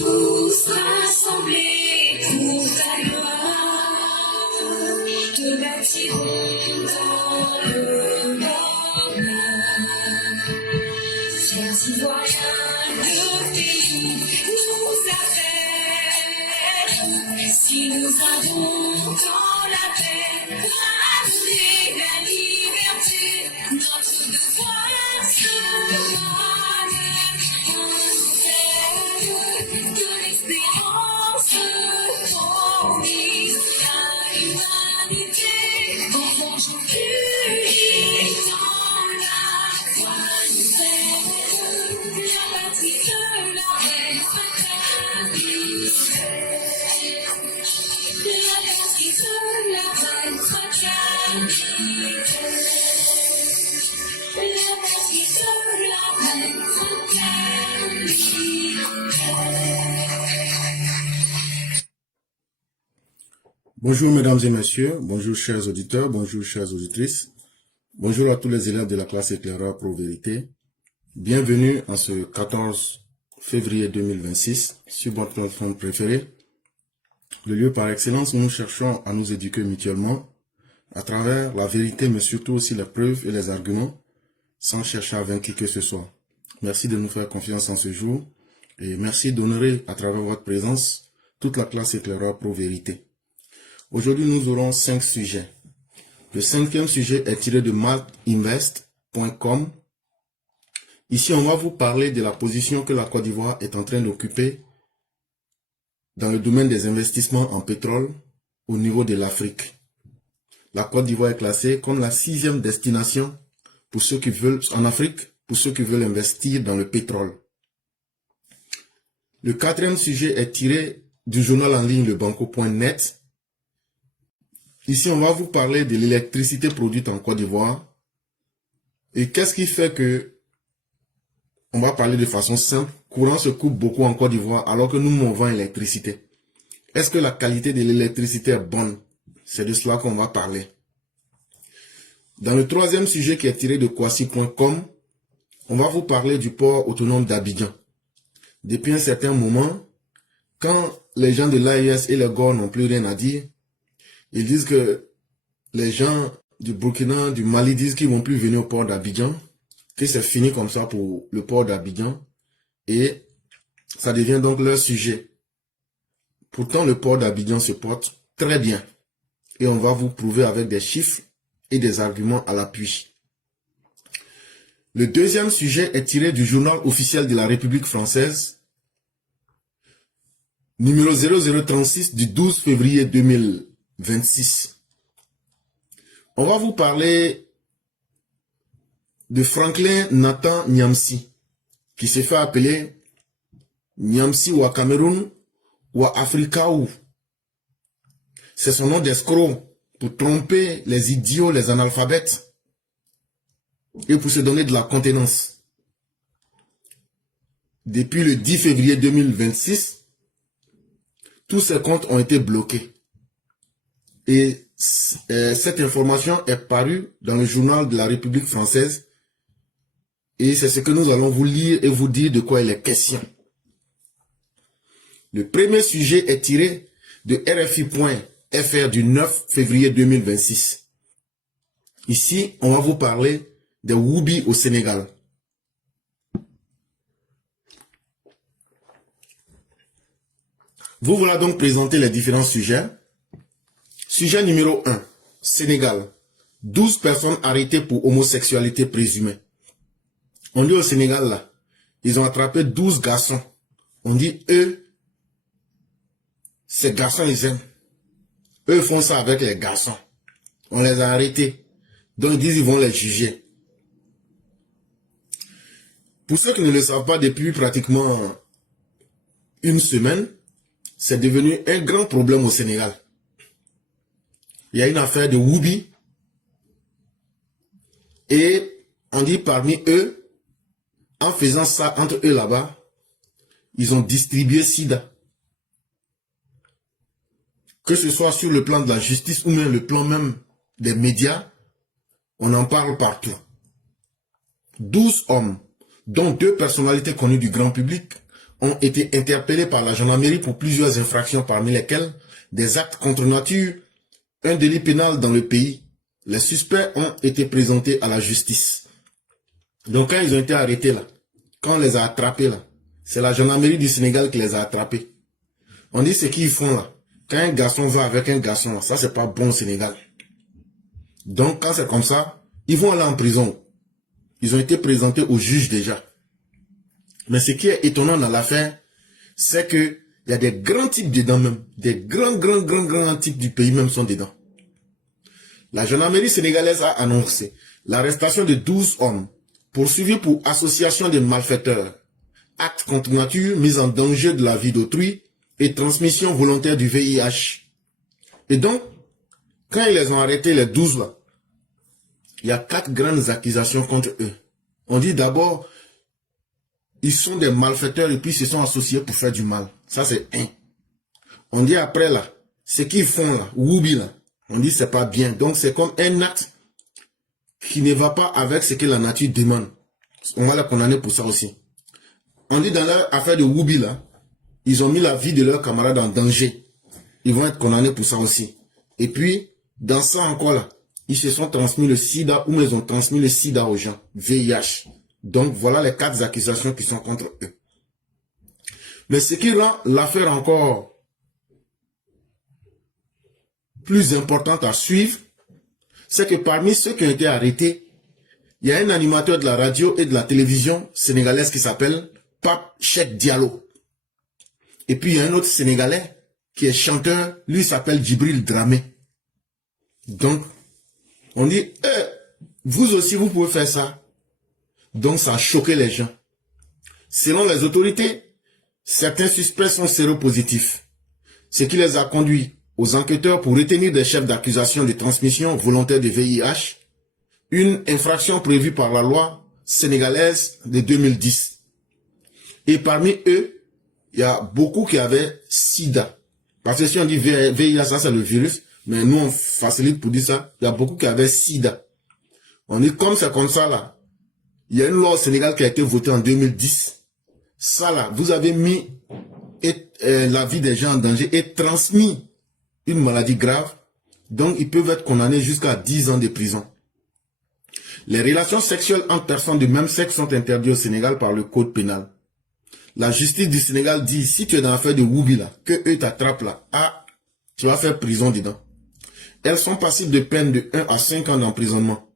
tous rassemblés pour ta gloire, te bâtirons dans le bonheur. Viens citoyens de pays nous appellent, si nous avons dans la paix, ramener la liberté, notre devoir se demande de l'espérance promise à l'humanité, enfants unis dans la foi nouvelle, la patrie de la reine fraternité, la patrie de la reine fraternité, la patrie de la reine fraternité. Bonjour mesdames et messieurs, bonjour chers auditeurs, bonjour chères auditrices, bonjour à tous les élèves de la classe éclaireur Pro Vérité. Bienvenue en ce 14 février 2026 sur votre plateforme préférée, le lieu par excellence où nous cherchons à nous éduquer mutuellement à travers la vérité mais surtout aussi les preuves et les arguments sans chercher à vaincre qui que ce soit. Merci de nous faire confiance en ce jour et merci d'honorer à travers votre présence toute la classe éclaireur Pro Vérité. Aujourd'hui, nous aurons 5 sujets. Le 5e sujet est tiré de maltinvest.com. Ici, on va vous parler de la position que la Côte d'Ivoire est en train d'occuper dans le domaine des investissements en pétrole au niveau de l'Afrique. La Côte d'Ivoire est classée comme la 6e destination pour ceux qui veulent, en Afrique, pour ceux qui veulent investir dans le pétrole. Le 4e sujet est tiré du journal en ligne lebanco.net. Ici, on va vous parler de l'électricité produite en Côte d'Ivoire. Et qu'est-ce qui fait que, on va parler de façon simple, courant se coupe beaucoup en Côte d'Ivoire alors que nous mouvons l'électricité. Est-ce que la qualité de l'électricité est bonne? C'est de cela qu'on va parler. Dans le 3e sujet qui est tiré de Kwasi.com, on va vous parler du port autonome d'Abidjan. Depuis un certain moment, quand les gens de l'AES et les GOR n'ont plus rien à dire, ils disent que les gens du Burkina, du Mali disent qu'ils ne vont plus venir au port d'Abidjan, que c'est fini comme ça pour le port d'Abidjan, et ça devient donc leur sujet. Pourtant, le port d'Abidjan se porte très bien, et on va vous prouver avec des chiffres et des arguments à l'appui. Le 2e sujet est tiré du journal officiel de la République française, numéro 0036 du 12 février 2026. On va vous parler de Franklin Nathan Niamsi, qui se fait appeler Niamsi ou à Cameroun ou à Africa ou. C'est son nom d'escroc pour tromper les idiots, les analphabètes et pour se donner de la contenance. Depuis le 10 février 2026, tous ces comptes ont été bloqués. Et cette information est parue dans le journal de la République française. Et c'est ce que nous allons vous lire et vous dire de quoi il est question. Le premier sujet est tiré de RFI.fr du 9 février 2026. Ici, on va vous parler des Woubi au Sénégal. Vous voilà donc présenter les différents sujets. Sujet numéro 1. Sénégal. 12 personnes arrêtées pour homosexualité présumée. On dit au Sénégal là, ils ont attrapé 12 garçons. On dit eux, ces garçons ils aiment. Eux font ça avec les garçons. On les a arrêtés. Donc ils disent ils vont les juger. Pour ceux qui ne le savent pas, depuis pratiquement une semaine, c'est devenu un grand problème au Sénégal. Il y a une affaire de Woubi. Et on dit parmi eux, en faisant ça entre eux là-bas, ils ont distribué SIDA. Que ce soit sur le plan de la justice ou même le plan même des médias, on en parle partout. 12 hommes, dont 2 personnalités connues du grand public, ont été interpellés par la gendarmerie pour plusieurs infractions, parmi lesquelles des actes contre nature, un délit pénal dans le pays. Les suspects ont été présentés à la justice. Donc quand ils ont été arrêtés là, quand on les a attrapés là, c'est la gendarmerie du Sénégal qui les a attrapés. On dit ce qu'ils font là. Quand un garçon va avec un garçon là, ça c'est pas bon au Sénégal. Donc quand c'est comme ça, ils vont aller en prison. Ils ont été présentés au juge déjà. Mais ce qui est étonnant dans l'affaire, c'est que il y a des grands types dedans même. Des grands types du pays même sont dedans. La gendarmerie sénégalaise a annoncé l'arrestation de 12 hommes poursuivis pour association de malfaiteurs, actes contre nature, mise en danger de la vie d'autrui et transmission volontaire du VIH. Et donc, quand ils les ont arrêtés, les 12 là, il y a 4 grandes accusations contre eux. On dit d'abord, ils sont des malfaiteurs et puis ils se sont associés pour faire du mal. Ça c'est un. On dit après là, ce qu'ils font là, Woubi là, on dit c'est pas bien. Donc c'est comme un acte qui ne va pas avec ce que la nature demande. On va les condamner pour ça aussi. On dit dans leur affaire de Woubi là, ils ont mis la vie de leurs camarades en danger. Ils vont être condamnés pour ça aussi. Et puis, dans ça encore là, ils se sont transmis le sida ou ils ont transmis le sida aux gens. VIH. Donc voilà les 4 accusations qui sont contre eux. Mais ce qui rend l'affaire encore plus importante à suivre, c'est que parmi ceux qui ont été arrêtés, il y a un animateur de la radio et de la télévision sénégalaise qui s'appelle Pape Cheikh Diallo. Et puis il y a un autre Sénégalais qui est chanteur, lui s'appelle Djibril Dramé. Donc, on dit, vous aussi vous pouvez faire ça. Donc ça a choqué les gens. Selon les autorités, certains suspects sont séropositifs, ce qui les a conduits aux enquêteurs pour retenir des chefs d'accusation de transmission volontaire de VIH, une infraction prévue par la loi sénégalaise de 2010. Et parmi eux, il y a beaucoup qui avaient sida. Parce que si on dit VIH, ça c'est le virus, mais nous on facilite pour dire ça, il y a beaucoup qui avaient sida. On dit comme c'est comme ça là, il y a une loi au Sénégal qui a été votée en 2010. Ça là, vous avez mis la vie des gens en danger et transmis une maladie grave. Donc ils peuvent être condamnés jusqu'à 10 ans de prison. Les relations sexuelles entre personnes de même sexe sont interdites au Sénégal par le code pénal. La justice du Sénégal dit, si tu es dans l'affaire de Woubi là, que eux t'attrapent là, tu vas faire prison dedans. Elles sont passibles de peine de 1 à 5 ans d'emprisonnement.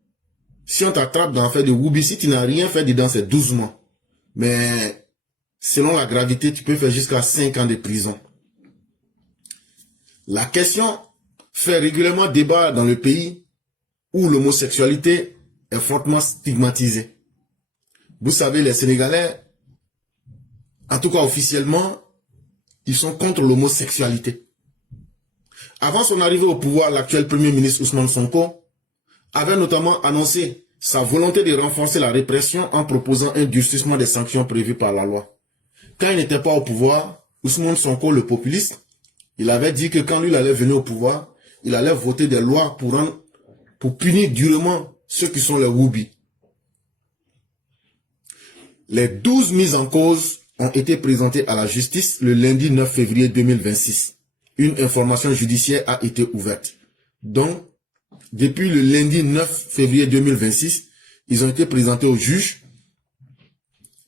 Si on t'attrape dans l'affaire de Woubi, si tu n'as rien fait dedans, c'est 12 mois. Mais selon la gravité, tu peux faire jusqu'à 5 ans de prison. La question fait régulièrement débat dans le pays où l'homosexualité est fortement stigmatisée. Vous savez, les Sénégalais, en tout cas officiellement, ils sont contre l'homosexualité. Avant son arrivée au pouvoir, l'actuel Premier ministre Ousmane Sonko avait notamment annoncé sa volonté de renforcer la répression en proposant un durcissement des sanctions prévues par la loi. Quand il n'était pas au pouvoir, Ousmane Sonko, le populiste, il avait dit que quand lui il allait venir au pouvoir, il allait voter des lois pour punir durement ceux qui sont les Woubi. Les 12 mises en cause ont été présentées à la justice le lundi 9 février 2026. Une information judiciaire a été ouverte. Donc, depuis le lundi 9 février 2026, ils ont été présentés au juge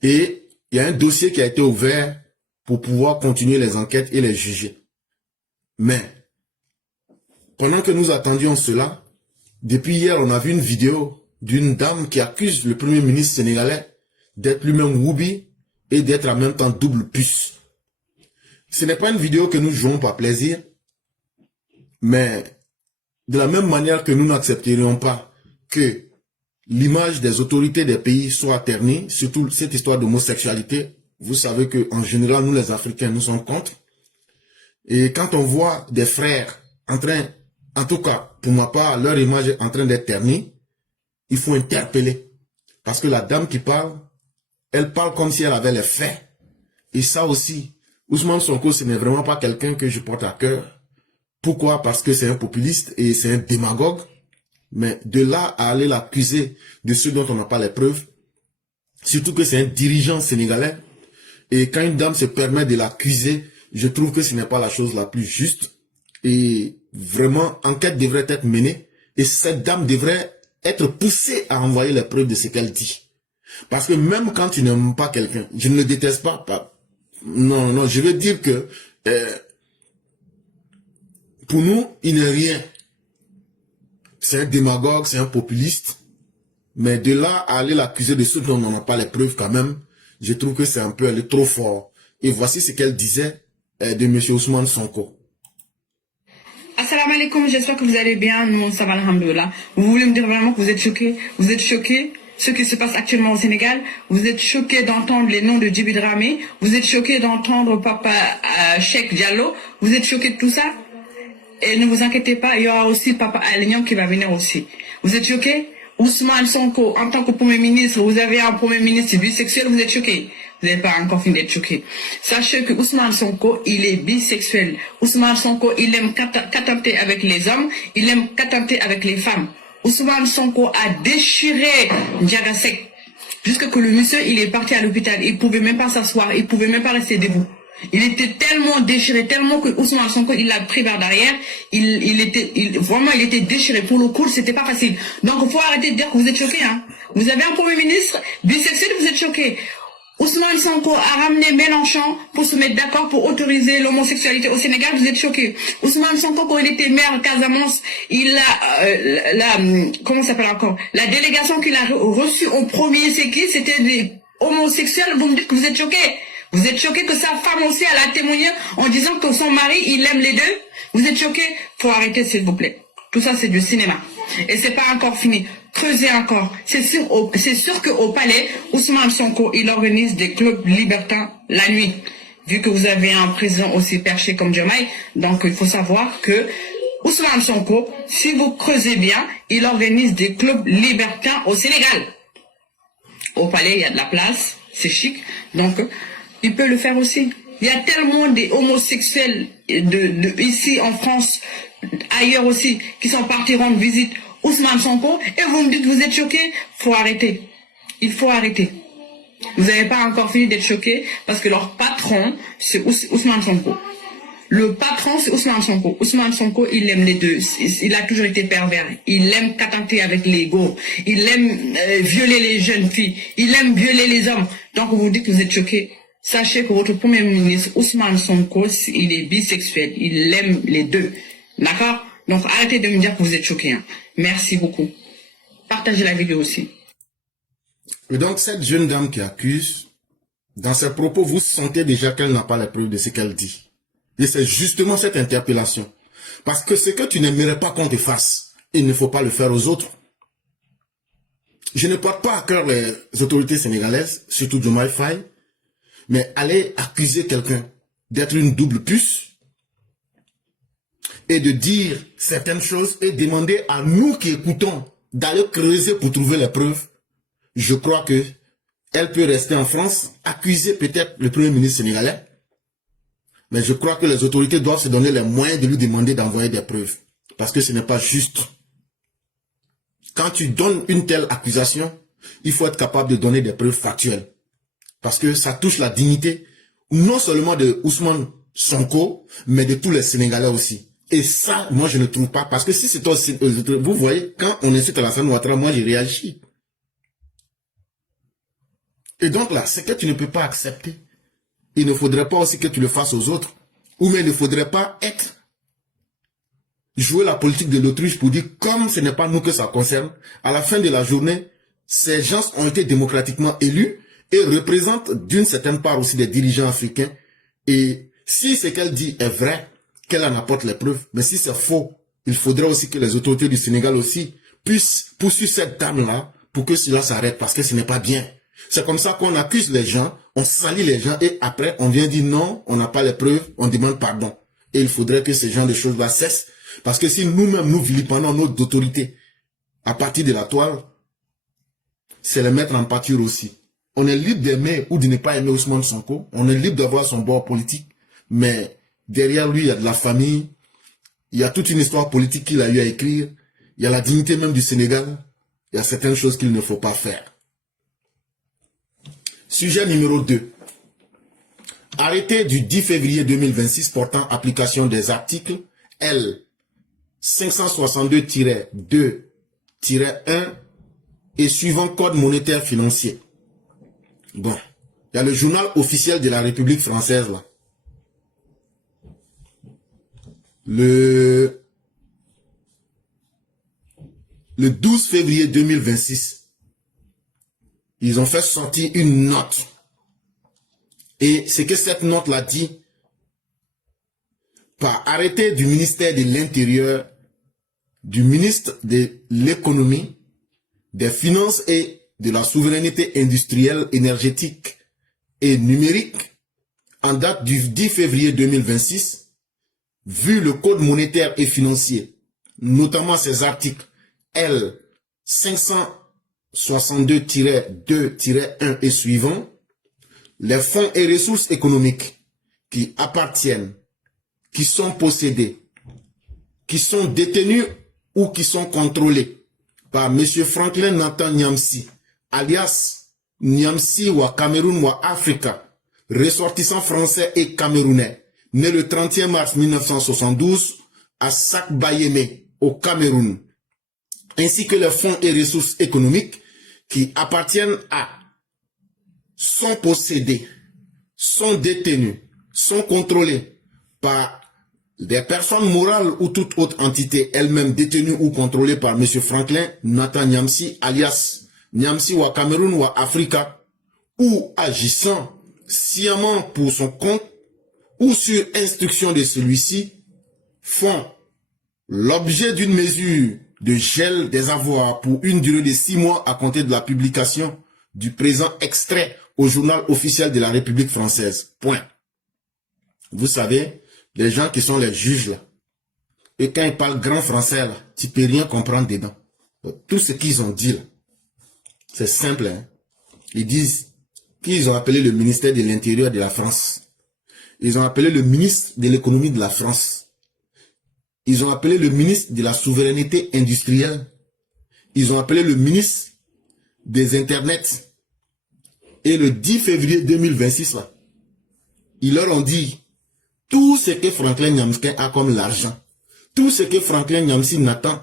et il y a un dossier qui a été ouvert pour pouvoir continuer les enquêtes et les juger. Mais, pendant que nous attendions cela, depuis hier, on a vu une vidéo d'une dame qui accuse le Premier ministre sénégalais d'être lui-même Woubi et d'être en même temps double puce. Ce n'est pas une vidéo que nous jouons par plaisir, mais de la même manière que nous n'accepterions pas que l'image des autorités des pays soit ternie, surtout cette histoire d'homosexualité. Vous savez qu'en général, nous les Africains, nous sommes contre. Et quand on voit des frères en train, en tout cas, pour ma part, leur image est en train d'être ternie, il faut interpeller. Parce que la dame qui parle, elle parle comme si elle avait les faits. Et ça aussi, Ousmane Sonko, ce n'est vraiment pas quelqu'un que je porte à cœur. Pourquoi? Parce que c'est un populiste et c'est un démagogue. Mais de là à aller l'accuser de ce dont on n'a pas les preuves, surtout que c'est un dirigeant sénégalais, Et quand une dame se permet de l'accuser, je trouve que ce n'est pas la chose la plus juste. Et vraiment, enquête devrait être menée. Et cette dame devrait être poussée à envoyer les preuves de ce qu'elle dit. Parce que même quand tu n'aimes pas quelqu'un, je ne le déteste pas. Non, non, je veux dire que pour nous, il n'est rien. C'est un démagogue, c'est un populiste. Mais de là à aller l'accuser de ce dont on n'a pas les preuves quand même, je trouve que c'est un peu aller trop fort. Et voici ce qu'elle disait de M. Ousmane Sonko. Assalamu alaikum, j'espère que vous allez bien. Nous, ça va, alhamdoulilah. Vous voulez me dire vraiment que vous êtes choqués? Vous êtes choqués ce qui se passe actuellement au Sénégal? Vous êtes choqués d'entendre les noms de Djiby Dramé? Vous êtes choqués d'entendre Papa Cheikh Diallo? Vous êtes choqués de tout ça? Et ne vous inquiétez pas, il y aura aussi Papa Alignon qui va venir aussi. Vous êtes choqués? Ousmane Sonko, en tant que Premier ministre, vous avez un Premier ministre bisexuel, vous êtes choqués? Vous n'avez pas encore fini d'être choqués. Sachez que Ousmane Sonko, il est bisexuel. Ousmane Sonko, il aime catanter avec les hommes, il aime catanter avec les femmes. Ousmane Sonko a déchiré Ndiagasek. Jusque que le monsieur, il est parti à l'hôpital. Il pouvait même pas s'asseoir, il pouvait même pas rester debout. Il était tellement déchiré, tellement que Ousmane Sonko, il l'a pris vers derrière. Vraiment, il était déchiré. Pour le coup, c'était pas facile. Donc, il faut arrêter de dire que vous êtes choqués, hein. Vous avez un Premier ministre bisexuel, vous êtes choqués. Ousmane Sonko a ramené Mélenchon pour se mettre d'accord pour autoriser l'homosexualité au Sénégal, vous êtes choqués. Ousmane Sonko, quand il était maire à Casamance, il a, comment ça s'appelle encore? La délégation qu'il a reçue en premier, c'est qui? C'était des homosexuels, vous me dites que vous êtes choqués. Vous êtes choqués que sa femme aussi, elle a témoigné en disant que son mari, il aime les deux. Vous êtes choqués? Faut arrêter, s'il vous plaît. Tout ça, c'est du cinéma. Et c'est pas encore fini. Creusez encore. C'est sûr qu'au palais, Ousmane Sonko, il organise des clubs libertins la nuit. Vu que vous avez un président aussi perché comme Diomaye, donc il faut savoir que Ousmane Sonko, si vous creusez bien, il organise des clubs libertins au Sénégal. Au palais, il y a de la place, c'est chic. Donc, il peut le faire aussi. Il y a tellement des homosexuels ici en France, ailleurs aussi, qui sont partis rendre visite Ousmane Sonko, et vous me dites vous êtes choqués? Faut arrêter. Il faut arrêter. Vous n'avez pas encore fini d'être choqués parce que leur patron, c'est Ousmane Sonko. Le patron, c'est Ousmane Sonko. Ousmane Sonko, il aime les deux. Il a toujours été pervers. Il aime catanter avec les go. Il aime violer les jeunes filles. Il aime violer les hommes. Donc vous dites que vous êtes choqués. Sachez que votre Premier ministre, Ousmane Sonko, il est bisexuel. Il aime les deux. D'accord? Donc arrêtez de me dire que vous êtes choqués. Hein. Merci beaucoup. Partagez la vidéo aussi. Et donc cette jeune dame qui accuse, dans ses propos, vous sentez déjà qu'elle n'a pas la preuve de ce qu'elle dit. Et c'est justement cette interpellation. Parce que ce que tu n'aimerais pas qu'on te fasse, il ne faut pas le faire aux autres. Je ne porte pas à cœur les autorités sénégalaises, surtout Diomaye Faye, mais aller accuser quelqu'un d'être une double puce et de dire certaines choses et demander à nous qui écoutons d'aller creuser pour trouver les preuves, je crois que elle peut rester en France, accuser peut-être le Premier ministre sénégalais, mais je crois que les autorités doivent se donner les moyens de lui demander d'envoyer des preuves. Parce que ce n'est pas juste. Quand tu donnes une telle accusation, il faut être capable de donner des preuves factuelles. Parce que ça touche la dignité, non seulement de Ousmane Sonko, mais de tous les Sénégalais aussi. Et ça, moi je ne trouve pas. Parce que si c'est aussi, vous voyez, quand on incite Alassane Ouattara, moi j'ai réagi. Et donc là, c'est que tu ne peux pas accepter. Il ne faudrait pas aussi que tu le fasses aux autres. Ou mais il ne faudrait pas jouer la politique de l'autruche pour dire comme ce n'est pas nous que ça concerne. À la fin de la journée, ces gens ont été démocratiquement élus et représentent d'une certaine part aussi des dirigeants africains. Et si ce qu'elle dit est vrai, qu'elle en apporte les preuves, mais si c'est faux, il faudrait aussi que les autorités du Sénégal aussi puissent poursuivre cette dame-là pour que cela s'arrête parce que ce n'est pas bien. C'est comme ça qu'on accuse les gens, on salit les gens et après on vient dire non, on n'a pas les preuves, on demande pardon. Et il faudrait que ce genre de choses-là cessent. Parce que si nous-mêmes nous vilipendons notre autorité à partir de la toile, c'est les mettre en pâture aussi. On est libre d'aimer ou de ne pas aimer Ousmane Sonko, on est libre d'avoir son bord politique, mais derrière lui il y a de la famille, il y a toute une histoire politique qu'il a eu à écrire, il y a la dignité même du Sénégal, il y a certaines choses qu'il ne faut pas faire. Sujet numéro 2. Arrêté du 10 février 2026 portant application des articles L 562-2-1 et suivant Code monétaire financier. Bon, il y a le journal officiel de la République française là. Le 12 février 2026, ils ont fait sortir une note. Et ce que cette note l'a dit, par arrêté du ministère de l'Intérieur, du ministre de l'Économie, des Finances et de la Souveraineté industrielle, énergétique et numérique, en date du 10 février 2026, vu le Code monétaire et financier, notamment ses articles L 562-2-1 et suivants, les fonds et ressources économiques qui appartiennent, qui sont possédés, qui sont détenus ou qui sont contrôlés par M. Franklin Nathan Nyamsi, alias Nyamsi wa Cameroun wa Africa, ressortissant français et camerounais, né le 31 mars 1972 à Sakbayeme, au Cameroun, ainsi que les fonds et ressources économiques qui appartiennent à, sont possédés, sont détenus, sont contrôlés par des personnes morales ou toute autre entité elle-même détenue ou contrôlée par M. Franklin Nathan Nyamsi, alias Nyamsi wa Cameroun wa Africa, ou agissant sciemment pour son compte ou sur instruction de celui-ci, font l'objet d'une mesure de gel des avoirs pour une durée de 6 mois à compter de la publication du présent extrait au journal officiel de la République française. Point. Vous savez, les gens qui sont les juges là, et quand ils parlent grand français là, tu peux rien comprendre dedans. Tout ce qu'ils ont dit là, c'est simple. Hein? Ils disent qu'ils ont appelé le ministère de l'Intérieur de la France. Ils ont appelé le ministre de l'économie de la France. Ils ont appelé le ministre de la souveraineté industrielle. Ils ont appelé le ministre des internets. Et le 10 février 2026, là, ils leur ont dit tout ce que Franklin Nyamsi a comme l'argent, tout ce que Franklin Nyamsi Nathan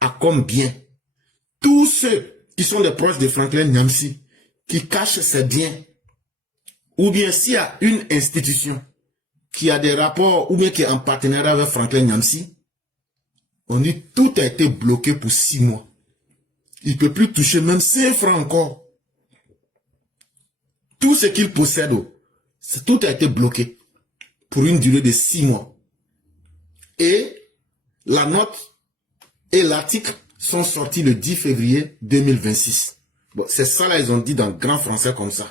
a comme bien, tous ceux qui sont des proches de Franklin Nyamsi, qui cachent ses biens, ou bien s'il y a une institution qui a des rapports ou bien qui est en partenariat avec Franklin Nyamsi, on dit tout a été bloqué pour 6 mois. Il ne peut plus toucher même 5 francs encore. Tout ce qu'il possède, tout a été bloqué pour une durée de 6 mois. Et la note et l'article sont sortis le 10 février 2026. Bon, c'est ça là, ils ont dit dans grand français comme ça.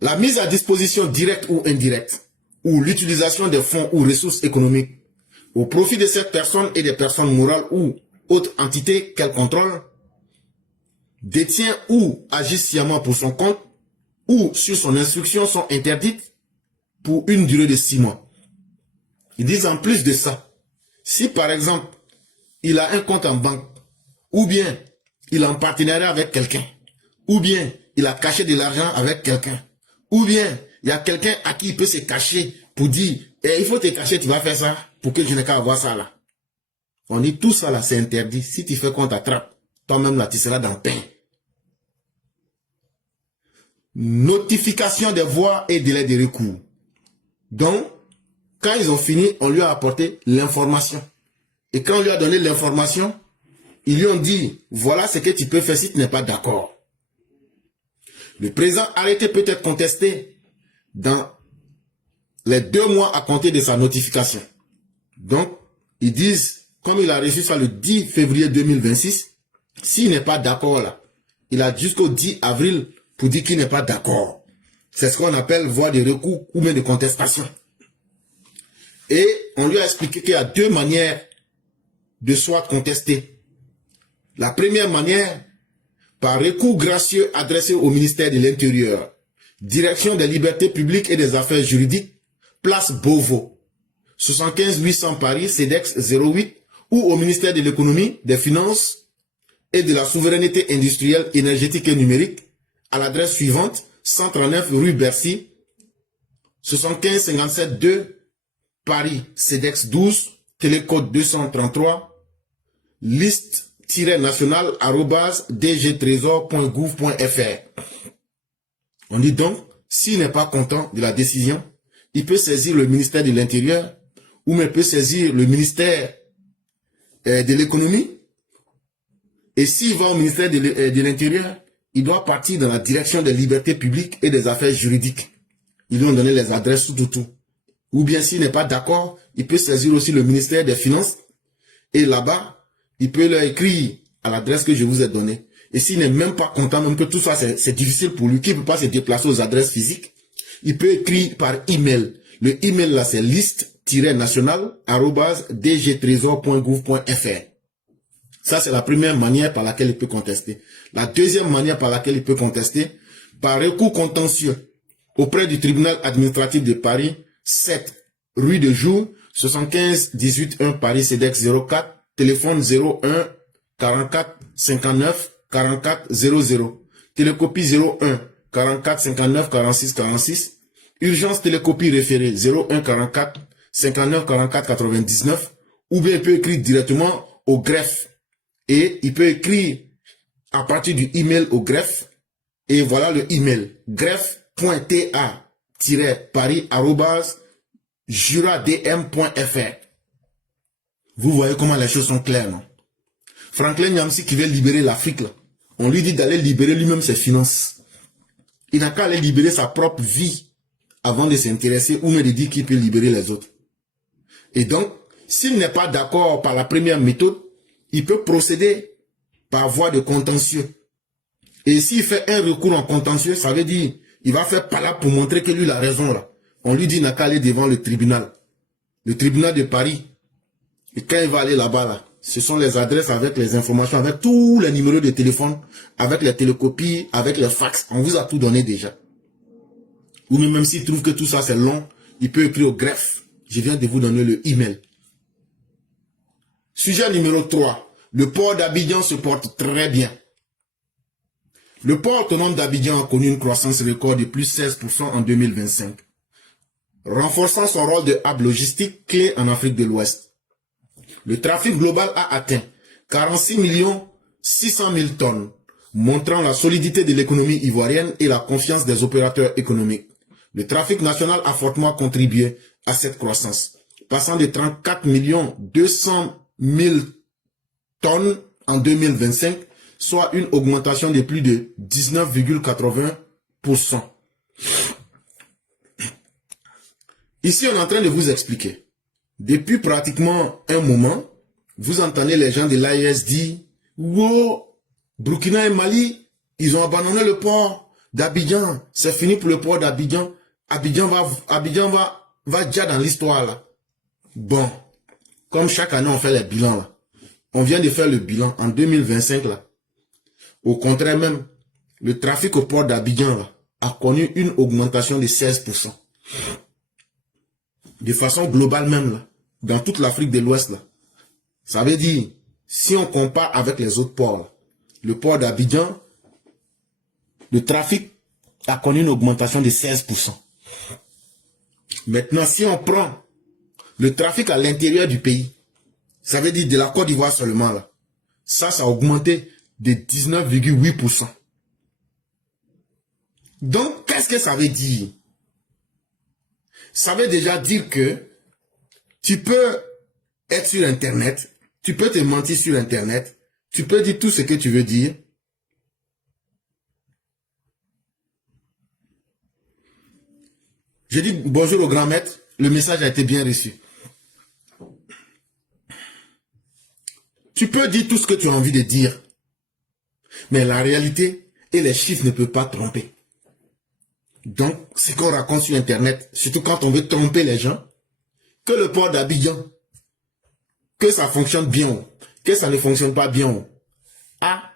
La mise à disposition directe ou indirecte, ou l'utilisation des fonds ou ressources économiques au profit de cette personne et des personnes morales ou autres entités qu'elle contrôle, détient ou agit sciemment pour son compte ou sur son instruction sont interdites pour une durée de 6 mois. Ils disent en plus de ça, si par exemple, il a un compte en banque, ou bien il est en partenariat avec quelqu'un, ou bien il a caché de l'argent avec quelqu'un, ou bien il y a quelqu'un à qui il peut se cacher pour dire, il faut te cacher, tu vas faire ça, pour que je n'ai qu'à avoir ça là. On dit tout ça là, c'est interdit. Si tu fais qu'on t'attrape, toi-même là, tu seras dans le pain. Notification des voies et délais de recours. Donc, quand ils ont fini, on lui a apporté l'information. Et quand on lui a donné l'information, ils lui ont dit, voilà ce que tu peux faire si tu n'es pas d'accord. Le présent arrêté peut être contesté dans les 2 mois à compter de sa notification. Donc, ils disent, comme il a reçu ça le 10 février 2026, s'il n'est pas d'accord là, il a jusqu'au 10 avril pour dire qu'il n'est pas d'accord. C'est ce qu'on appelle voie de recours ou même de contestation. Et on lui a expliqué qu'il y a 2 manières de soit contester. La première manière, par recours gracieux adressé au ministère de l'Intérieur, Direction des libertés publiques et des affaires juridiques, place Beauvau, 75 800 Paris, CEDEX 08, ou au ministère de l'économie, des finances et de la souveraineté industrielle, énergétique et numérique, à l'adresse suivante, 139 rue Bercy, 75 57 2, Paris, CEDEX 12, télécode 233, liste-national@dgtrésor.gouv.fr. On dit donc, s'il n'est pas content de la décision, il peut saisir le ministère de l'Intérieur ou même peut saisir le ministère de l'économie. Et s'il va au ministère de l'Intérieur, il doit partir dans la direction des libertés publiques et des affaires juridiques. Ils lui ont donné les adresses tout. Ou bien s'il n'est pas d'accord, il peut saisir aussi le ministère des Finances. Et là-bas, il peut leur écrire à l'adresse que je vous ai donnée. Et s'il n'est même pas content, même que tout ça c'est difficile pour lui, qu'il ne peut pas se déplacer aux adresses physiques, il peut écrire par email. Le email là c'est liste-national@dgtrésor.gouv.fr. Ça c'est la première manière par laquelle il peut contester. La deuxième manière par laquelle il peut contester, par recours contentieux auprès du tribunal administratif de Paris, 7 rue de Joux, 75 18 1 Paris CEDEX 04, téléphone 01 44 59 44 00, télécopie 01 44 59 46 46, urgence télécopie référée 01 44 59 44 99, ou bien il peut écrire directement au greffe. Et il peut écrire à partir du email au greffe. Et voilà le email. greffe.ta-paris@juradm.fr. Vous voyez comment les choses sont claires, non? Franklin Nyamsi qui veut libérer l'Afrique, là, on lui dit d'aller libérer lui-même ses finances. Il n'a qu'à aller libérer sa propre vie avant de s'intéresser ou même de dire qu'il peut libérer les autres. Et donc, s'il n'est pas d'accord par la première méthode, il peut procéder par voie de contentieux. Et s'il fait un recours en contentieux, ça veut dire il va faire palabre pour montrer que lui a raison là. On lui dit il n'a qu'à aller devant le tribunal de Paris. Et quand il va aller là-bas là, ce sont les adresses avec les informations, avec tous les numéros de téléphone, avec les télécopies, avec les fax. On vous a tout donné déjà. Ou même s'il trouve que tout ça c'est long, il peut écrire au greffe. Je viens de vous donner le email. Sujet numéro 3. Le port d'Abidjan se porte très bien. Le port autonome d'Abidjan a connu une croissance record de plus 16% en 2025, renforçant son rôle de hub logistique clé en Afrique de l'Ouest. Le trafic global a atteint 46 600 000 tonnes, montrant la solidité de l'économie ivoirienne et la confiance des opérateurs économiques. Le trafic national a fortement contribué à cette croissance, passant de 34 200 000 tonnes en 2025, soit une augmentation de plus de 19,80%. Ici, on est en train de vous expliquer. Depuis pratiquement un moment, vous entendez les gens de l'AES dire « Wow, Burkina et Mali, ils ont abandonné le port d'Abidjan. C'est fini pour le port d'Abidjan. Abidjan va déjà dans l'histoire là. » Bon, comme chaque année on fait les bilans là. On vient de faire le bilan en 2025 là. Au contraire même, le trafic au port d'Abidjan là a connu une augmentation de 16%. De façon globale même là, dans toute l'Afrique de l'Ouest là. Ça veut dire, si on compare avec les autres ports là, le port d'Abidjan, le trafic a connu une augmentation de 16%. Maintenant, si on prend le trafic à l'intérieur du pays, ça veut dire de la Côte d'Ivoire seulement là, ça a augmenté de 19,8%. Donc, qu'est-ce que ça veut dire? Ça veut déjà dire que tu peux être sur Internet, tu peux te mentir sur Internet, tu peux dire tout ce que tu veux dire. Je dis bonjour au grand maître, le message a été bien reçu. Tu peux dire tout ce que tu as envie de dire, mais la réalité et les chiffres ne peuvent pas tromper. Donc, ce qu'on raconte sur Internet, surtout quand on veut tromper les gens, que le port d'Abidjan, que ça fonctionne bien, que ça ne fonctionne pas bien. Ah,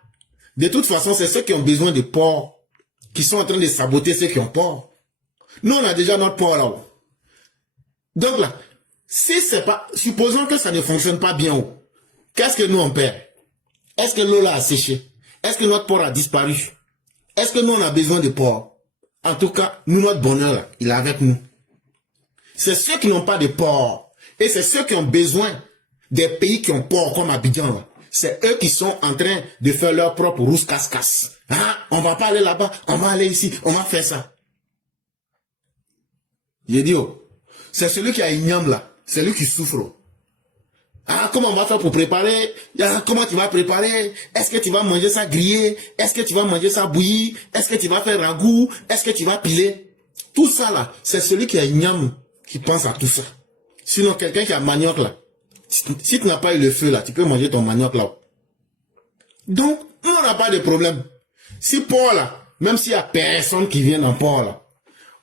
de toute façon, c'est ceux qui ont besoin de port qui sont en train de saboter ceux qui ont port. Nous, on a déjà notre port là-haut. Donc là, si c'est pas, supposons que ça ne fonctionne pas bien, qu'est-ce que nous on perd? Est-ce que l'eau là a séché? Est-ce que notre port a disparu? Est-ce que nous on a besoin de port? En tout cas, nous, notre bonheur, là, il est avec nous. C'est ceux qui n'ont pas de port. Et c'est ceux qui ont besoin des pays qui ont port, comme Abidjan, là. C'est eux qui sont en train de faire leur propre rousse casse-casse. Ah, on va pas aller là-bas, on va aller ici, on va faire ça. J'ai dit, oh, c'est celui qui a une igname là, c'est lui qui souffre. Ah, comment on va faire pour préparer? Ah, comment tu vas préparer? Est-ce que tu vas manger ça grillé? Est-ce que tu vas manger ça bouilli? Est-ce que tu vas faire ragoût? Est-ce que tu vas piler? Tout ça là, c'est celui qui a une igname qui pense à tout ça. Sinon, quelqu'un qui a manioc là, si tu n'as pas eu le feu là, tu peux manger ton manioc là. Donc, on n'a pas de problème. Si port là, même s'il y a personne qui vient dans port là,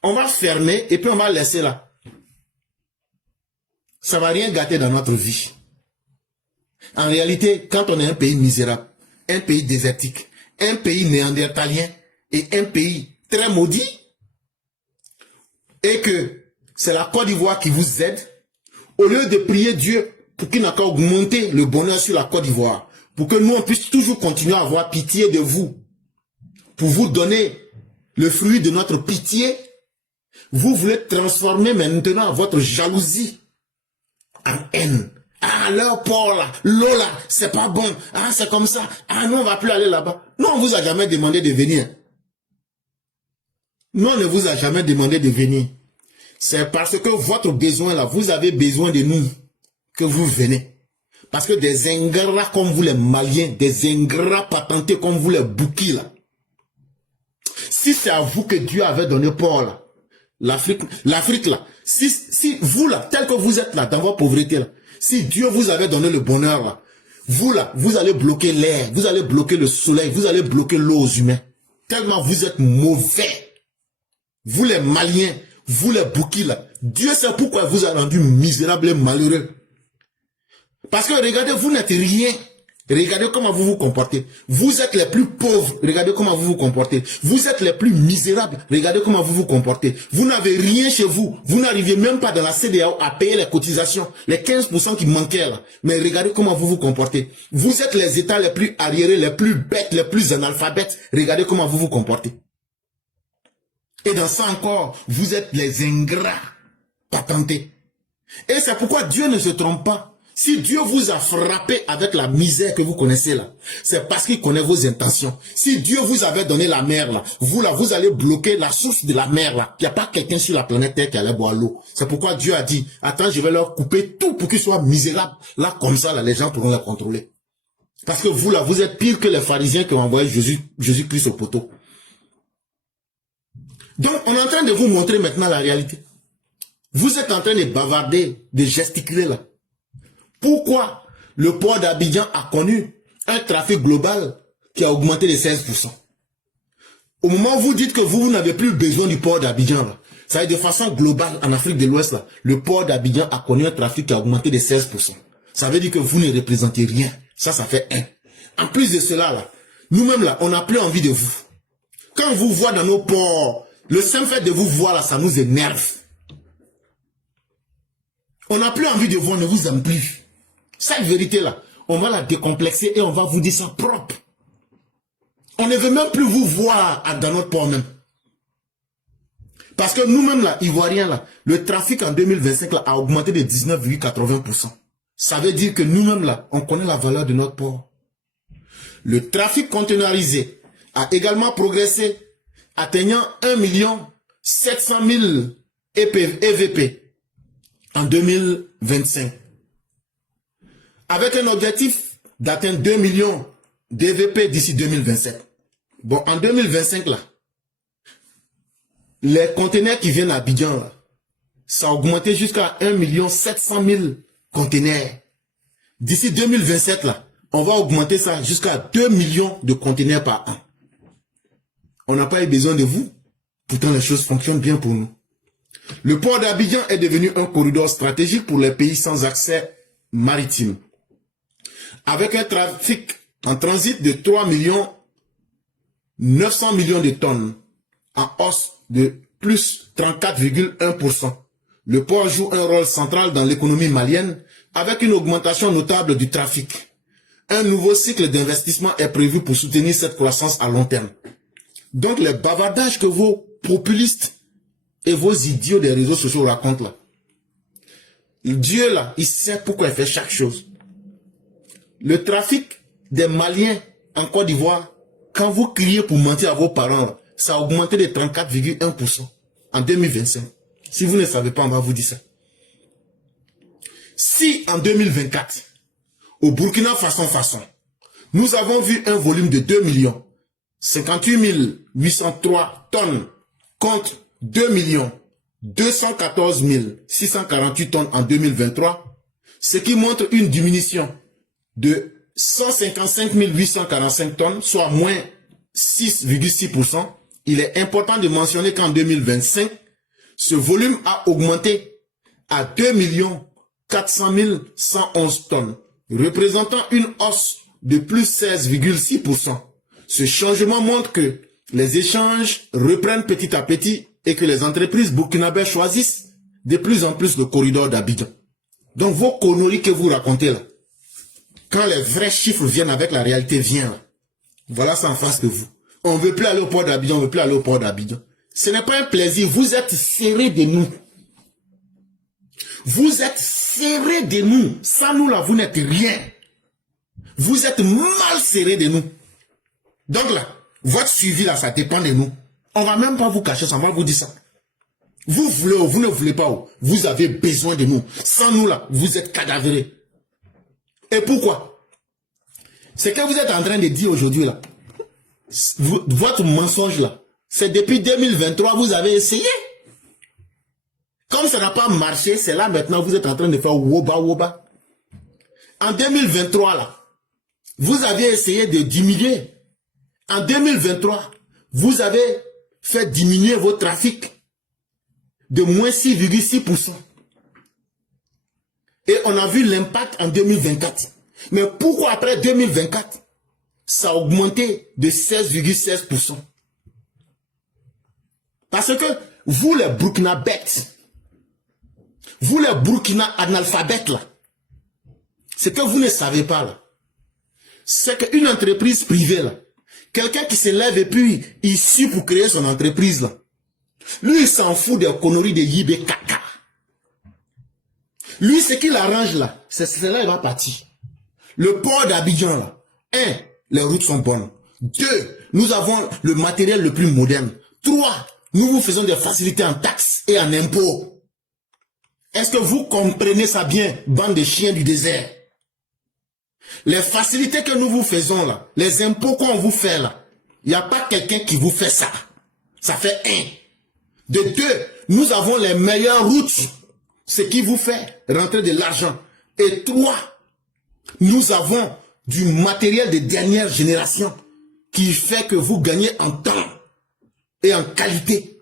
on va fermer et puis on va laisser là. Ça va rien gâter dans notre vie. En réalité, quand on est un pays misérable, un pays désertique, un pays néandertalien et un pays très maudit, et que c'est la Côte d'Ivoire qui vous aide, au lieu de prier Dieu pour qu'il n'a qu'à augmenter le bonheur sur la Côte d'Ivoire, pour que nous on puisse toujours continuer à avoir pitié de vous, pour vous donner le fruit de notre pitié, vous voulez transformer maintenant votre jalousie en haine. Ah, leur port là, l'eau là, c'est pas bon. Ah, c'est comme ça. Ah, non, on va plus aller là-bas. Non, on vous a jamais demandé de venir. Non, on ne vous a jamais demandé de venir. C'est parce que votre besoin là, vous avez besoin de nous que vous venez. Parce que des ingrats comme vous les Maliens, des ingrats patentés comme vous les Boukis là. Si c'est à vous que Dieu avait donné port là, l'Afrique là, si vous là, tel que vous êtes là, dans votre pauvreté là, si Dieu vous avait donné le bonheur là, vous allez bloquer l'air, vous allez bloquer le soleil, vous allez bloquer l'eau aux humains. Tellement vous êtes mauvais. Vous les Maliens, vous les Boukis là, Dieu sait pourquoi vous a rendu misérable et malheureux. Parce que regardez, vous n'êtes rien. Regardez comment vous vous comportez. Vous êtes les plus pauvres. Regardez comment vous vous comportez. Vous êtes les plus misérables. Regardez comment vous vous comportez. Vous n'avez rien chez vous. Vous n'arrivez même pas dans la CEDEAO à payer les cotisations. Les 15% qui manquaient là. Mais regardez comment vous vous comportez. Vous êtes les États les plus arriérés, les plus bêtes, les plus analphabètes. Regardez comment vous vous comportez. Et dans ça encore, vous êtes les ingrats patentés. Et c'est pourquoi Dieu ne se trompe pas. Si Dieu vous a frappé avec la misère que vous connaissez là, c'est parce qu'il connaît vos intentions. Si Dieu vous avait donné la mer là, vous allez bloquer la source de la mer là. Il n'y a pas quelqu'un sur la planète Terre qui allait boire l'eau. C'est pourquoi Dieu a dit, attends, je vais leur couper tout pour qu'ils soient misérables. Là, comme ça, là, les gens pourront les contrôler. Parce que vous là, vous êtes pire que les pharisiens qui ont envoyé Jésus-Christ au poteau. Donc, on est en train de vous montrer maintenant la réalité. Vous êtes en train de bavarder, de gesticuler là. Pourquoi le port d'Abidjan a connu un trafic global qui a augmenté de 16%? Au moment où vous dites que vous n'avez plus besoin du port d'Abidjan, ça veut dire de façon globale en Afrique de l'Ouest, le port d'Abidjan a connu un trafic qui a augmenté de 16%. Ça veut dire que vous ne représentez rien. Ça fait 1. En plus de cela, là, nous-mêmes, là, on n'a plus envie de vous. Quand on vous voit dans nos ports, le simple fait de vous voir, là, ça nous énerve. On n'a plus envie de vous, on ne vous aime plus. Cette vérité-là, on va la décomplexer et on va vous dire ça propre. On ne veut même plus vous voir dans notre port même. Parce que nous-mêmes, là, Ivoiriens, là, le trafic en 2025 là, a augmenté de 19,80%. Ça veut dire que nous-mêmes, là, on connaît la valeur de notre port. Le trafic conteneurisé a également progressé, atteignant 1 700 000 EVP en 2025. Avec un objectif d'atteindre 2 millions d'EVP d'ici 2027. Bon, en 2025, là, les conteneurs qui viennent à Abidjan, là, ça a augmenté jusqu'à 1 700 000 conteneurs. D'ici 2027, là, on va augmenter ça jusqu'à 2 millions de conteneurs par an. On n'a pas eu besoin de vous. Pourtant, les choses fonctionnent bien pour nous. Le port d'Abidjan est devenu un corridor stratégique pour les pays sans accès maritime. Avec un trafic en transit de 3 900 millions de tonnes, en hausse de plus 34,1%. Le port joue un rôle central dans l'économie malienne avec une augmentation notable du trafic. Un nouveau cycle d'investissement est prévu pour soutenir cette croissance à long terme. Donc les bavardages que vos populistes et vos idiots des réseaux sociaux racontent là. Dieu là, il sait pourquoi il fait chaque chose. Le trafic des Maliens en Côte d'Ivoire, quand vous criez pour mentir à vos parents, ça a augmenté de 34,1% en 2025. Si vous ne savez pas, on va vous dire ça. Si en 2024, au Burkina Faso, nous avons vu un volume de 2 millions 58 803 tonnes contre 2 214 648 tonnes en 2023, ce qui montre une diminution de 155 845 tonnes, soit moins 6,6%. Il est important de mentionner qu'en 2025, ce volume a augmenté à 2 400 111 tonnes, représentant une hausse de plus 16,6%. Ce changement montre que les échanges reprennent petit à petit et que les entreprises burkinabées choisissent de plus en plus le corridor d'Abidjan. Donc vos conneries que vous racontez là, quand les vrais chiffres viennent avec la réalité vient là, voilà ça en face de vous. On ne veut plus aller au port d'Abidjan, on ne veut plus aller au port d'Abidjan. Ce n'est pas un plaisir, vous êtes serrés de nous. Vous êtes serrés de nous. Sans nous là, vous n'êtes rien. Vous êtes mal serrés de nous. Donc là, votre suivi là, ça dépend de nous. On va même pas vous cacher ça, on va vous dire ça. Vous voulez ou vous ne voulez pas, vous avez besoin de nous. Sans nous là, vous êtes cadavérés. Et pourquoi? C'est que vous êtes en train de dire aujourd'hui là, votre mensonge là, c'est depuis 2023 vous avez essayé. Comme ça n'a pas marché, c'est là maintenant vous êtes en train de faire woba woba. En 2023 là, vous avez essayé de diminuer. En 2023, vous avez fait diminuer vos trafics de moins 6,6%. Et on a vu l'impact en 2024. Mais pourquoi après 2024, ça a augmenté de 16,16%? Parce que vous les Burkinabés, vous les Burkina analphabètes là, ce que vous ne savez pas là, c'est qu'une entreprise privée là, quelqu'un qui se lève et puis il suit pour créer son entreprise là, lui il s'en fout des conneries de Yibé Kaka. Lui ce qu'il arrange là, c'est cela il va partir. Le port d'Abidjan là, 1, les routes sont bonnes. 2, nous avons le matériel le plus moderne. 3, nous vous faisons des facilités en taxes et en impôts. Est-ce que vous comprenez ça bien, bande de chiens du désert? Les facilités que nous vous faisons là, les impôts qu'on vous fait là, il n'y a pas quelqu'un qui vous fait ça. Ça fait 1. De 2, nous avons les meilleures routes, ce qui vous fait rentrer de l'argent. Et 3, nous avons du matériel de dernière génération qui fait que vous gagnez en temps et en qualité.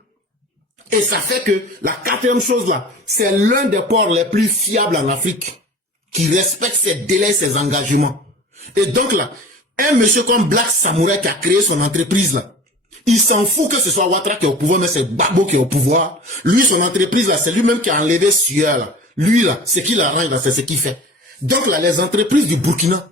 Et ça fait que la 4e chose là, c'est l'un des ports les plus fiables en Afrique, qui respecte ses délais, ses engagements. Et donc là, un monsieur comme Black Samurai qui a créé son entreprise là, il s'en fout que ce soit Ouattara qui est au pouvoir, mais c'est Babo qui est au pouvoir. Lui, son entreprise là, c'est lui-même qui a enlevé Sueur là. Lui là, ce qu'il arrange là, c'est ce qu'il fait. Donc là, les entreprises du Burkina,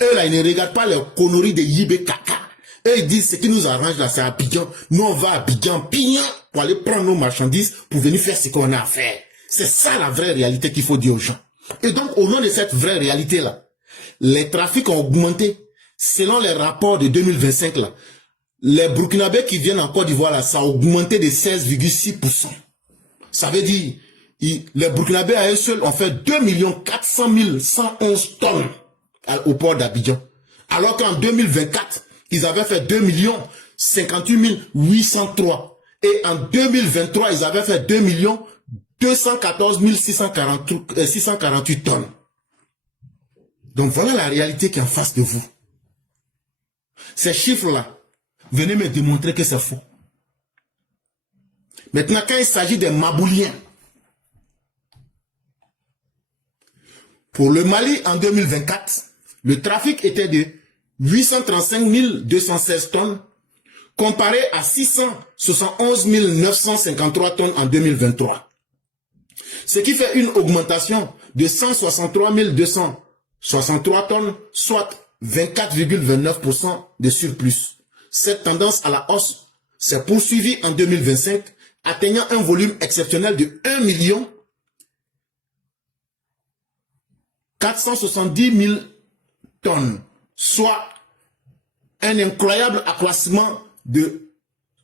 eux là, ils ne regardent pas les conneries de Yibé Kaka. Eux, ils disent ce qui nous arrange là, c'est Abidjan. Nous, on va à Abidjan, Pignan, pour aller prendre nos marchandises, pour venir faire ce qu'on a à faire. C'est ça la vraie réalité qu'il faut dire aux gens. Et donc, au nom de cette vraie réalité-là, les trafics ont augmenté. Selon les rapports de 2025, là, les Burkinabés qui viennent en Côte d'Ivoire, là, ça a augmenté de 16,6%. Ça veut dire, les Burkinabés à eux seuls ont fait 2 400 111 tonnes au port d'Abidjan. Alors qu'en 2024, ils avaient fait 2 58 803. Et en 2023, ils avaient fait 2 214 648 tonnes. Donc voilà la réalité qui est en face de vous. Ces chiffres-là, venez me démontrer que c'est faux. Maintenant, quand il s'agit des Mabouliens, pour le Mali en 2024, le trafic était de 835 216 tonnes, comparé à 671 953 tonnes en 2023. Ce qui fait une augmentation de 163 263 tonnes, soit 24,29% de surplus. Cette tendance à la hausse s'est poursuivi en 2025, atteignant un volume exceptionnel de 1 470 000 tonnes, soit un incroyable accroissement de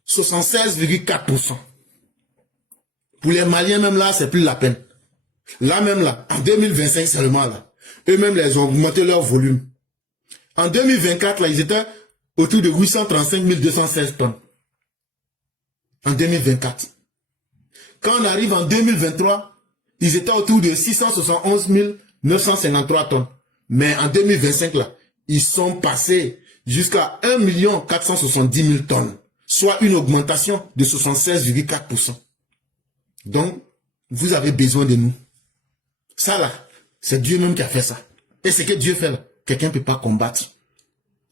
76,4%. Pour les Maliens, même là, c'est plus la peine. Là, même là, en 2025 seulement, là, eux-mêmes, ils ont augmenté leur volume. En 2024, là, ils étaient autour de 835 216 tonnes. En 2024. Quand on arrive en 2023, ils étaient autour de 671 953 tonnes. Mais en 2025, là, ils sont passés jusqu'à 1 470 000 tonnes, soit une augmentation de 76,4%. Donc, vous avez besoin de nous. Ça là, c'est Dieu même qui a fait ça. Et ce que Dieu fait là, quelqu'un ne peut pas combattre.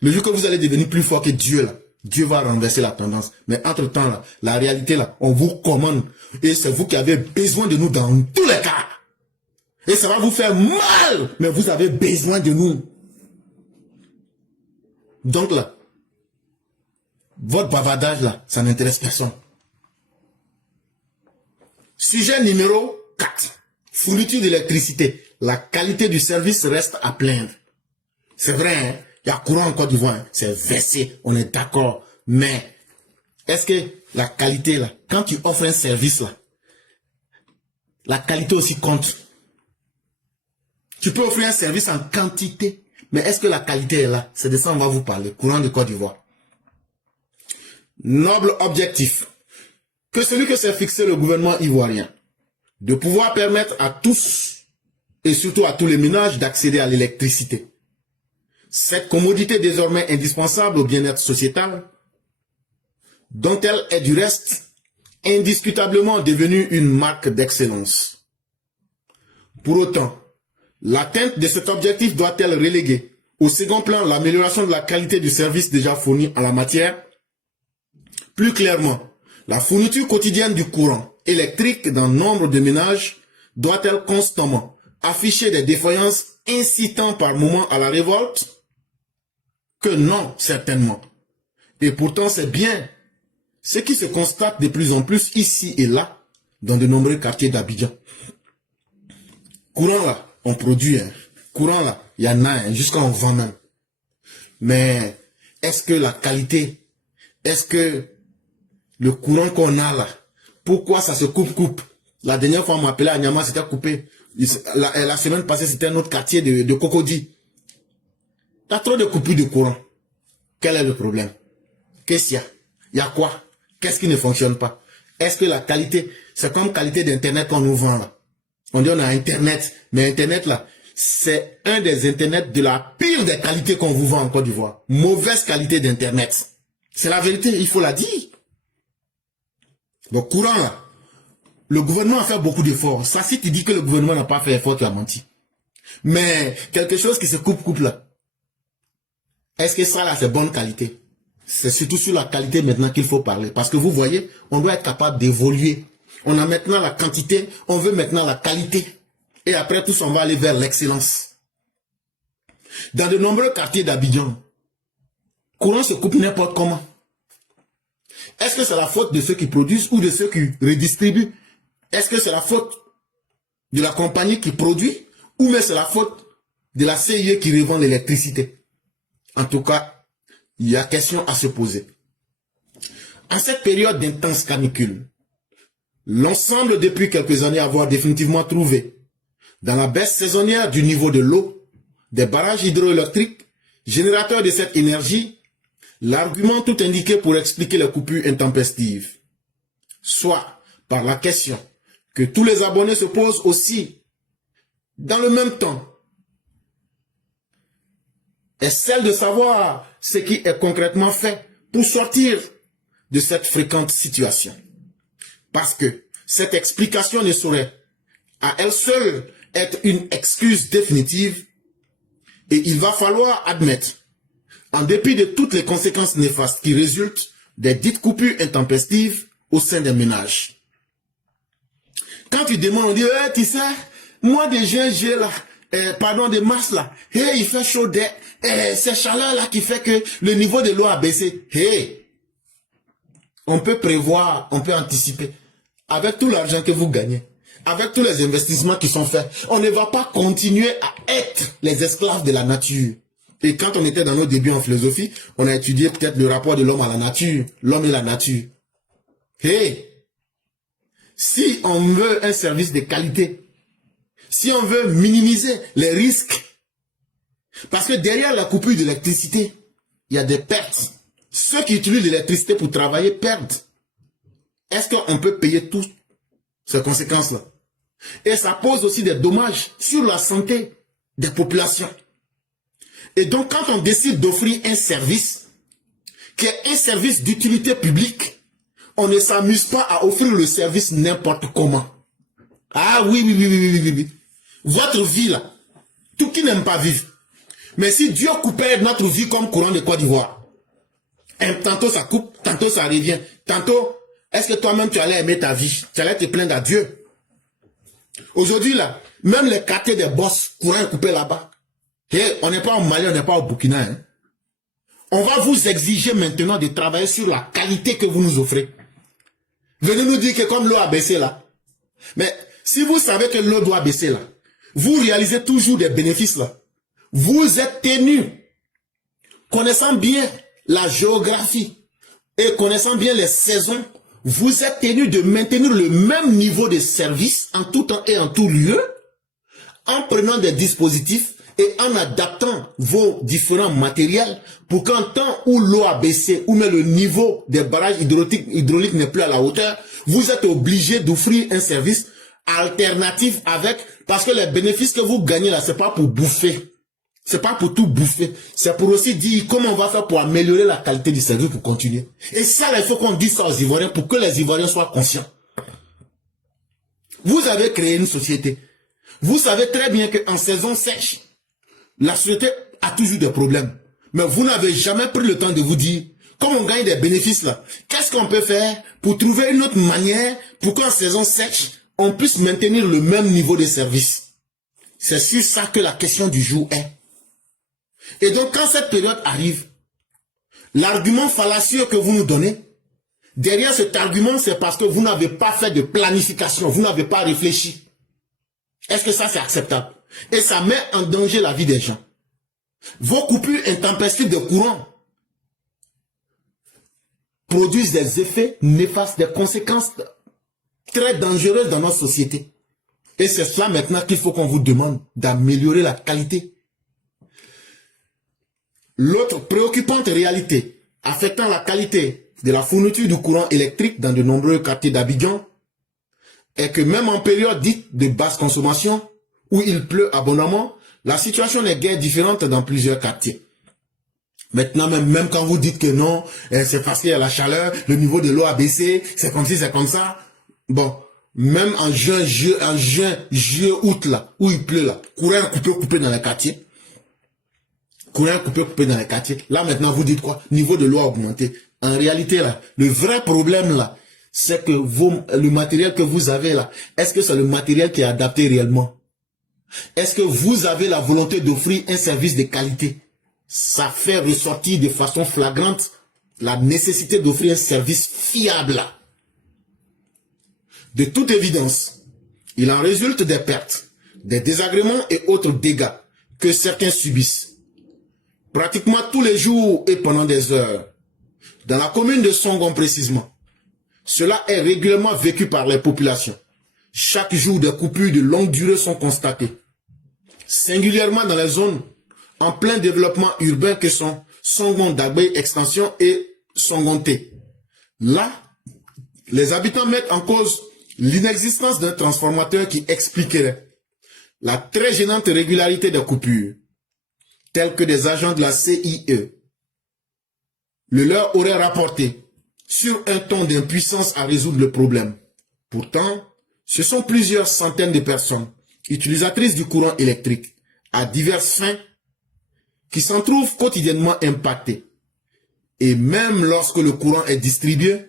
Le jour que vous allez devenir plus fort que Dieu là, Dieu va renverser la tendance. Mais entre-temps là, la réalité là, on vous commande. Et c'est vous qui avez besoin de nous dans tous les cas. Et ça va vous faire mal, mais vous avez besoin de nous. Donc là, votre bavardage là, ça n'intéresse personne. Sujet numéro 4. Fourniture d'électricité. La qualité du service reste à plaindre. C'est vrai, hein? Il y a courant en Côte d'Ivoire, hein? C'est versé, on est d'accord. Mais, est-ce que la qualité là, quand tu offres un service là, la qualité aussi compte? Tu peux offrir un service en quantité, mais est-ce que la qualité est là? C'est de ça qu'on va vous parler. Courant de Côte d'Ivoire. Noble objectif. Que celui que s'est fixé le gouvernement ivoirien, de pouvoir permettre à tous, et surtout à tous les ménages, d'accéder à l'électricité. Cette commodité désormais indispensable au bien-être sociétal, dont elle est du reste indiscutablement devenue une marque d'excellence. Pour autant, l'atteinte de cet objectif doit-elle reléguer au second plan l'amélioration de la qualité du service déjà fourni en la matière? Plus clairement, la fourniture quotidienne du courant électrique dans nombre de ménages doit-elle constamment afficher des défaillances incitant par moments à la révolte? Que non, certainement. Et pourtant, c'est bien ce qui se constate de plus en plus ici et là, dans de nombreux quartiers d'Abidjan. Courant là, on produit. Hein. Courant là, il y en a, hein, jusqu'à on vend même. Mais est-ce que la qualité, est-ce que le courant qu'on a là, pourquoi ça se coupe? La dernière fois, on m'appelait à Nyama, c'était coupé. La semaine passée, c'était un autre quartier de Cocody. Il y a trop de coupures de courant. Quel est le problème? Qu'est-ce qu'il y a? Il y a quoi? Qu'est-ce qui ne fonctionne pas? Est-ce que la qualité, c'est comme qualité d'Internet qu'on nous vend là? On dit on a Internet, mais Internet là, c'est un des Internets de la pire des qualités qu'on vous vend en Côte d'Ivoire. Mauvaise qualité d'Internet. C'est la vérité, il faut la dire. Donc courant là, le gouvernement a fait beaucoup d'efforts. Ça, si tu dis que le gouvernement n'a pas fait effort, tu as menti. Mais quelque chose qui se coupe là. Est-ce que ça là, c'est bonne qualité? C'est surtout sur la qualité maintenant qu'il faut parler. Parce que vous voyez, on doit être capable d'évoluer. On a maintenant la quantité, on veut maintenant la qualité. Et après tout, on va aller vers l'excellence. Dans de nombreux quartiers d'Abidjan, courant se coupe n'importe comment. Est-ce que c'est la faute de ceux qui produisent ou de ceux qui redistribuent? Est-ce que c'est la faute de la compagnie qui produit ou mais c'est la faute de la CIE qui revend l'électricité? En tout cas, il y a question à se poser. En cette période d'intense canicule, l'ensemble depuis quelques années avoir définitivement trouvé, dans la baisse saisonnière du niveau de l'eau, des barrages hydroélectriques, générateurs de cette énergie, l'argument tout indiqué pour expliquer les coupures intempestives, soit par la question que tous les abonnés se posent aussi, dans le même temps, est celle de savoir ce qui est concrètement fait pour sortir de cette fréquente situation. Parce que cette explication ne saurait à elle seule être une excuse définitive et il va falloir admettre, en dépit de toutes les conséquences néfastes qui résultent des dites coupures intempestives au sein des ménages. Quand tu demandes, on dit, tu sais, moi de juin, juillet là, de mars là, il fait chaud, c'est chaleur là qui fait que le niveau de l'eau a baissé. On peut prévoir, on peut anticiper. Avec tout l'argent que vous gagnez, avec tous les investissements qui sont faits, on ne va pas continuer à être les esclaves de la nature. Et quand on était dans nos débuts en philosophie, on a étudié peut-être le rapport de l'homme à la nature, l'homme et la nature. Hey! Si on veut un service de qualité, si on veut minimiser les risques, parce que derrière la coupure d'électricité, il y a des pertes. Ceux qui utilisent l'électricité pour travailler perdent. Est-ce qu'on peut payer toutes ces conséquences-là? Et ça pose aussi des dommages sur la santé des populations. Et donc, quand on décide d'offrir un service, qui est un service d'utilité publique, on ne s'amuse pas à offrir le service n'importe comment. Ah oui, oui, oui, oui, oui, oui, oui. Votre vie là, tout qui n'aime pas vivre. Mais si Dieu coupait notre vie comme courant de Côte d'Ivoire, tantôt ça coupe, tantôt ça revient, tantôt, est-ce que toi-même tu allais aimer ta vie? Tu allais te plaindre à Dieu? Aujourd'hui là, même les quartiers des boss, courant est coupé là-bas. Et on n'est pas au Mali, on n'est pas au Burkina. Hein? On va vous exiger maintenant de travailler sur la qualité que vous nous offrez. Venez nous dire que comme l'eau a baissé là. Mais si vous savez que l'eau doit baisser là, vous réalisez toujours des bénéfices là. Vous êtes tenu, connaissant bien la géographie et connaissant bien les saisons, vous êtes tenu de maintenir le même niveau de service en tout temps et en tout lieu, en prenant des dispositifs et en adaptant vos différents matériels pour qu'en temps où l'eau a baissé ou même le niveau des barrages hydrauliques n'est plus à la hauteur, vous êtes obligé d'offrir un service alternatif avec, parce que les bénéfices que vous gagnez là, c'est pas pour bouffer. C'est pas pour tout bouffer. C'est pour aussi dire comment on va faire pour améliorer la qualité du service pour continuer. Et ça, il faut qu'on dise ça aux Ivoiriens pour que les Ivoiriens soient conscients. Vous avez créé une société. Vous savez très bien qu'en saison sèche, la société a toujours des problèmes. Mais vous n'avez jamais pris le temps de vous dire, comme on gagne des bénéfices là, qu'est-ce qu'on peut faire pour trouver une autre manière pour qu'en saison sèche, on puisse maintenir le même niveau de service. C'est sur ça que la question du jour est. Et donc, quand cette période arrive, l'argument fallacieux que vous nous donnez, derrière cet argument, c'est parce que vous n'avez pas fait de planification, vous n'avez pas réfléchi. Est-ce que ça, c'est acceptable? Et ça met en danger la vie des gens. Vos coupures intempestives de courant produisent des effets néfastes, des conséquences très dangereuses dans notre société. Et c'est cela maintenant qu'il faut qu'on vous demande d'améliorer la qualité. L'autre préoccupante réalité affectant la qualité de la fourniture du courant électrique dans de nombreux quartiers d'Abidjan est que même en période dite de basse consommation, où il pleut abondamment, la situation est guère différente dans plusieurs quartiers. Maintenant, même quand vous dites que non, c'est parce qu'il y a la chaleur, le niveau de l'eau a baissé, c'est comme ci, c'est comme ça. Bon, même en juin, août là, où il pleut là, courant coupé dans les quartiers. Courant coupé dans les quartiers. Là maintenant vous dites quoi? Niveau de l'eau a augmenté. En réalité là, le vrai problème là, c'est que le matériel que vous avez là, est-ce que c'est le matériel qui est adapté réellement? Est-ce que vous avez la volonté d'offrir un service de qualité? Ça fait ressortir de façon flagrante la nécessité d'offrir un service fiable. De toute évidence, il en résulte des pertes, des désagréments et autres dégâts que certains subissent. Pratiquement tous les jours et pendant des heures. Dans la commune de Songon précisément, cela est régulièrement vécu par les populations. Chaque jour, des coupures de longue durée sont constatées. Singulièrement dans les zones en plein développement urbain que sont Songon Dagbe Extension et Songon T. Là, les habitants mettent en cause l'inexistence d'un transformateur qui expliquerait la très gênante régularité des coupures, tels que des agents de la CIE le leur auraient rapporté sur un ton d'impuissance à résoudre le problème. Pourtant, ce sont plusieurs centaines de personnes utilisatrices du courant électrique à diverses fins qui s'en trouvent quotidiennement impactées. Et même lorsque le courant est distribué,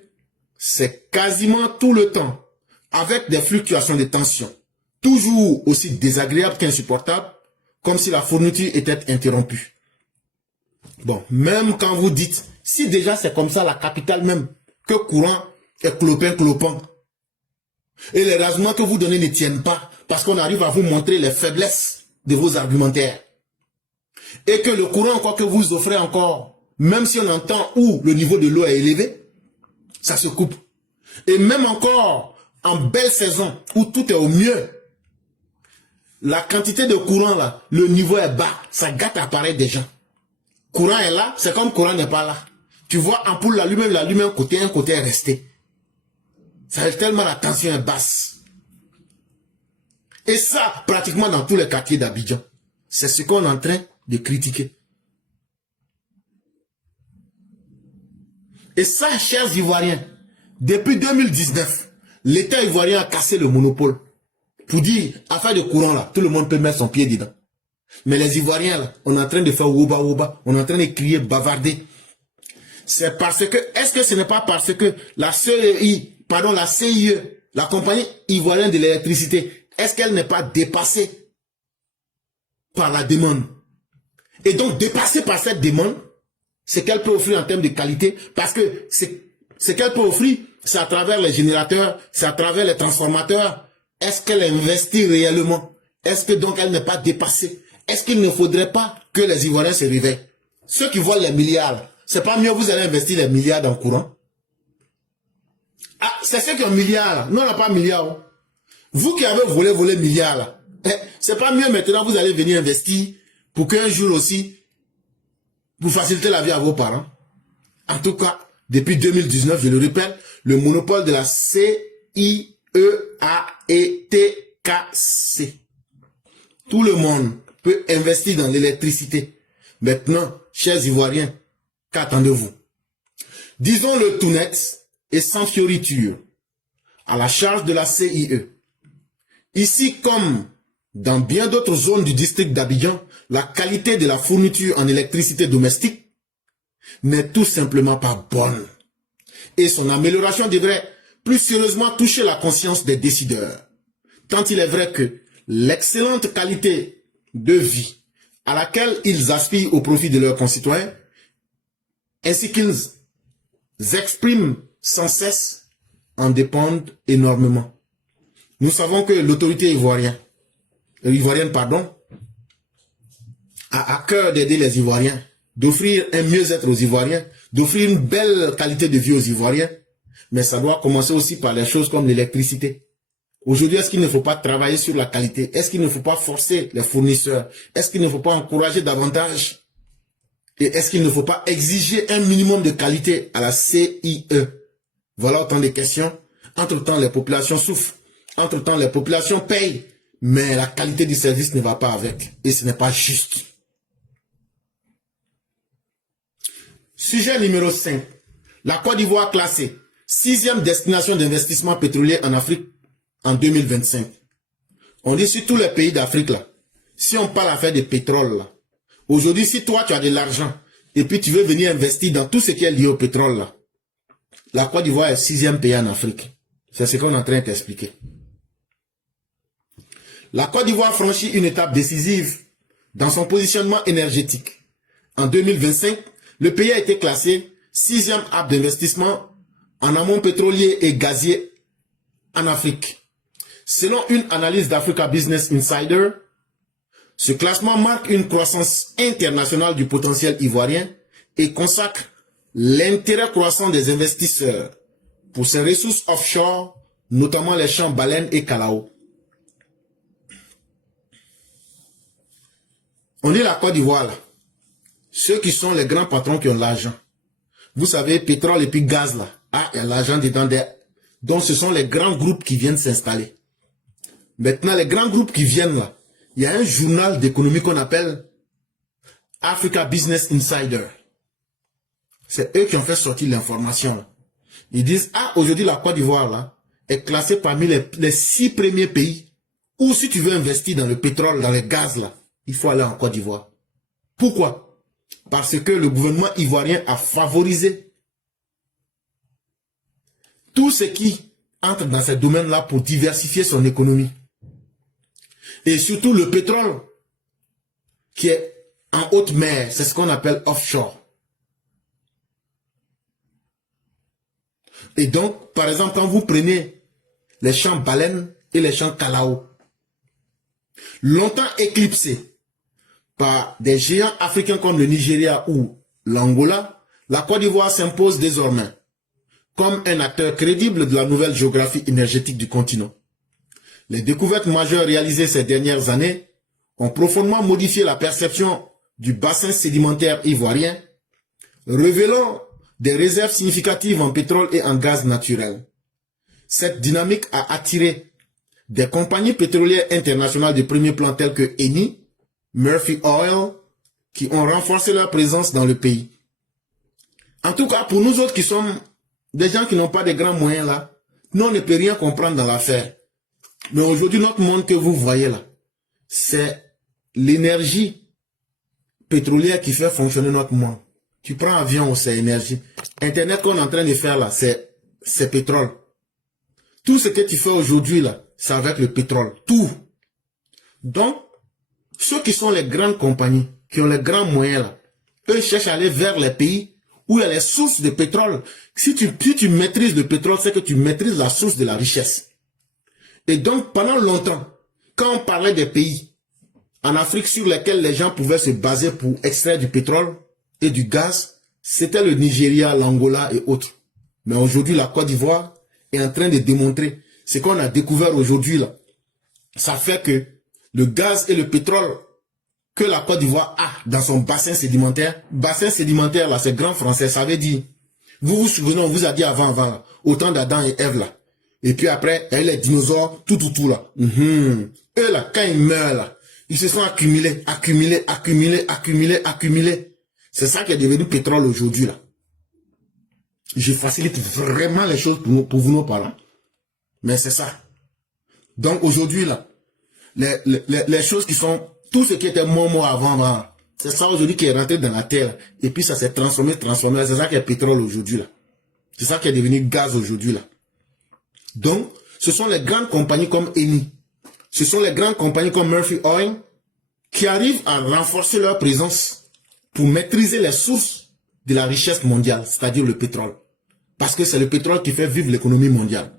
c'est quasiment tout le temps avec des fluctuations de tension, toujours aussi désagréables qu'insupportables, comme si la fourniture était interrompue. Bon, même quand vous dites, si déjà c'est comme ça, la capitale même, que courant est clopin-clopant. Et les raisonnements que vous donnez ne tiennent pas parce qu'on arrive à vous montrer les faiblesses de vos argumentaires. Et que le courant encore que vous offrez encore, même si on entend où le niveau de l'eau est élevé, ça se coupe. Et même encore en belle saison où tout est au mieux, la quantité de courant là, le niveau est bas, ça gâte l'appareil des gens. Courant est là, c'est comme courant n'est pas là. Tu vois, ampoule l'allume un côté est resté. Ça fait tellement la tension est basse. Et ça, pratiquement dans tous les quartiers d'Abidjan. C'est ce qu'on est en train de critiquer. Et ça, chers Ivoiriens, depuis 2019, l'État ivoirien a cassé le monopole. Pour dire, affaire de courant là, tout le monde peut mettre son pied dedans. Mais les Ivoiriens là, on est en train de faire woba woba, on est en train de crier, bavarder. C'est parce que, est-ce que ce n'est pas parce que la CEI, la CIE, la compagnie ivoirienne de l'électricité, est-ce qu'elle n'est pas dépassée par la demande? Et donc, dépassée par cette demande, ce qu'elle peut offrir en termes de qualité, parce que ce qu'elle peut offrir, c'est à travers les générateurs, c'est à travers les transformateurs. Est-ce qu'elle investit réellement? Est-ce que donc elle n'est pas dépassée? Est-ce qu'il ne faudrait pas que les Ivoiriens se réveillent? Ceux qui voient les milliards, c'est pas mieux vous allez investir les milliards dans le courant? Ah, c'est ceux qui ont milliards là. Nous, on n'a pas milliards. Hein. Vous qui avez volé milliards là. C'est pas mieux maintenant vous allez venir investir pour qu'un jour aussi, vous facilitez la vie à vos parents. En tout cas, depuis 2019, je le répète, le monopole de la CIE a été cassé. Tout le monde peut investir dans l'électricité. Maintenant, chers Ivoiriens, qu'attendez-vous? Disons-le tout net et sans fioriture, à la charge de la CIE. Ici, comme dans bien d'autres zones du district d'Abidjan, la qualité de la fourniture en électricité domestique n'est tout simplement pas bonne. Et son amélioration devrait plus sérieusement toucher la conscience des décideurs. Tant il est vrai que l'excellente qualité de vie à laquelle ils aspirent au profit de leurs concitoyens, ainsi qu'ils expriment sans cesse, en dépendent énormément. Nous savons que l'autorité ivoirienne, a à cœur d'aider les Ivoiriens, d'offrir un mieux-être aux Ivoiriens, d'offrir une belle qualité de vie aux Ivoiriens, mais ça doit commencer aussi par les choses comme l'électricité. Aujourd'hui, est-ce qu'il ne faut pas travailler sur la qualité? Est-ce qu'il ne faut pas forcer les fournisseurs? Est-ce qu'il ne faut pas encourager davantage? Et est-ce qu'il ne faut pas exiger un minimum de qualité à la CIE? Voilà autant de questions. Entre-temps, les populations souffrent. Entre-temps, les populations payent. Mais la qualité du service ne va pas avec. Et ce n'est pas juste. Sujet numéro 5. La Côte d'Ivoire classée 6e destination d'investissement pétrolier en Afrique en 2025. On dit sur tous les pays d'Afrique là. Si on parle à faire de pétrole là. Aujourd'hui, si toi tu as de l'argent et puis tu veux venir investir dans tout ce qui est lié au pétrole là. La Côte d'Ivoire est 6e pays en Afrique. C'est ce qu'on est en train de t'expliquer. La Côte d'Ivoire franchit une étape décisive dans son positionnement énergétique. En 2025, le pays a été classé 6e hub d'investissement en amont pétrolier et gazier en Afrique. Selon une analyse d'Africa Business Insider, ce classement marque une croissance internationale du potentiel ivoirien et consacre l'intérêt croissant des investisseurs pour ses ressources offshore, notamment les champs baleines et Calao. On dit la Côte d'Ivoire là. Ceux qui sont les grands patrons qui ont l'argent. Vous savez, pétrole et puis gaz là. Ah, il y a l'argent dedans. Donc ce sont les grands groupes qui viennent s'installer. Maintenant, les grands groupes qui viennent là, il y a un journal d'économie qu'on appelle Africa Business Insider. C'est eux qui ont fait sortir l'information. Ils disent, ah, aujourd'hui la Côte d'Ivoire là est classée parmi les 6 premiers pays où si tu veux investir dans le pétrole, dans le gaz là, il faut aller en Côte d'Ivoire. Pourquoi? Parce que le gouvernement ivoirien a favorisé tout ce qui entre dans ces domaines-là pour diversifier son économie. Et surtout le pétrole qui est en haute mer, c'est ce qu'on appelle offshore. Et donc, par exemple, quand vous prenez les champs baleines et les champs calao, longtemps éclipsés par des géants africains comme le Nigeria ou l'Angola, la Côte d'Ivoire s'impose désormais comme un acteur crédible de la nouvelle géographie énergétique du continent. Les découvertes majeures réalisées ces dernières années ont profondément modifié la perception du bassin sédimentaire ivoirien, révélant des réserves significatives en pétrole et en gaz naturel. Cette dynamique a attiré des compagnies pétrolières internationales de premier plan telles que Eni, Murphy Oil, qui ont renforcé leur présence dans le pays. En tout cas, pour nous autres qui sommes des gens qui n'ont pas de grands moyens là, nous on ne peut rien comprendre dans l'affaire. Mais aujourd'hui, notre monde que vous voyez là, c'est l'énergie pétrolière qui fait fonctionner notre monde. Tu prends avion, c'est énergie. Internet qu'on est en train de faire là, c'est pétrole. Tout ce que tu fais aujourd'hui là, c'est avec le pétrole. Tout. Donc, ceux qui sont les grandes compagnies, qui ont les grands moyens là, eux cherchent à aller vers les pays où il y a les sources de pétrole. Si tu maîtrises le pétrole, c'est que tu maîtrises la source de la richesse. Et donc, pendant longtemps, quand on parlait des pays en Afrique sur lesquels les gens pouvaient se baser pour extraire du pétrole et du gaz, c'était le Nigeria, l'Angola et autres. Mais aujourd'hui, la Côte d'Ivoire est en train de démontrer ce qu'on a découvert aujourd'hui là. Ça fait que le gaz et le pétrole que la Côte d'Ivoire a dans son bassin sédimentaire là, c'est grand français, ça veut dire, vous vous souvenez, on vous a dit avant là, au temps d'Adam et Ève là. Et puis après, il y a les dinosaures, tout là. Eux là, quand ils meurent là, ils se sont accumulés. C'est ça qui est devenu pétrole aujourd'hui là. Je facilite vraiment les choses pour vous nos parents. Mais c'est ça. Donc aujourd'hui là, les choses qui sont, tout ce qui était mort avant, c'est ça aujourd'hui qui est rentré dans la terre. Et puis ça s'est transformé. C'est ça qui est pétrole aujourd'hui là. C'est ça qui est devenu gaz aujourd'hui là. Donc, ce sont les grandes compagnies comme Eni, ce sont les grandes compagnies comme Murphy Oil qui arrivent à renforcer leur présence pour maîtriser les sources de la richesse mondiale, c'est-à-dire le pétrole. Parce que c'est le pétrole qui fait vivre l'économie mondiale.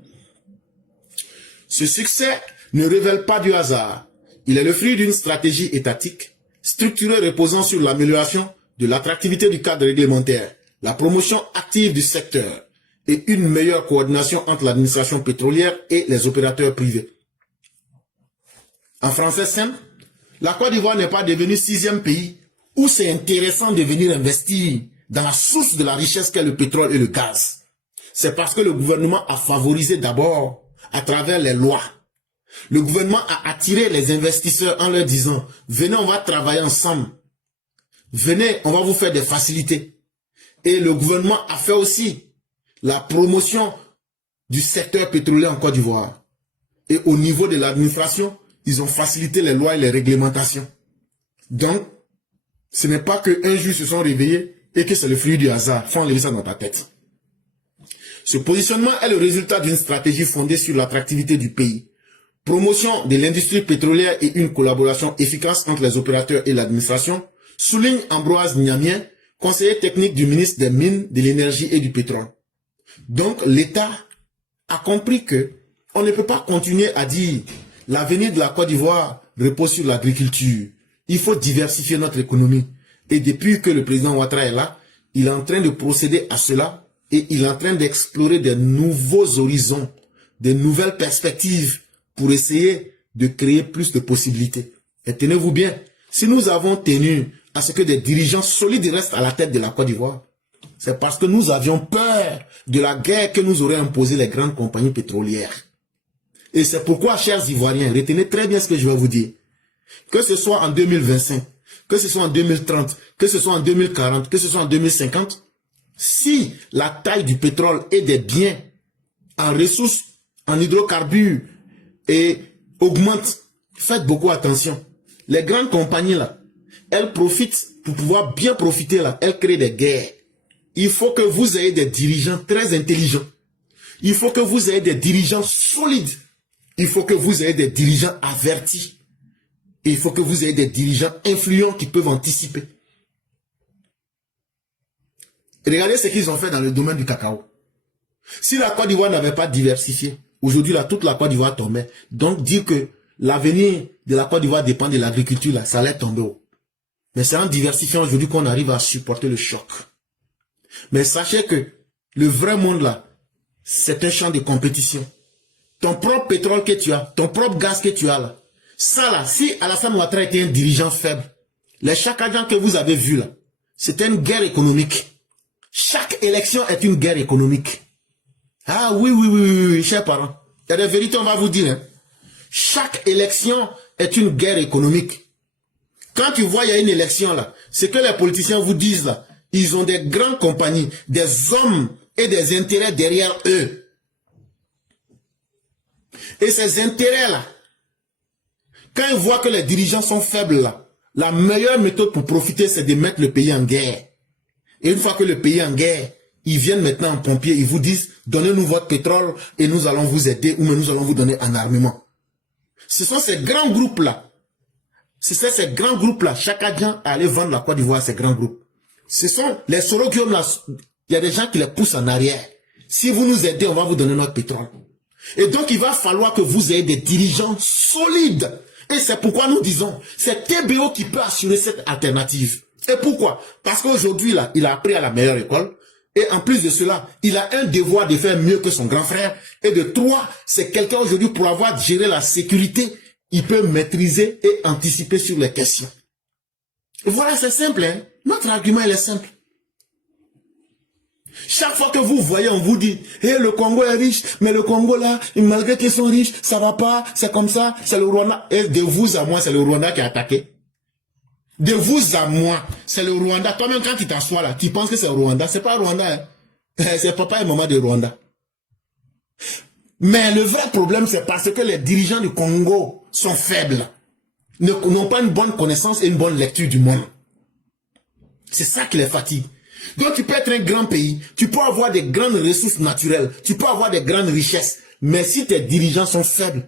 Ce succès ne révèle pas du hasard. Il est le fruit d'une stratégie étatique, structurée reposant sur l'amélioration de l'attractivité du cadre réglementaire, la promotion active du secteur, et une meilleure coordination entre l'administration pétrolière et les opérateurs privés. En français simple, la Côte d'Ivoire n'est pas devenue 6e pays où c'est intéressant de venir investir dans la source de la richesse qu'est le pétrole et le gaz. C'est parce que le gouvernement a favorisé d'abord, à travers les lois. Le gouvernement a attiré les investisseurs en leur disant, venez, on va travailler ensemble. Venez, on va vous faire des facilités. Et le gouvernement a fait aussi la promotion du secteur pétrolier en Côte d'Ivoire. Et au niveau de l'administration, ils ont facilité les lois et les réglementations. Donc, ce n'est pas qu'un jour ils se sont réveillés et que c'est le fruit du hasard. Faut enlever ça dans ta tête. Ce positionnement est le résultat d'une stratégie fondée sur l'attractivité du pays, promotion de l'industrie pétrolière et une collaboration efficace entre les opérateurs et l'administration, souligne Ambroise Niamien, conseiller technique du ministre des Mines, de l'Énergie et du Pétrole. Donc, l'État a compris que on ne peut pas continuer à dire l'avenir de la Côte d'Ivoire repose sur l'agriculture. Il faut diversifier notre économie. Et depuis que le président Ouattara est là, il est en train de procéder à cela et il est en train d'explorer des nouveaux horizons, des nouvelles perspectives pour essayer de créer plus de possibilités. Et tenez-vous bien, si nous avons tenu à ce que des dirigeants solides restent à la tête de la Côte d'Ivoire, c'est parce que nous avions peur de la guerre que nous auraient imposé les grandes compagnies pétrolières. Et c'est pourquoi, chers Ivoiriens, retenez très bien ce que je vais vous dire. Que ce soit en 2025, que ce soit en 2030, que ce soit en 2040, que ce soit en 2050, si la taille du pétrole et des biens en ressources, en hydrocarbures et augmente, faites beaucoup attention. Les grandes compagnies là, elles profitent, pour pouvoir bien profiter là, elles créent des guerres. Il faut que vous ayez des dirigeants très intelligents. Il faut que vous ayez des dirigeants solides. Il faut que vous ayez des dirigeants avertis. Et il faut que vous ayez des dirigeants influents qui peuvent anticiper. Regardez ce qu'ils ont fait dans le domaine du cacao. Si la Côte d'Ivoire n'avait pas diversifié, aujourd'hui, là, toute la Côte d'Ivoire tombait. Donc, dire que l'avenir de la Côte d'Ivoire dépend de l'agriculture, là, ça allait tomber haut. Mais c'est en diversifiant aujourd'hui qu'on arrive à supporter le choc. Mais sachez que le vrai monde, là, c'est un champ de compétition. Ton propre pétrole que tu as, ton propre gaz que tu as, là, ça, là, si Alassane Ouattara était un dirigeant faible, les chacadans que vous avez vus, là, c'était une guerre économique. Chaque élection est une guerre économique. Ah oui, chers parents. Il y a des vérités, on va vous dire. Hein. Chaque élection est une guerre économique. Quand tu vois, il y a une élection là, c'est que les politiciens vous disent là, ils ont des grandes compagnies, des hommes et des intérêts derrière eux. Et ces intérêts là, quand ils voient que les dirigeants sont faibles là, la meilleure méthode pour profiter, c'est de mettre le pays en guerre. Et une fois que le pays est en guerre, ils viennent maintenant en pompier, ils vous disent, donnez-nous votre pétrole et nous allons vous aider ou nous allons vous donner un armement. Ce sont ces grands groupes-là. C'est ces grands groupes-là. Chaque agent allait vendre la Côte d'Ivoire à ces grands groupes. Ce sont les Soroguium-là. Il y a des gens qui les poussent en arrière. Si vous nous aidez, on va vous donner notre pétrole. Et donc, il va falloir que vous ayez des dirigeants solides. Et c'est pourquoi nous disons, c'est TBO qui peut assurer cette alternative. Et pourquoi? Parce qu'aujourd'hui, là, il a appris à la meilleure école. Et en plus de cela, il a un devoir de faire mieux que son grand frère. Et de trois, c'est quelqu'un aujourd'hui pour avoir géré la sécurité. Il peut maîtriser et anticiper sur les questions. Et voilà, c'est simple. Hein? Notre argument, il est simple. Chaque fois que vous voyez, on vous dit, hey, le Congo est riche, mais le Congo là, malgré qu'ils sont riches, ça va pas, c'est comme ça, c'est le Rwanda. Et de vous à moi, c'est le Rwanda qui a attaqué. De vous à moi, c'est le Rwanda. Toi-même, quand tu t'assois là, tu penses que c'est le Rwanda. C'est pas le Rwanda. Hein? C'est papa et maman de Rwanda. Mais le vrai problème, c'est parce que les dirigeants du Congo sont faibles. N'ont pas une bonne connaissance et une bonne lecture du monde. C'est ça qui les fatigue. Donc tu peux être un grand pays, tu peux avoir des grandes ressources naturelles, tu peux avoir des grandes richesses. Mais si tes dirigeants sont faibles,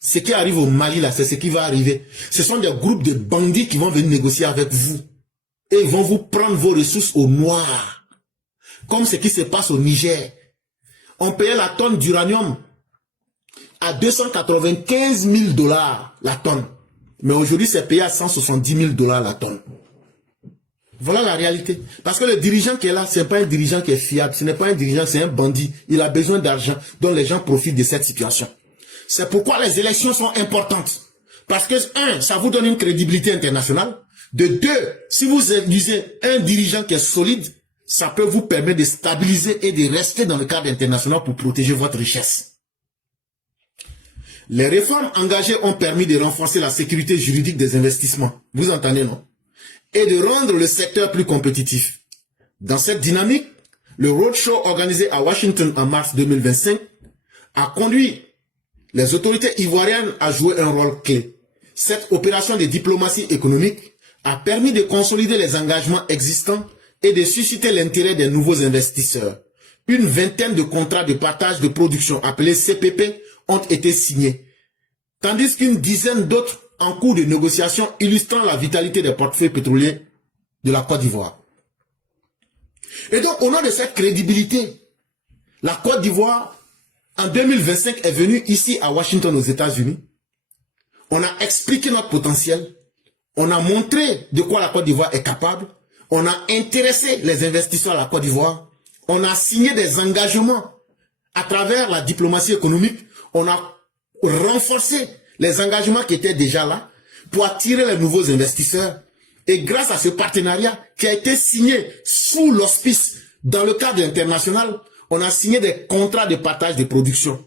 ce qui arrive au Mali là, c'est ce qui va arriver. Ce sont des groupes de bandits qui vont venir négocier avec vous. Et ils vont vous prendre vos ressources au noir. Comme ce qui se passe au Niger. On payait la tonne d'uranium à 295 000 $ la tonne. Mais aujourd'hui, c'est payé à 170 000 $ la tonne. Voilà la réalité. Parce que le dirigeant qui est là, ce n'est pas un dirigeant qui est fiable. Ce n'est pas un dirigeant, c'est un bandit. Il a besoin d'argent. Donc les gens profitent de cette situation. C'est pourquoi les élections sont importantes. Parce que, un, ça vous donne une crédibilité internationale. De deux, si vous élisez un dirigeant qui est solide, ça peut vous permettre de stabiliser et de rester dans le cadre international pour protéger votre richesse. Les réformes engagées ont permis de renforcer la sécurité juridique des investissements. Vous entendez, non? Et de rendre le secteur plus compétitif. Dans cette dynamique, le roadshow organisé à Washington en mars 2025 a conduit les autorités ivoiriennes à jouer un rôle clé. Cette opération de diplomatie économique a permis de consolider les engagements existants et de susciter l'intérêt des nouveaux investisseurs. Une vingtaine de contrats de partage de production appelés CPP ont été signés, tandis qu'une dizaine d'autres en cours de négociation illustrant la vitalité des portefeuilles pétroliers de la Côte d'Ivoire. Et donc, au nom de cette crédibilité, la Côte d'Ivoire, en 2025, est venue ici à Washington, aux États-Unis. On a expliqué notre potentiel. On a montré de quoi la Côte d'Ivoire est capable. On a intéressé les investisseurs à la Côte d'Ivoire. On a signé des engagements à travers la diplomatie économique. On a renforcé les engagements qui étaient déjà là pour attirer les nouveaux investisseurs. Et grâce à ce partenariat qui a été signé sous l'auspice dans le cadre international, on a signé des contrats de partage de production.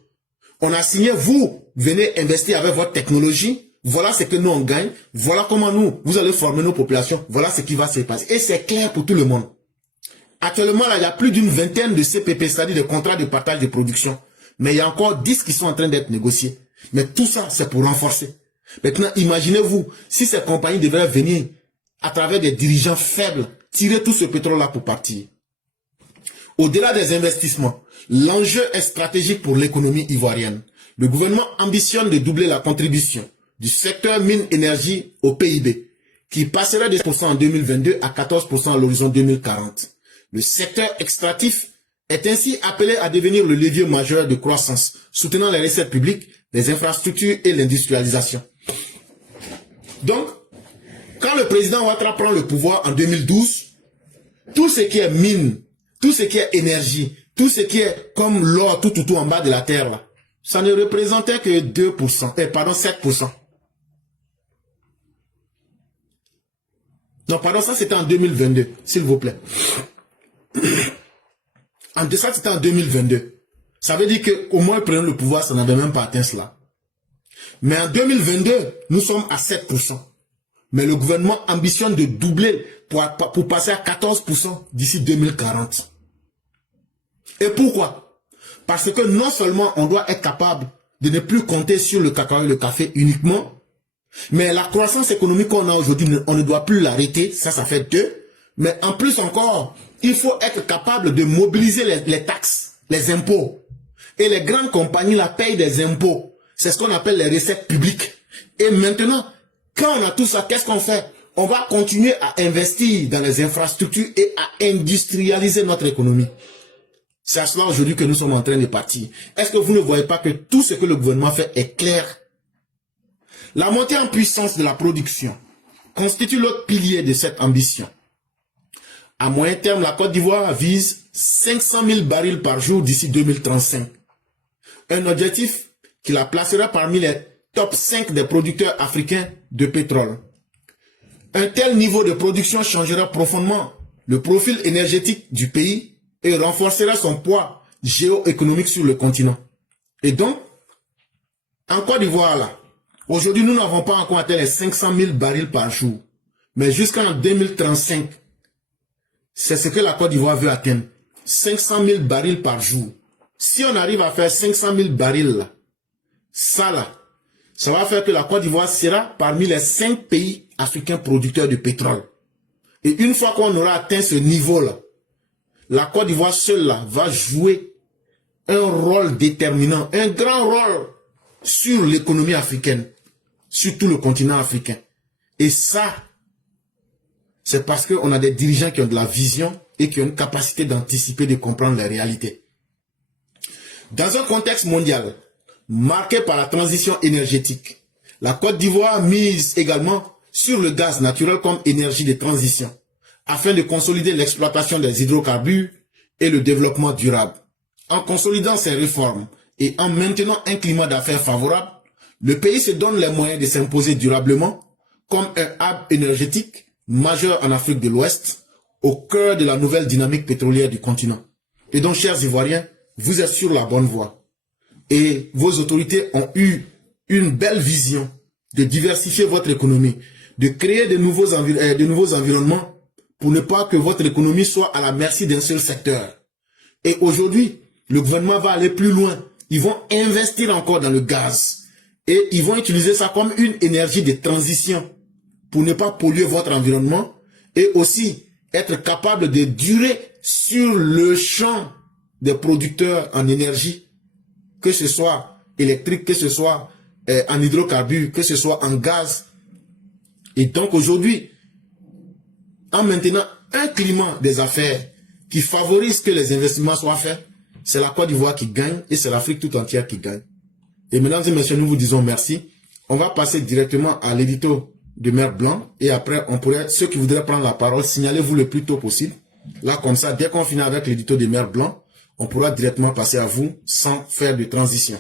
On a signé, vous venez investir avec votre technologie, voilà ce que nous on gagne, voilà comment vous allez former nos populations, voilà ce qui va se passer. Et c'est clair pour tout le monde. Actuellement, là, il y a plus d'une vingtaine de CPP, c'est-à-dire de contrats de partage de production. Mais il y a encore 10 qui sont en train d'être négociés. Mais tout ça, c'est pour renforcer. Maintenant, imaginez-vous, si ces compagnies devraient venir, à travers des dirigeants faibles, tirer tout ce pétrole-là pour partir. Au-delà des investissements, l'enjeu est stratégique pour l'économie ivoirienne. Le gouvernement ambitionne de doubler la contribution du secteur mine-énergie au PIB, qui passerait de 10% en 2022 à 14% à l'horizon 2040. Le secteur extractif est ainsi appelé à devenir le levier majeur de croissance, soutenant les recettes publiques, les infrastructures et l'industrialisation. Donc, quand le président Ouattara prend le pouvoir en 2012, tout ce qui est mine, tout ce qui est énergie, tout ce qui est comme l'or tout en bas de la terre, là, ça ne représentait que 7%. Non, pardon, ça c'était en 2022, s'il vous plaît. Ça c'était en 2022. Ça veut dire qu'au moins prendre le pouvoir, ça n'avait même pas atteint cela. Mais en 2022, nous sommes à 7%. Mais le gouvernement ambitionne de doubler pour passer à 14% d'ici 2040. Et pourquoi? Parce que non seulement on doit être capable de ne plus compter sur le cacao et le café uniquement, mais la croissance économique qu'on a aujourd'hui, on ne doit plus l'arrêter, ça fait 2. Mais en plus encore, il faut être capable de mobiliser les taxes, les impôts. Et les grandes compagnies la payent des impôts. C'est ce qu'on appelle les recettes publiques. Et maintenant, quand on a tout ça, qu'est-ce qu'on fait? On va continuer à investir dans les infrastructures et à industrialiser notre économie. C'est à cela aujourd'hui que nous sommes en train de partir. Est-ce que vous ne voyez pas que tout ce que le gouvernement fait est clair? La montée en puissance de la production constitue l'autre pilier de cette ambition. À moyen terme, la Côte d'Ivoire vise 500 000 barils par jour d'ici 2035. Un objectif qui la placera parmi les top 5 des producteurs africains de pétrole. Un tel niveau de production changera profondément le profil énergétique du pays et renforcera son poids géoéconomique sur le continent. Et donc, en Côte d'Ivoire, là, aujourd'hui, nous n'avons pas encore atteint les 500 000 barils par jour. Mais jusqu'en 2035, c'est ce que la Côte d'Ivoire veut atteindre. 500 000 barils par jour. Si on arrive à faire 500 000 barils, là, ça va faire que la Côte d'Ivoire sera parmi les 5 pays africains producteurs de pétrole. Et une fois qu'on aura atteint ce niveau-là, la Côte d'Ivoire seule là, va jouer un rôle déterminant, un grand rôle sur l'économie africaine, sur tout le continent africain. Et ça, c'est parce qu'on a des dirigeants qui ont de la vision et qui ont une capacité d'anticiper, de comprendre les réalités. Dans un contexte mondial marqué par la transition énergétique, la Côte d'Ivoire mise également sur le gaz naturel comme énergie de transition, afin de consolider l'exploitation des hydrocarbures et le développement durable. En consolidant ces réformes et en maintenant un climat d'affaires favorable, le pays se donne les moyens de s'imposer durablement comme un hub énergétique majeur en Afrique de l'Ouest, au cœur de la nouvelle dynamique pétrolière du continent. Et donc, chers Ivoiriens, vous êtes sur la bonne voie. Et vos autorités ont eu une belle vision de diversifier votre économie, de créer de nouveaux environnements pour ne pas que votre économie soit à la merci d'un seul secteur. Et aujourd'hui, le gouvernement va aller plus loin. Ils vont investir encore dans le gaz. Et ils vont utiliser ça comme une énergie de transition pour ne pas polluer votre environnement et aussi être capable de durer sur le champ des producteurs en énergie, que ce soit électrique, que ce soit en hydrocarbures, que ce soit en gaz. Et donc aujourd'hui, en maintenant un climat des affaires qui favorise que les investissements soient faits, c'est la Côte d'Ivoire qui gagne et c'est l'Afrique tout entière qui gagne. Et mesdames et messieurs, nous vous disons merci. On va passer directement à l'édito de Mère Blanc et après on pourrait, ceux qui voudraient prendre la parole, signalez-vous le plus tôt possible. Là comme ça, dès qu'on finit avec l'édito de Mère Blanc, on pourra directement passer à vous sans faire de transition.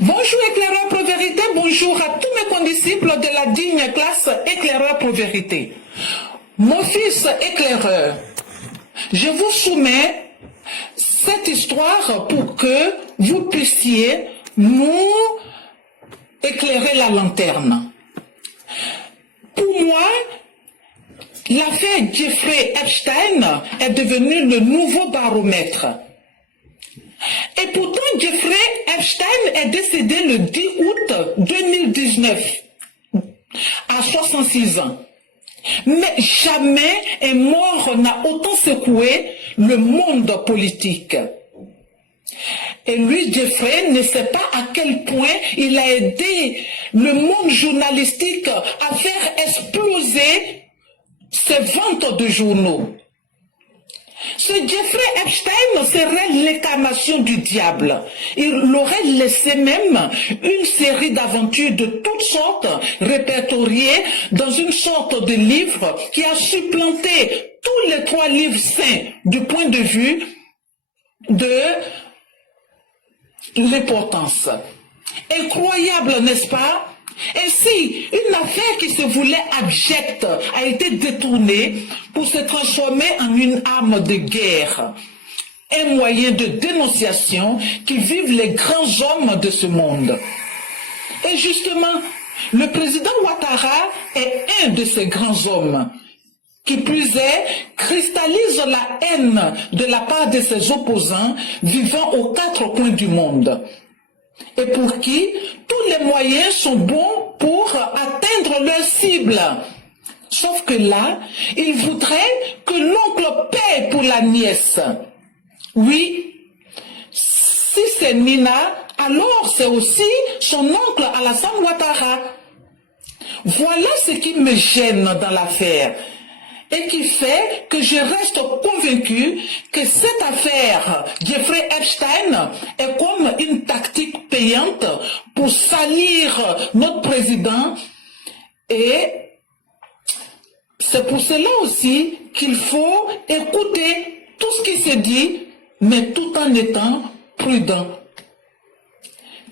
Bonjour éclaireur pour vérité, bonjour à tous mes condisciples de la digne classe éclaireur pour vérité. Mon fils éclaireur, je vous soumets cette histoire pour que vous puissiez nous éclairer la lanterne. Pour moi, l'affaire Jeffrey Epstein est devenue le nouveau baromètre. Et pourtant, Jeffrey Epstein est décédé le 10 août 2019, à 66 ans. Mais jamais un mort n'a autant secoué le monde politique. Et lui, Jeffrey, ne sait pas à quel point il a aidé le monde journalistique à faire exploser ses ventes de journaux. Ce Jeffrey Epstein serait l'incarnation du diable. Il aurait laissé même une série d'aventures de toutes sortes répertoriées dans une sorte de livre qui a supplanté tous les 3 livres saints du point de vue de l'importance. Incroyable, n'est-ce pas? Ainsi, une affaire qui se voulait abjecte a été détournée pour se transformer en une arme de guerre, un moyen de dénonciation qui vivent les grands hommes de ce monde. Et justement, le président Ouattara est un de ces grands hommes. Qui plus est, cristallise la haine de la part de ses opposants vivant aux 4 coins du monde. Et pour qui tous les moyens sont bons pour atteindre leur cible. Sauf que là, il voudrait que l'oncle paie pour la nièce. Oui, si c'est Nina, alors c'est aussi son oncle Alassane Ouattara. Voilà ce qui me gêne dans l'affaire. Et qui fait que je reste convaincu que cette affaire Jeffrey Epstein est comme une tactique payante pour salir notre président. Et c'est pour cela aussi qu'il faut écouter tout ce qui se dit, mais tout en étant prudent.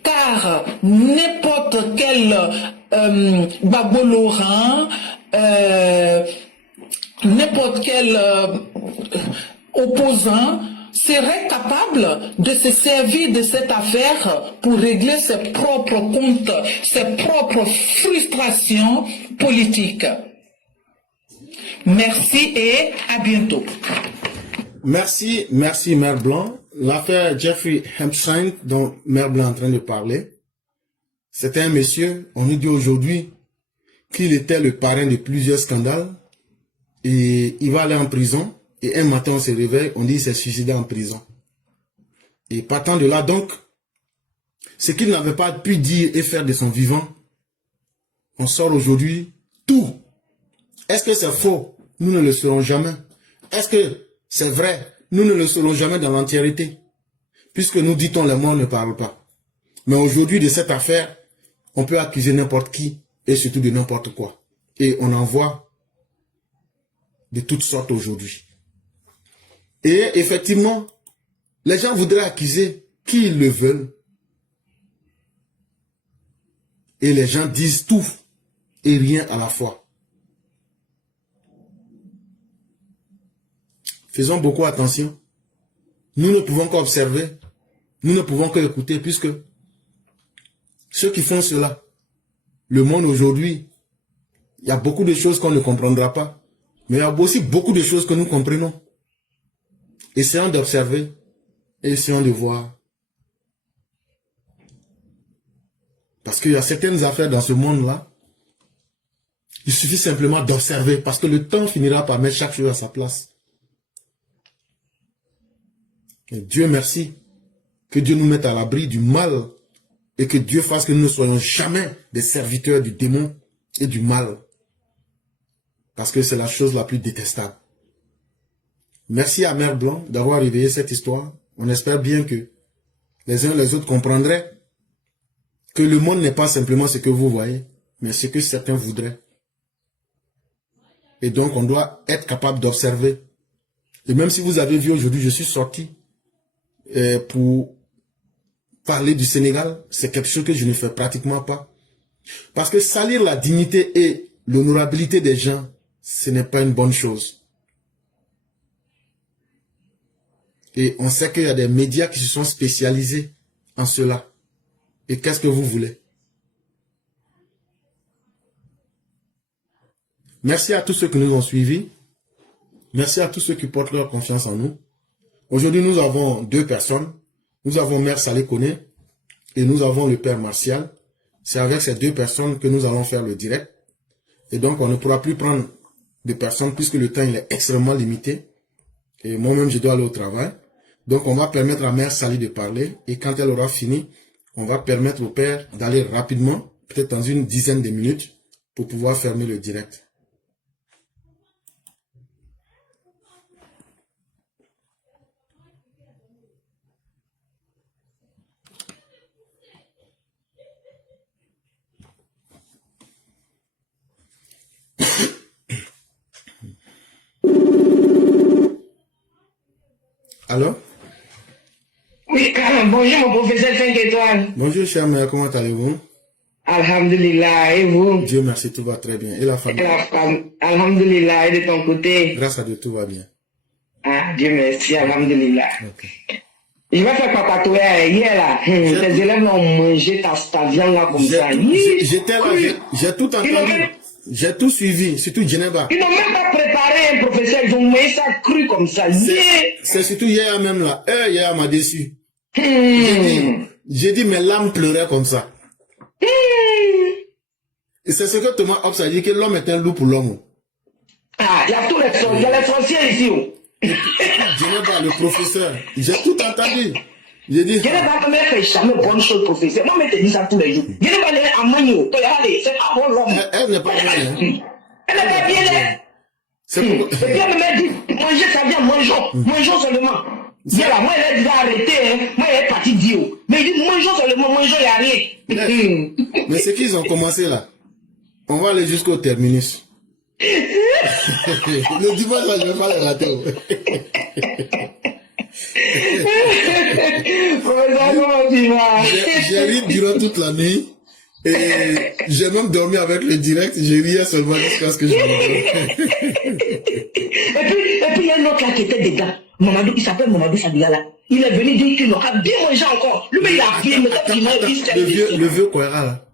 Car n'importe quel Gbagbo Laurent, n'importe quel opposant serait capable de se servir de cette affaire pour régler ses propres comptes, ses propres frustrations politiques. Merci et à bientôt. Merci, Mère Blanc. L'affaire Jeffrey Epstein dont Mère Blanc est en train de parler, c'était un monsieur, on nous dit aujourd'hui qu'il était le parrain de plusieurs scandales. Et il va aller en prison. Et un matin, on se réveille, on dit qu'il s'est suicidé en prison. Et partant de là, donc, ce qu'il n'avait pas pu dire et faire de son vivant, on sort aujourd'hui tout. Est-ce que c'est faux? Nous ne le saurons jamais. Est-ce que c'est vrai? Nous ne le saurons jamais dans l'entièreté. Puisque nous dit-on, les morts ne parlent pas. Mais aujourd'hui, de cette affaire, on peut accuser n'importe qui et surtout de n'importe quoi. Et on en voit de toutes sortes aujourd'hui. Et effectivement, les gens voudraient accuser qui ils le veulent. Et les gens disent tout et rien à la fois. Faisons beaucoup attention. Nous ne pouvons qu'observer. Nous ne pouvons qu'écouter puisque ceux qui font cela, le monde aujourd'hui, il y a beaucoup de choses qu'on ne comprendra pas. Mais il y a aussi beaucoup de choses que nous comprenons. Essayons d'observer et essayons de voir. Parce qu'il y a certaines affaires dans ce monde-là. Il suffit simplement d'observer parce que le temps finira par mettre chaque chose à sa place. Et Dieu merci. Que Dieu nous mette à l'abri du mal et que Dieu fasse que nous ne soyons jamais des serviteurs du démon et du mal. Parce que c'est la chose la plus détestable. Merci à Mère Blanc d'avoir réveillé cette histoire. On espère bien que les uns et les autres comprendraient que le monde n'est pas simplement ce que vous voyez, mais ce que certains voudraient. Et donc on doit être capable d'observer. Et même si vous avez vu aujourd'hui, je suis sorti pour parler du Sénégal, c'est quelque chose que je ne fais pratiquement pas. Parce que salir la dignité et l'honorabilité des gens, ce n'est pas une bonne chose. Et on sait qu'il y a des médias qui se sont spécialisés en cela. Et qu'est-ce que vous voulez? Merci à tous ceux qui nous ont suivis. Merci à tous ceux qui portent leur confiance en nous. Aujourd'hui, nous avons 2 personnes. Nous avons Mère Salé Koné et nous avons le Père Martial. C'est avec ces 2 personnes que nous allons faire le direct. Et donc, on ne pourra plus prendre de personnes puisque le temps il est extrêmement limité. Et moi-même, je dois aller au travail. Donc, on va permettre à Mère Salé de parler. Et quand elle aura fini, on va permettre au Père d'aller rapidement, peut-être dans une dizaine de minutes, pour pouvoir fermer le direct. Bonjour mon professeur 5 étoiles. Bonjour, cher mère, comment allez-vous? Alhamdulillah, et vous? Dieu merci, tout va très bien. Et la famille? Alhamdulillah, et de ton côté? Grâce à Dieu, tout va bien. Ah, Dieu merci, alhamdulillah. Ok. Je vais faire papatouer hier là. Tes élèves ont mangé ta viande là comme ça. J'étais là, j'ai tout entendu. J'ai tout suivi, surtout Geneva. Ils n'ont même pas préparé un professeur, ils ont mangé ça cru comme ça. C'est surtout hier même là. Hier m'a déçu. J'ai dit, mes larmes pleuraient comme ça. Et c'est ce que Thomas Hobbes a dit, que l'homme est un loup pour l'homme. Ah, il y a tous les sorciers, il y a les sorciers ici. Geneva, le professeur, j'ai tout entendu. J'ai dit. Geneva ne fait jamais bonne chose, professeur. Moi, je te dis ça tous les jours. Geneva est en manio. C'est pas bon l'homme. Elle n'est pas bien. Elle n'est pas bien là. C'est pourquoi. Et puis elle m'a dit, manger ça vient, mangeons. Mangeons seulement. Bien là, moi, elle a dit arrêter, hein. Moi, elle est partie dire. Mais il dit, mangeons seulement, mangeons, il n'y a rien. Mais c'est qu'ils ont commencé là. On va aller jusqu'au terminus. Le dimanche, là, je ne vais pas les rater. J'ai ri durant toute la nuit. Et j'ai même dormi avec le direct. J'ai riais seulement jusqu'à ce que je me Et puis, il y a un autre là qui était dedans. Mamadou, il s'appelle Mamadou Sabiala. Il est venu dire qu'il aura bien mangé encore. Lui, il a bien, mais quand il m'a dit, le vieux Kouera là.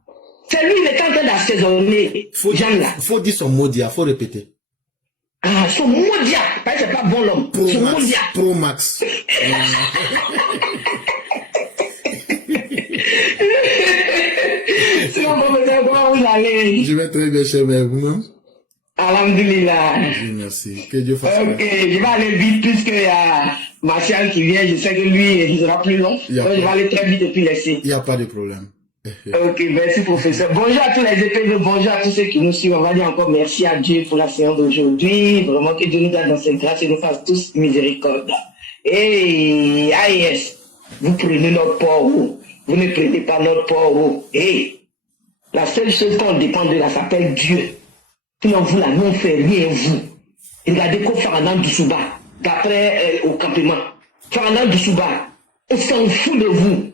c'est lui, il est en train d'assaisonner. Faut dire son maudit, faut répéter. Ah, son maudit, parce que c'est pas bon l'homme. Son maudit. Pro Max. C'est un professeur, comment vous allez? Je vais très bien, cher mère, vous-même. Alhamdulillah. Dieu merci. Que Dieu fasse. Ok, je vais aller vite puisqu'il y a Martial qui vient. Je sais que lui, il sera plus long. Donc, je vais aller très vite et puis laisser. Il n'y a pas de problème. Ok, merci professeur. Bonjour à tous les épées, bonjour à tous ceux qui nous suivent. On va dire encore merci à Dieu pour la séance d'aujourd'hui. Vraiment que Dieu nous garde dans ses grâces et nous fasse tous miséricorde. Et AIS, vous prenez notre pauvre. Vous ne prenez pas notre pauvre. Et la seule chose qu'on dépend de là s'appelle Dieu. Sinon vous là, nous on fait rien vous. Regardez qu'on fait un an du Souba, d'après au campement. Faire un an du Souba, on s'en fout de vous.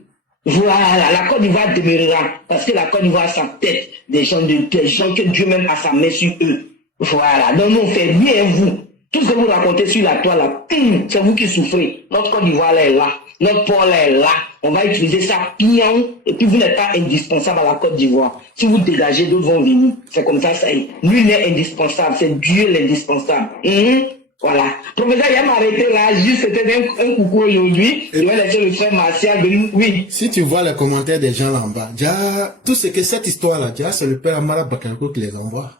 Voilà, la Côte d'Ivoire demeurera, parce que la Côte d'Ivoire a sa tête, des gens que Dieu même a sa main sur eux. Voilà, donc nous on fait bien vous. Tout ce que vous racontez sur la toile là, c'est vous qui souffrez. Notre Côte d'Ivoire là est là, notre port là est là. On va utiliser ça pion, et puis vous n'êtes pas indispensable à la Côte d'Ivoire. Si vous dégagez, d'autres vont venir. C'est comme ça, ça y est. Nul n'est indispensable, c'est Dieu l'indispensable. Voilà. Professeur, il m'a arrêté là, juste c'était un coucou aujourd'hui. Je vais laisser le frère Martial venir. Oui. Si tu vois les commentaires des gens là en bas, déjà, tout ce que cette histoire là, déjà, c'est le père Amara Bakayoko qui les envoie.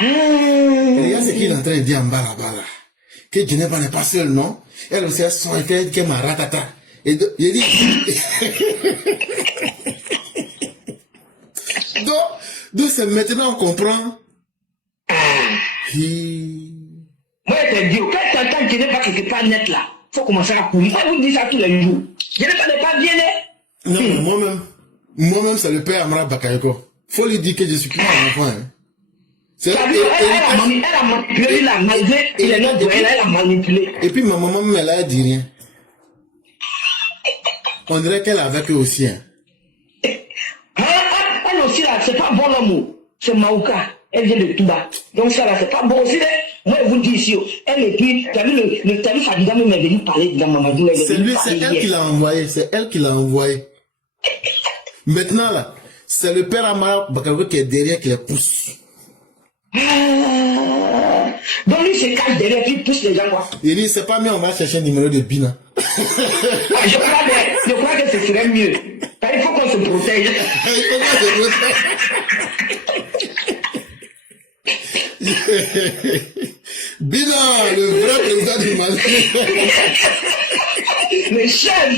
Et regarde ce qu'il est en train de dire en bas là-bas là. Que Geneva n'est pas seul, non? Elle aussi a son effet qui est ma ratata. Et il dit. donc c'est maintenant on comprend. Moi, je te dis, quand tu entends Geneva quelque part net là, il faut commencer à courir. Moi, je vous dis ça tous les jours. Geneva n'est pas bien, hein? Non, moi-même, c'est le père Amara Bakayoko. Faut lui dire que je suis plus un enfant, hein. Elle a manipulé la malgré il est non de elle a manipulé. Et puis ma maman même elle dit rien. On dirait qu'elle est avec eux aussi. Hein. Elle aussi là, c'est pas bon l'amour. C'est Maouka. Elle vient de Touba. Donc ça là, c'est pas bon aussi. Moi je vous dis ici, elle et puis, t'as vu le Fadiga même est venu parler de la Mamadou. C'est elle qui l'a envoyé. C'est elle qui l'a envoyé. Maintenant là, c'est le père Amara Bakayoko qui est derrière qui les pousse. Donc lui se cache derrière, puis pousse les gens quoi. Il dit c'est pas mieux, on va chercher un numéro de Bina. Je crois que ce serait mieux. Il faut qu'on se protège. Il faut qu'on se protège. Bina, le vrai président du Mali. Le chef.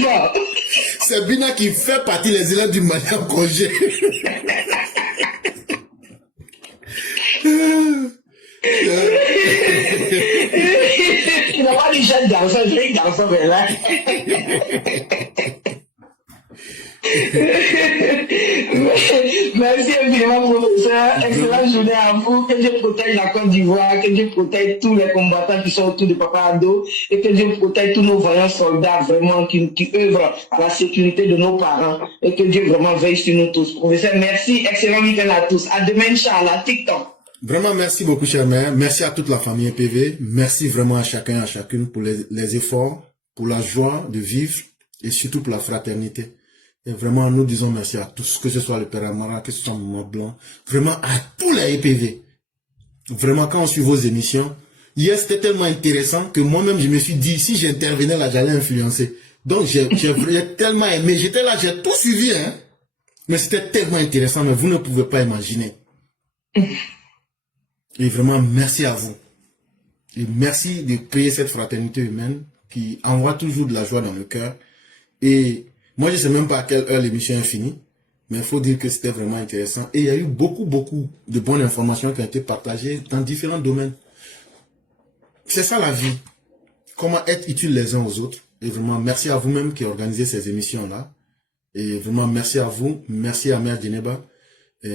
C'est Bina qui fait partie des élèves du Mali en congé. Il n'a pas dit jeune garçon, je vais garçon, mais là. Merci infiniment, professeur. Excellente journée à vous. Que Dieu protège la Côte d'Ivoire, que Dieu protège tous les combattants qui sont autour de Papa Ado et que Dieu protège tous nos vaillants soldats vraiment qui œuvrent à la sécurité de nos parents et que Dieu vraiment veille sur nous tous. Professeur, merci. Excellent week-end à tous. À demain, Inch'Allah. TikTok. Vraiment, merci beaucoup, cher maire. Merci à toute la famille EPV. Merci vraiment à chacun et à chacune pour les efforts, pour la joie de vivre et surtout pour la fraternité. Et vraiment, nous disons merci à tous, que ce soit le Père Amara, que ce soit Maman Blanc, vraiment à tous les EPV. Vraiment, quand on suit vos émissions, hier, c'était tellement intéressant que moi-même, je me suis dit, si j'intervenais là, j'allais influencer. Donc, j'ai tellement aimé. J'étais là, j'ai tout suivi, hein. Mais c'était tellement intéressant, mais vous ne pouvez pas imaginer. Et vraiment, merci à vous. Et merci de créer cette fraternité humaine qui envoie toujours de la joie dans le cœur. Et moi, je ne sais même pas à quelle heure l'émission est finie, mais il faut dire que c'était vraiment intéressant. Et il y a eu beaucoup de bonnes informations qui ont été partagées dans différents domaines. C'est ça la vie. Comment être utile les uns aux autres. Et vraiment, merci à vous-même qui organisez ces émissions-là. Et vraiment, merci à vous. Merci à Mère Djeneba,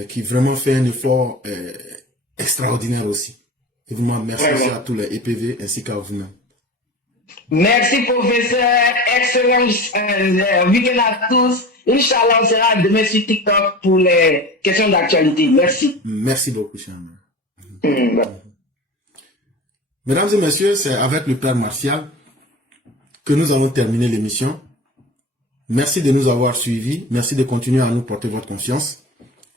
qui vraiment fait un effort extraordinaire aussi. Et vraiment, merci aussi à tous les EPV ainsi qu'à vous-même. Merci, professeur. Excellent week-end à tous. Inch'Allah, on sera demain sur TikTok pour les questions d'actualité. Merci. Merci beaucoup, cher maire. Mesdames et messieurs, c'est avec le Père Martial que nous allons terminer l'émission. Merci de nous avoir suivis. Merci de continuer à nous porter votre confiance.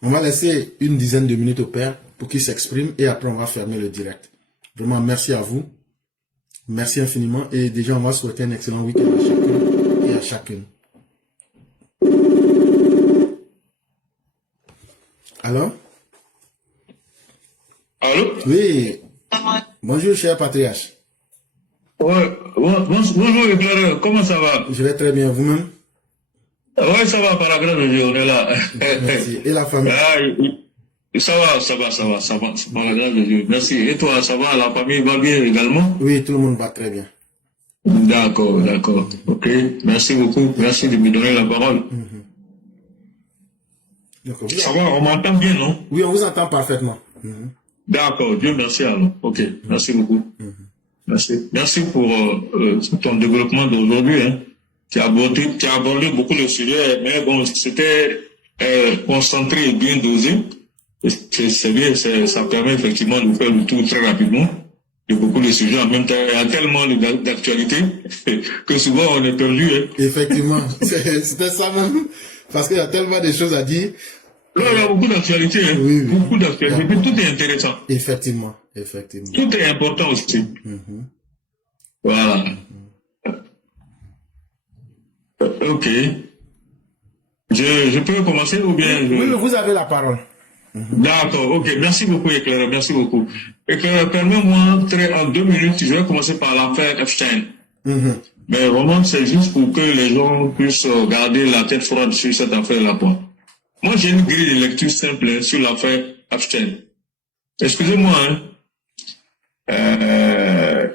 On va laisser une dizaine de minutes au Père pour qu'il s'exprime et après on va fermer le direct. Vraiment, merci à vous. Merci infiniment et déjà on va souhaiter un excellent week-end à chacun et à chacune. Alors? Allô? Oui. Bonjour, cher patriarche. Ouais, bonjour, éclaireur, comment ça va? Je vais très bien, vous-même? Ouais, ça va, par la grâce de Dieu, on est là. Merci. Et la famille? Ça va, par la grâce de Dieu. Merci. Et toi, ça va, la famille va bien également? Oui, tout le monde va très bien. D'accord. Ok, merci beaucoup. Merci de me donner la parole. Ça va, on m'entend bien, non? Oui, on vous entend parfaitement. D'accord, Dieu merci alors. Ok, merci beaucoup. Merci pour ton développement d'aujourd'hui. Hein. Tu as abordé beaucoup de sujets, mais bon, c'était concentré et bien dosé. C'est bien, ça permet effectivement de faire le tour très rapidement de beaucoup de sujets en même temps. Il y a tellement d'actualités que souvent on est perdu. Hein. Effectivement, c'était ça même. Parce qu'il y a tellement de choses à dire. Là, il y a beaucoup d'actualités. Hein. Oui. Beaucoup d'actualités. Mais tout est intéressant. Effectivement. Tout est important aussi. Voilà. Ok. Je peux commencer ou bien... Oui, vous avez la parole. D'accord, ok. Merci beaucoup, Éclaireur. Merci beaucoup. Éclaireur, permets-moi, en 2 minutes, je vais commencer par l'affaire Epstein. Mais vraiment, c'est juste pour que les gens puissent garder la tête froide sur cette affaire-là. Moi, j'ai une grille de lecture simple sur l'affaire Epstein. Excusez-moi, hein.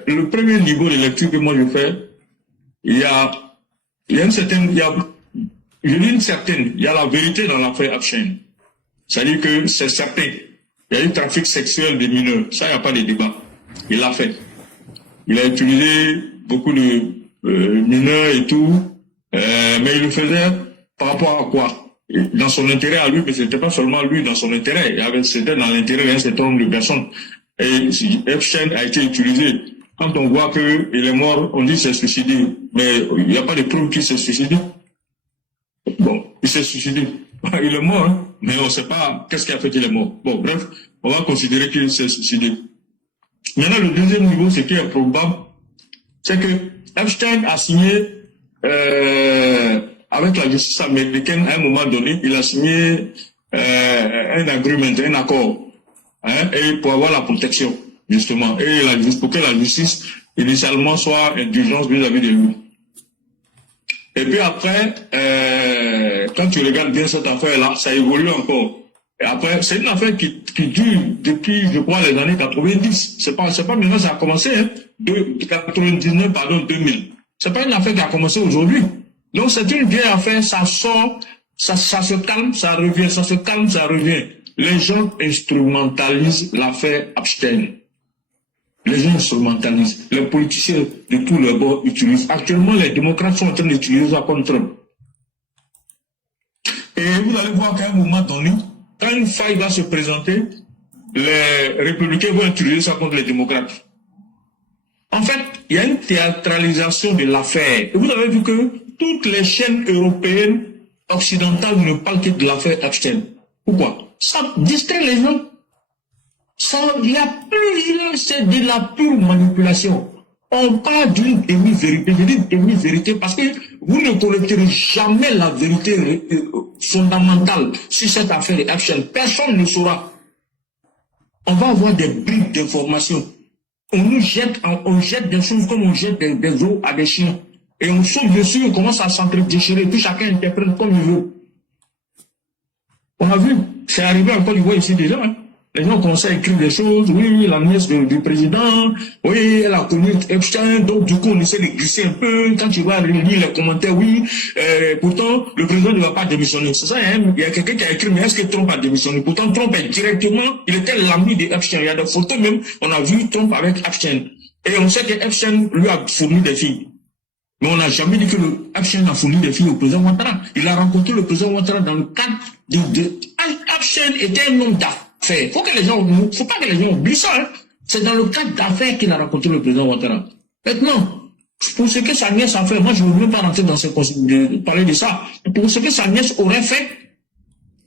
Le premier niveau de lecture que moi je fais, il y a une certaine, il y a la vérité dans l'affaire Epstein. C'est-à-dire que c'est certain. Il y a eu trafic sexuel des mineurs. Ça, il n'y a pas de débat. Il l'a fait. Il a utilisé beaucoup de mineurs et tout, mais il le faisait par rapport à quoi? Dans son intérêt à lui, mais ce n'était pas seulement lui dans son intérêt. C'était dans l'intérêt d'un certain nombre de personnes. Et Epstein a été utilisé. Quand on voit qu'il est mort, on dit qu'il s'est suicidé. Mais il n'y a pas de preuve qu'il s'est suicidé. Bon, il s'est suicidé. Il est mort, hein, mais on ne sait pas qu'est-ce qui a fait qu'il est mort. Bon, bref, on va considérer qu'il s'est suicidé. Maintenant, le deuxième niveau, ce qui est probable, c'est que Epstein a signé avec la justice américaine à un moment donné, il a signé un agreement, un accord, hein, et pour avoir la protection, justement, et pour que la justice initialement soit indulgente vis-à-vis de lui. Et puis après, quand tu regardes bien cette affaire-là, ça évolue encore. Et après, c'est une affaire qui dure depuis, je crois, les années 90. C'est pas maintenant, ça a commencé, hein, 99, pardon, 2000. C'est pas une affaire qui a commencé aujourd'hui. Donc c'est une vieille affaire, ça sort Ça se calme, ça revient, ça se calme, ça revient. Les gens instrumentalisent l'affaire Epstein. Les gens instrumentalisent. Les politiciens de tous les bords utilisent. Actuellement, les démocrates sont en train d'utiliser ça contre Trump. Et vous allez voir qu'à un moment donné, quand une faille va se présenter, les républicains vont utiliser ça contre les démocrates. En fait, il y a une théâtralisation de l'affaire. Et vous avez vu que toutes les chaînes européennes occidentales ne parlent que de l'affaire Epstein. Pourquoi? Ça distrait les gens. Il y a plusieurs, c'est de la pure manipulation. On parle d'une demi-vérité. Je dis demi-vérité parce que vous ne connaîtrez jamais la vérité fondamentale sur cette affaire Epstein. Personne ne saura. On va avoir des bribes d'informations. On jette des choses comme on jette des os à des chiens. Et on saute dessus, on commence à s'entre-déchirer, puis chacun interprète comme il veut. On a vu, c'est arrivé en Côte d'Ivoire ici déjà. Hein. Les gens commencent à écrire des choses, oui, la nièce du président, oui, elle a connu Epstein, donc du coup on essaie de glisser un peu, quand tu vas lire les commentaires, oui, pourtant le président ne va pas démissionner. C'est ça, hein, il y a quelqu'un qui a écrit, mais est-ce que Trump a démissionné? Pourtant Trump est directement, il était l'ami de Epstein, il y a des photos même, on a vu Trump avec Epstein. Et on sait que Epstein lui a fourni des filles. Mais on n'a jamais dit que Epstein a fourni des filles au président Ouattara. Il a rencontré le président Ouattara dans le cadre Epstein était un homme d'affaires. Faut pas que les gens oublient ça. Hein. C'est dans le cadre d'affaires qu'il a rencontré le président Ouattara. Maintenant, pour ce que sa nièce a fait, moi je ne veux même pas rentrer dans parler de ça. Pour ce que sa nièce aurait fait,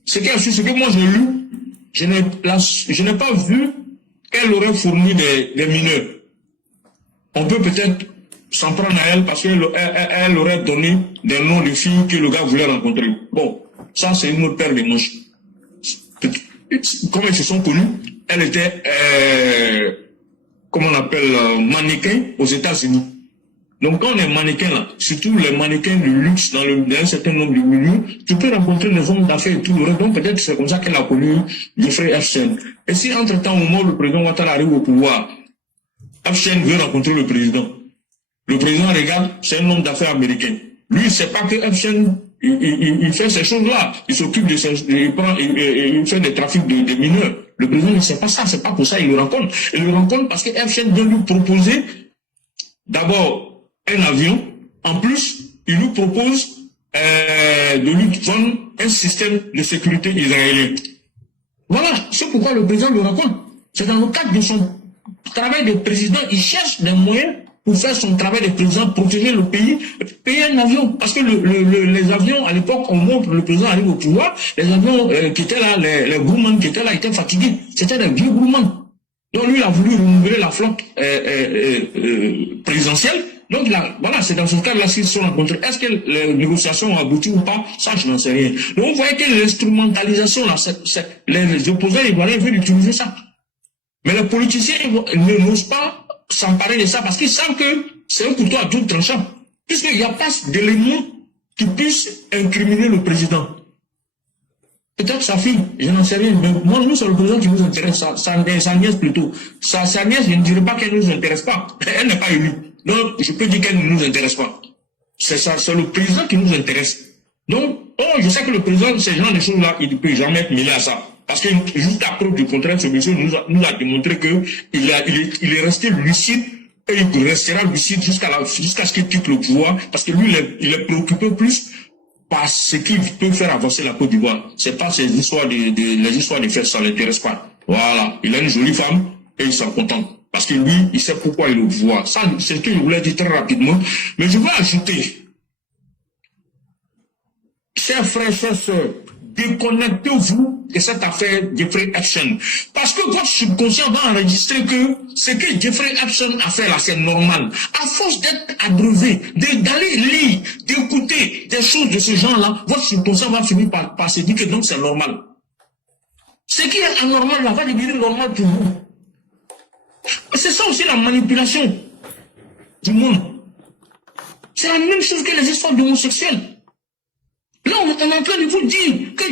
ce que moi j'ai lu, je n'ai pas vu qu'elle aurait fourni des mineurs. On peut peut-être s'en prendre à elle parce qu'elle aurait donné des noms de filles que le gars voulait rencontrer. Bon, ça c'est une autre paire de manches. Comme elles se sont connues, elle était, comment on appelle, mannequin aux États-Unis. Donc quand on est mannequin là, surtout les mannequins de luxe dans un certain nombre de milieux, tu peux rencontrer des hommes d'affaires et tout le reste. Donc peut-être c'est comme ça qu'elle a connu Jeffrey Epstein. Et si entre-temps, au moment où le président Ouattara arrive au pouvoir, Epstein veut rencontrer le président regarde, c'est un homme d'affaires américain. Lui, il sait pas que Epstein, il fait ces choses-là. Il s'occupe de il fait des trafics de mineurs. Le président ne sait pas ça, c'est pas pour ça qu'il le rencontre. Il le rencontre parce que Epstein vient lui proposer d'abord un avion. En plus, il lui propose de lui vendre un système de sécurité israélien. Voilà, c'est pourquoi le président le rencontre. C'est dans le cadre de son travail de président, il cherche des moyens pour faire son travail de président, protéger le pays, payer un avion. Parce que les avions, à l'époque, au moment où le président arrive au pouvoir, les avions qui étaient là, les Grumman qui étaient là, étaient fatigués. C'était des vieux Grumman. Donc lui, il a voulu renouveler la flotte présidentielle. Donc là, voilà, c'est dans ce cas-là qu'ils se sont rencontrés. Est-ce que les négociations ont abouti ou pas? Ça, je n'en sais rien. Donc vous voyez que l'instrumentalisation, là, les opposants ivoiriens veulent utiliser ça. Mais les politiciens n'osent pas s'emparer de ça parce qu'ils savent que c'est un couteau à double tranchant. Puisqu'il n'y a pas d'éléments qui puissent incriminer le président. Peut-être sa fille, je n'en sais rien. Mais moi, nous, c'est le président qui nous intéresse. Sa nièce plutôt. Sa nièce, je ne dirais pas qu'elle ne nous intéresse pas. Elle n'est pas élue. Donc, je peux dire qu'elle ne nous intéresse pas. C'est ça, c'est le président qui nous intéresse. Donc, je sais que le président, ces genres de choses-là, il ne peut jamais être mêlé à ça. Parce que juste à preuve du contraire, ce monsieur nous a démontré qu'il est resté lucide et il restera lucide jusqu'à ce qu'il quitte le pouvoir. Parce que lui, il est préoccupé plus par ce qu'il peut faire avancer la Côte d'Ivoire. C'est pas les histoires de faire, ça ne l'intéresse pas. Voilà. Il a une jolie femme et il s'en contente. Parce que lui, il sait pourquoi il est au pouvoir. Ça, c'est ce que je voulais dire très rapidement. Mais je veux ajouter, chers frères, chers sœurs, déconnectez-vous de cette affaire Jeffrey Epstein. Parce que votre subconscient va enregistrer que ce que Jeffrey Epstein a fait là, c'est normal. À force d'être abreuvé, d'aller lire, d'écouter des choses de ce genre-là, votre subconscient va finir par se dire que donc c'est normal. Ce qui est anormal là va devenir normal pour vous. C'est ça aussi la manipulation du monde. C'est la même chose que les histoires d'homosexuels. Là, on est en train de vous dire que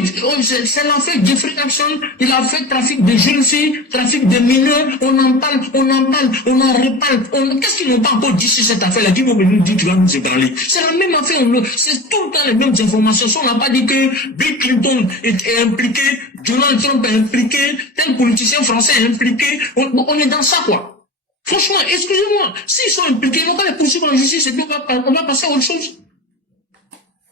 c'est l'affaire Jeffrey Epstein, il a fait trafic de jeunes filles, trafic de mineurs, on en parle, on en reparle. Qu'est-ce qu'ils n'ont pas encore dit sur cette affaire-là? Qui vont nous dire, tu vas nous ébranler? C'est la même affaire, c'est tout le temps les mêmes informations. Si on n'a pas dit que Bill Clinton est impliqué, Donald Trump est impliqué, tel politicien français est impliqué, on est dans ça, quoi. Franchement, excusez-moi, s'ils sont impliqués, ils n'ont pas les poursuivre en justice et puis on va passer à autre chose.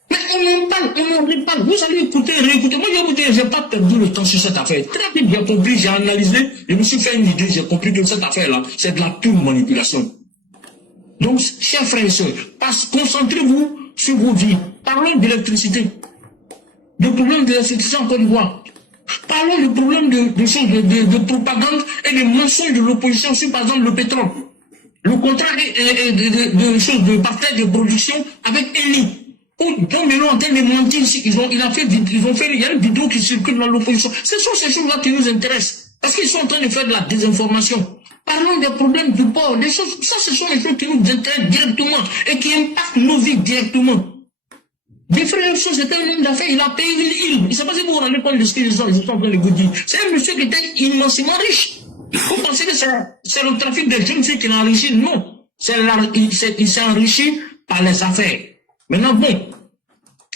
Mais on en parle, on en reparle. Vous allez écouter, réécouter. Moi, je vais vous dire, j'ai pas perdu le temps sur cette affaire. Très vite, j'ai compris, j'ai analysé, je me suis fait une idée, j'ai compris que cette affaire-là, c'est de la pure manipulation. Donc, chers frères et sœurs, concentrez-vous sur vos vies. Parlons d'électricité. Le problème de l'électricité en Côte d'Ivoire. Parlons du problème de propagande et des mensonges de l'opposition sur, par exemple, le pétrole. Le contrat de partage de production avec Eni. Donc maintenant en train de mentir, il y a une vidéo qui circule dans l'opposition. Ce sont ces choses-là qui nous intéressent. Parce qu'ils sont en train de faire de la désinformation. Parlons des problèmes du port, des choses, ça ce sont les choses qui nous intéressent directement et qui impactent nos vies directement. Des frères et sœurs, c'était un homme d'affaires, il a payé une île. Il ne sait pas si vous vous rendez compte de ce qu'ils sont en train de vous dire. C'est un monsieur qui était immensément riche. Vous pensez que c'est le trafic des jeunes filles qui l'a enrichi? Non. Il s'est enrichi par les affaires. Maintenant, bon.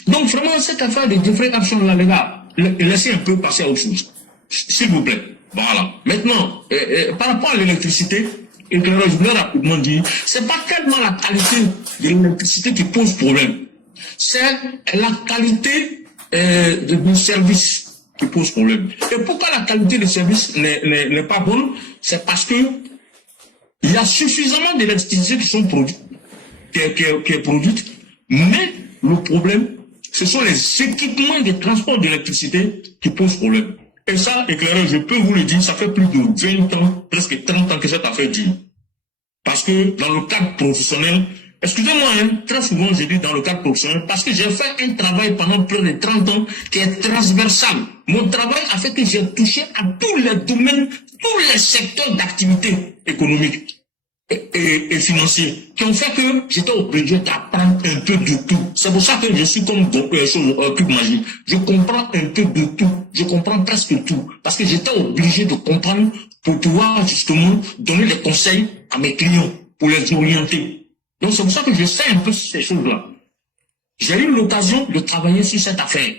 Donc, vraiment, cette affaire de Jeffrey Epstein, là, les gars, laissez un peu passer à autre chose. S'il vous plaît. Voilà. Maintenant, par rapport à l'électricité, je voulais rapidement dire, c'est pas tellement la qualité de l'électricité qui pose problème. C'est la qualité du service qui pose problème. Et pourquoi la qualité du service n'est pas bonne? C'est parce que il y a suffisamment d'électricité qui sont produites, qui est produite, mais le problème, ce sont les équipements de transport d'électricité qui posent problème. Et ça, éclaireur, je peux vous le dire, ça fait plus de 20 ans, presque 30 ans que cette affaire dure. Parce que dans le cadre professionnel, excusez-moi, hein, très souvent je dis dans le cadre professionnel, parce que j'ai fait un travail pendant plus de 30 ans qui est transversal. Mon travail a fait que j'ai touché à tous les domaines, tous les secteurs d'activité économique et financier, qui ont fait que j'étais obligé d'apprendre un peu de tout. C'est pour ça que je suis comme cube magique. Je comprends un peu de tout. Je comprends presque tout. Parce que j'étais obligé de comprendre pour pouvoir justement donner des conseils à mes clients, pour les orienter. Donc c'est pour ça que je sais un peu ces choses-là. J'ai eu l'occasion de travailler sur cette affaire.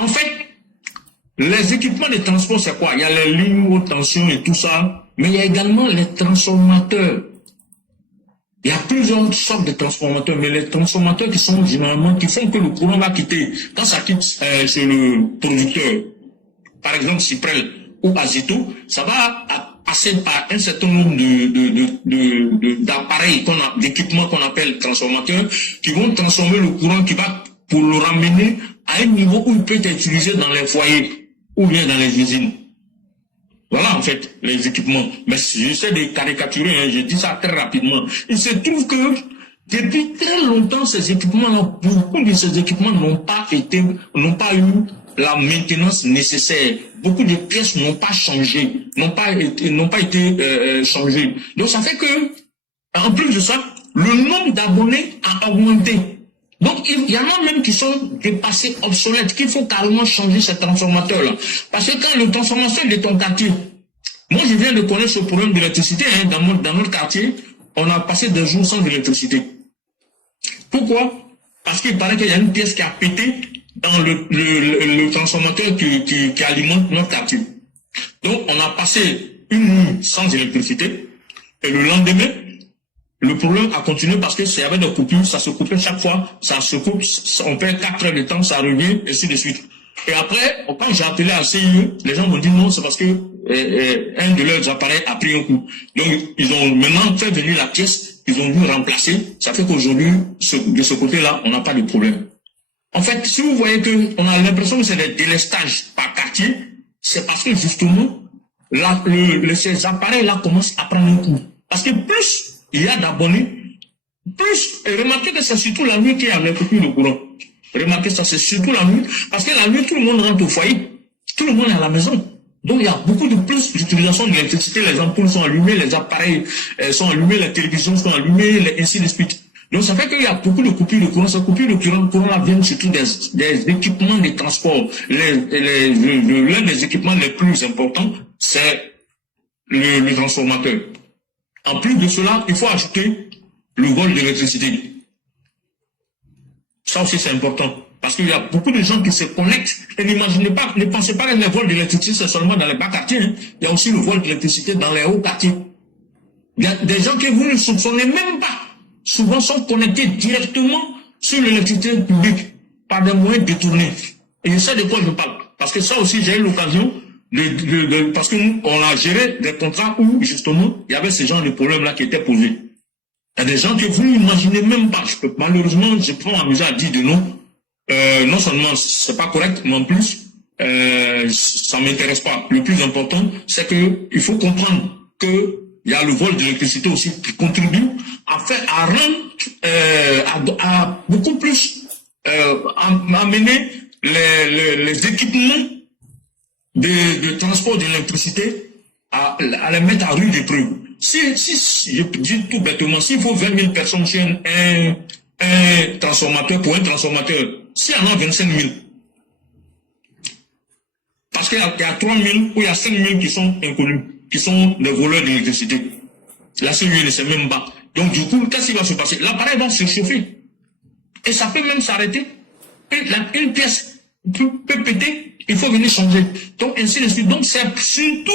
En fait, les équipements de transport, c'est quoi? Il y a les lignes haute tension et tout ça. Mais il y a également les transformateurs. Il y a plusieurs sortes de transformateurs, mais les transformateurs qui sont généralement, qui font que le courant va quitter. Quand ça quitte chez le producteur, par exemple Cyprel ou Azito, ça va passer par un certain nombre d'appareils, d'équipements qu'on appelle transformateurs, qui vont transformer le courant qui va pour le ramener à un niveau où il peut être utilisé dans les foyers ou bien dans les usines. Voilà en fait les équipements. Mais j'essaie de caricaturer, hein, je dis ça très rapidement. Il se trouve que depuis très longtemps, ces équipements-là, beaucoup de ces équipements n'ont pas eu la maintenance nécessaire. Beaucoup de pièces n'ont pas changé, n'ont pas été changées. Donc ça fait que, en plus de ça, le nombre d'abonnés a augmenté. Donc, il y en a même qui sont dépassés, obsolètes, qu'il faut carrément changer ces transformateurs-là. Parce que quand le transformateur est de ton quartier, moi je viens de connaître ce problème d'électricité, hein, dans notre quartier, on a passé des jours sans électricité. Pourquoi? Parce qu'il paraît qu'il y a une pièce qui a pété dans le transformateur qui alimente notre quartier. Donc, on a passé une nuit sans électricité, et le lendemain, le problème a continué parce que s'il y avait des coupures, ça se coupait chaque fois, ça se coupe, on perd 4 heures de temps, ça revient, et ainsi de suite. Et après, quand j'ai appelé à CIE, les gens m'ont dit non, c'est parce que un de leurs appareils a pris un coup. Donc, ils ont maintenant fait venir la pièce, ils ont dû remplacer, ça fait qu'aujourd'hui, de ce côté-là, on n'a pas de problème. En fait, si vous voyez qu'on a l'impression que c'est des délestages par quartier, c'est parce que justement, ces appareils-là commencent à prendre un coup. Parce que plus il y a d'abonnés, plus, et remarquez que c'est surtout la nuit qu'il y a les coupures de courant. Remarquez ça, c'est surtout la nuit, parce que la nuit, tout le monde rentre au foyer, tout le monde est à la maison. Donc il y a beaucoup de plus d'utilisation de l'électricité, les ampoules sont allumées, les appareils sont allumés, les télévisions sont allumées, ainsi de suite. Donc ça fait qu'il y a beaucoup de coupures de courant. Ces coupures de courant là viennent surtout des équipements de transport. L'un des équipements les plus importants, c'est le transformateur. En plus de cela, il faut ajouter le vol d'électricité. Ça aussi c'est important. Parce qu'il y a beaucoup de gens qui se connectent et n'imaginez pas, ne pensez pas que le vol d'électricité c'est seulement dans les bas quartiers. Hein. Il y a aussi le vol d'électricité dans les hauts quartiers. Il y a des gens que vous ne soupçonnez même pas. Souvent sont connectés directement sur l'électricité publique par des moyens détournés. Et je sais de quoi je parle. Parce que ça aussi, j'ai eu l'occasion parce que nous, on a géré des contrats où, justement, il y avait ce genre de problèmes-là qui étaient posés. Il y a des gens que vous n'imaginez même pas. Malheureusement, je peux m'amuser à dire de non. Non seulement c'est pas correct, mais en plus, ça m'intéresse pas. Le plus important, c'est que il faut comprendre que il y a le vol d'électricité aussi qui contribue à rendre, à beaucoup plus, à mener les équipements de transport d'électricité à les mettre à rude épreuve. Si je dis tout bêtement, s'il faut 20 000 personnes sur un transformateur, pour un transformateur, s'il y en a 25 000, parce qu'il y a 3 000 ou il y a 5 000 qui sont inconnus, qui sont des voleurs d'électricité. La CEE ne sait même pas. Donc du coup, qu'est-ce qui va se passer? L'appareil va se chauffer. Et ça peut même s'arrêter. Une pièce peut péter, il faut venir changer. Donc ainsi de suite. Donc c'est surtout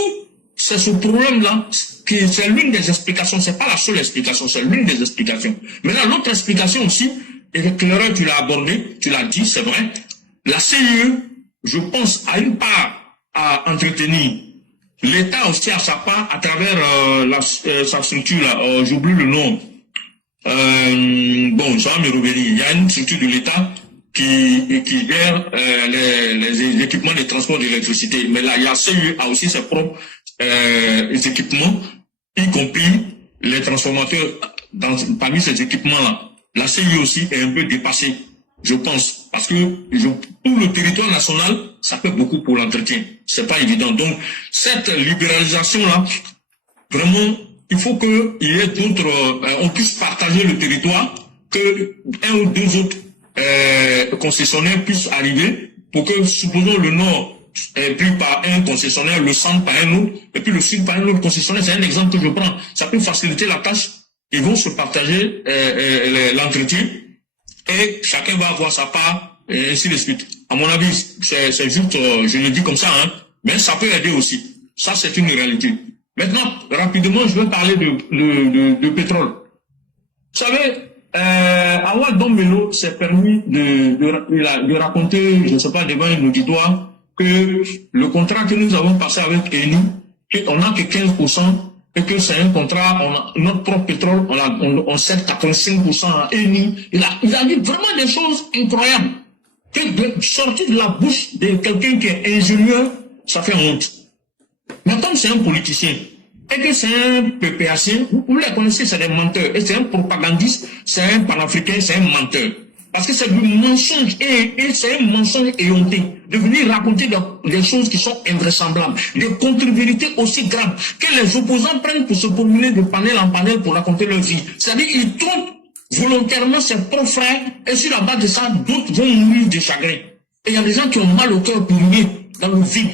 ce problème-là qui c'est l'une des explications. C'est pas la seule explication, c'est l'une des explications. Maintenant, l'autre explication aussi, et l'éclaireur, tu l'as abordé, tu l'as dit, c'est vrai. La CEE, je pense, a une part à entretenir. L'État aussi a sa part à travers sa structure là. J'oublie le nom. Bon, ça va me revenir. Il y a une structure de l'État qui gère les équipements de transport d'électricité. Mais là, il y a CEE a aussi ses propres équipements, y compris les transformateurs parmi ces équipements-là. La CEE aussi est un peu dépassée, je pense, parce que tout le territoire national, ça fait beaucoup pour l'entretien. C'est pas évident. Donc, cette libéralisation-là, vraiment, il faut qu'il y ait d'autres, on puisse partager le territoire, que un ou deux autres concessionnaires puissent arriver, pour que, supposons le Nord est pris par un concessionnaire, le Centre par un autre, et puis le Sud par un autre concessionnaire. C'est un exemple que je prends. Ça peut faciliter la tâche. Ils vont se partager l'entretien et chacun va avoir sa part et ainsi de suite. À mon avis, c'est juste, je le dis comme ça, hein, mais ça peut aider aussi. Ça, c'est une réalité. Maintenant, rapidement, je vais parler de pétrole. Vous savez, Awad Dombelo s'est permis de raconter, je ne sais pas, devant un auditoire, que le contrat que nous avons passé avec Eni, on n'a que 15%, et que c'est un contrat, notre propre pétrole, on cède 85% à Eni. Il a dit vraiment des choses incroyables. Que de sortir de la bouche de quelqu'un qui est ingénieur, ça fait honte. Mais comme c'est un politicien, et que c'est un PPAC, vous les connaissez, c'est des menteurs. Et c'est un propagandiste, c'est un panafricain, c'est un menteur. Parce que c'est du mensonge et c'est un mensonge éhonté. De venir raconter des choses qui sont invraisemblables. Des contre-vérités aussi graves que les opposants prennent pour se promener de panel en panel pour raconter leur vie. C'est-à-dire qu'ils trompent volontairement ses propres frères et sur la base de ça, d'autres vont mourir de chagrin. Et il y a des gens qui ont mal au cœur pour mourir dans le vide.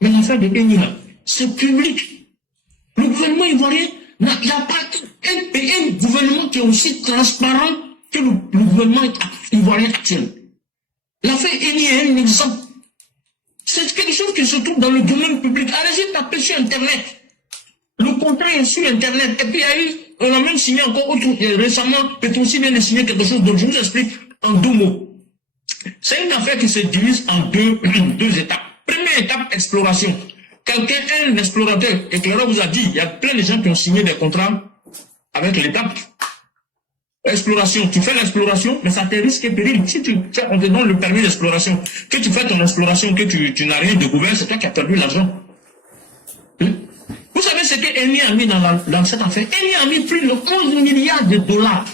Mais l'affaire de Eni, c'est public. Le gouvernement ivoirien, il n'y a pas un gouvernement qui est aussi transparent que le gouvernement ivoirien actuel. L'affaire Eni est un exemple. C'est quelque chose qui se trouve dans le domaine public. Allez-y taper sur Internet. Le contrat est sur Internet. Et puis on a même signé encore récemment, Petrosi vient de signer quelque chose. Donc je vous explique en 2 mots. C'est une affaire qui se divise en deux étapes. Première étape, exploration. Quelqu'un, un explorateur, éclaireur vous a dit, il y a plein de gens qui ont signé des contrats avec l'État. Exploration, tu fais l'exploration, mais ça te risque et péril. Si on te donne le permis d'exploration, que tu fais ton exploration, que tu n'as rien découvert, c'est toi qui as perdu l'argent. Vous savez ce que Eni a mis dans cette affaire? Eni a mis plus de 11 milliards de dollars.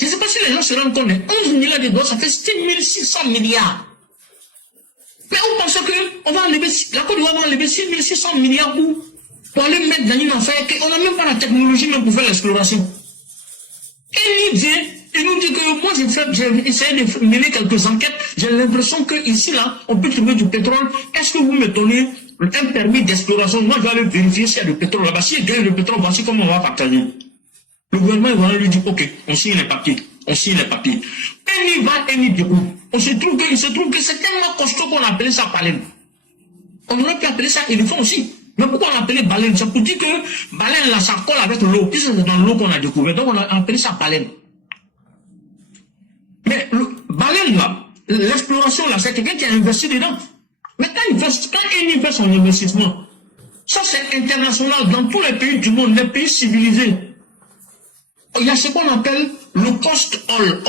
Je ne sais pas si les gens se rendent compte, mais 11 milliards de dollars, ça fait 6 milliards. Mais on pense que la Côte d'Ivoire va enlever 6 600 milliards pour aller mettre dans une affaire qu'on n'a même pas la technologie même pour faire l'exploration. Eni vient, il nous dit que moi j'ai essayé de mener quelques enquêtes, j'ai l'impression que ici là, on peut trouver du pétrole. Est-ce que vous me donnez un permis d'exploration? Moi je vais aller vérifier s'il y a du pétrole là-bas. S'il y a du pétrole, voici comment on va partager. Le gouvernement va lui dire, ok, on signe les papiers. On signe les papiers. Eni va, Eni découvre. Il se trouve que c'est tellement costaud qu'on appelait ça baleine. On aurait pu appeler ça éléphant aussi. Mais pourquoi on appelait baleine? C'est pour dire que baleine là, ça colle avec l'eau. Puisque c'est dans l'eau qu'on a découvert. Donc on a appelé ça baleine. Mais le baleine là, l'exploration là, c'est quelqu'un qui a investi dedans. Mais quand Eni fait son investissement, ça c'est international dans tous les pays du monde, les pays civilisés. Il y a ce qu'on appelle le cost oil.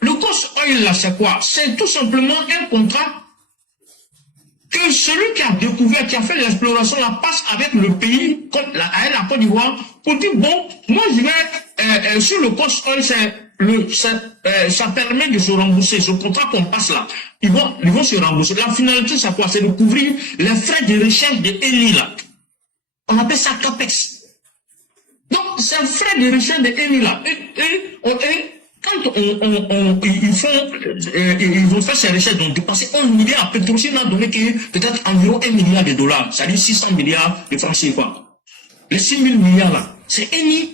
Le cost oil là, c'est quoi? C'est tout simplement un contrat que celui qui a découvert, qui a fait l'exploration là, passe avec le pays, avec la Côte d'Ivoire, pour dire, bon, moi je vais, sur le cost oil, ça permet de se rembourser. Ce contrat qu'on passe là, ils vont se rembourser. La finalité, c'est quoi? C'est de couvrir les frais de recherche de Eni là. On appelle ça CAPEX. Donc, c'est un frais de recherche de Eni là. Et quand ils vont faire ces recherches, donc dépenser 1 milliard, Petrosi n'a donné peut-être environ 1 milliard de dollars, c'est-à-dire 600 milliards de francs CFA. Les 6 000 milliards là, c'est Eni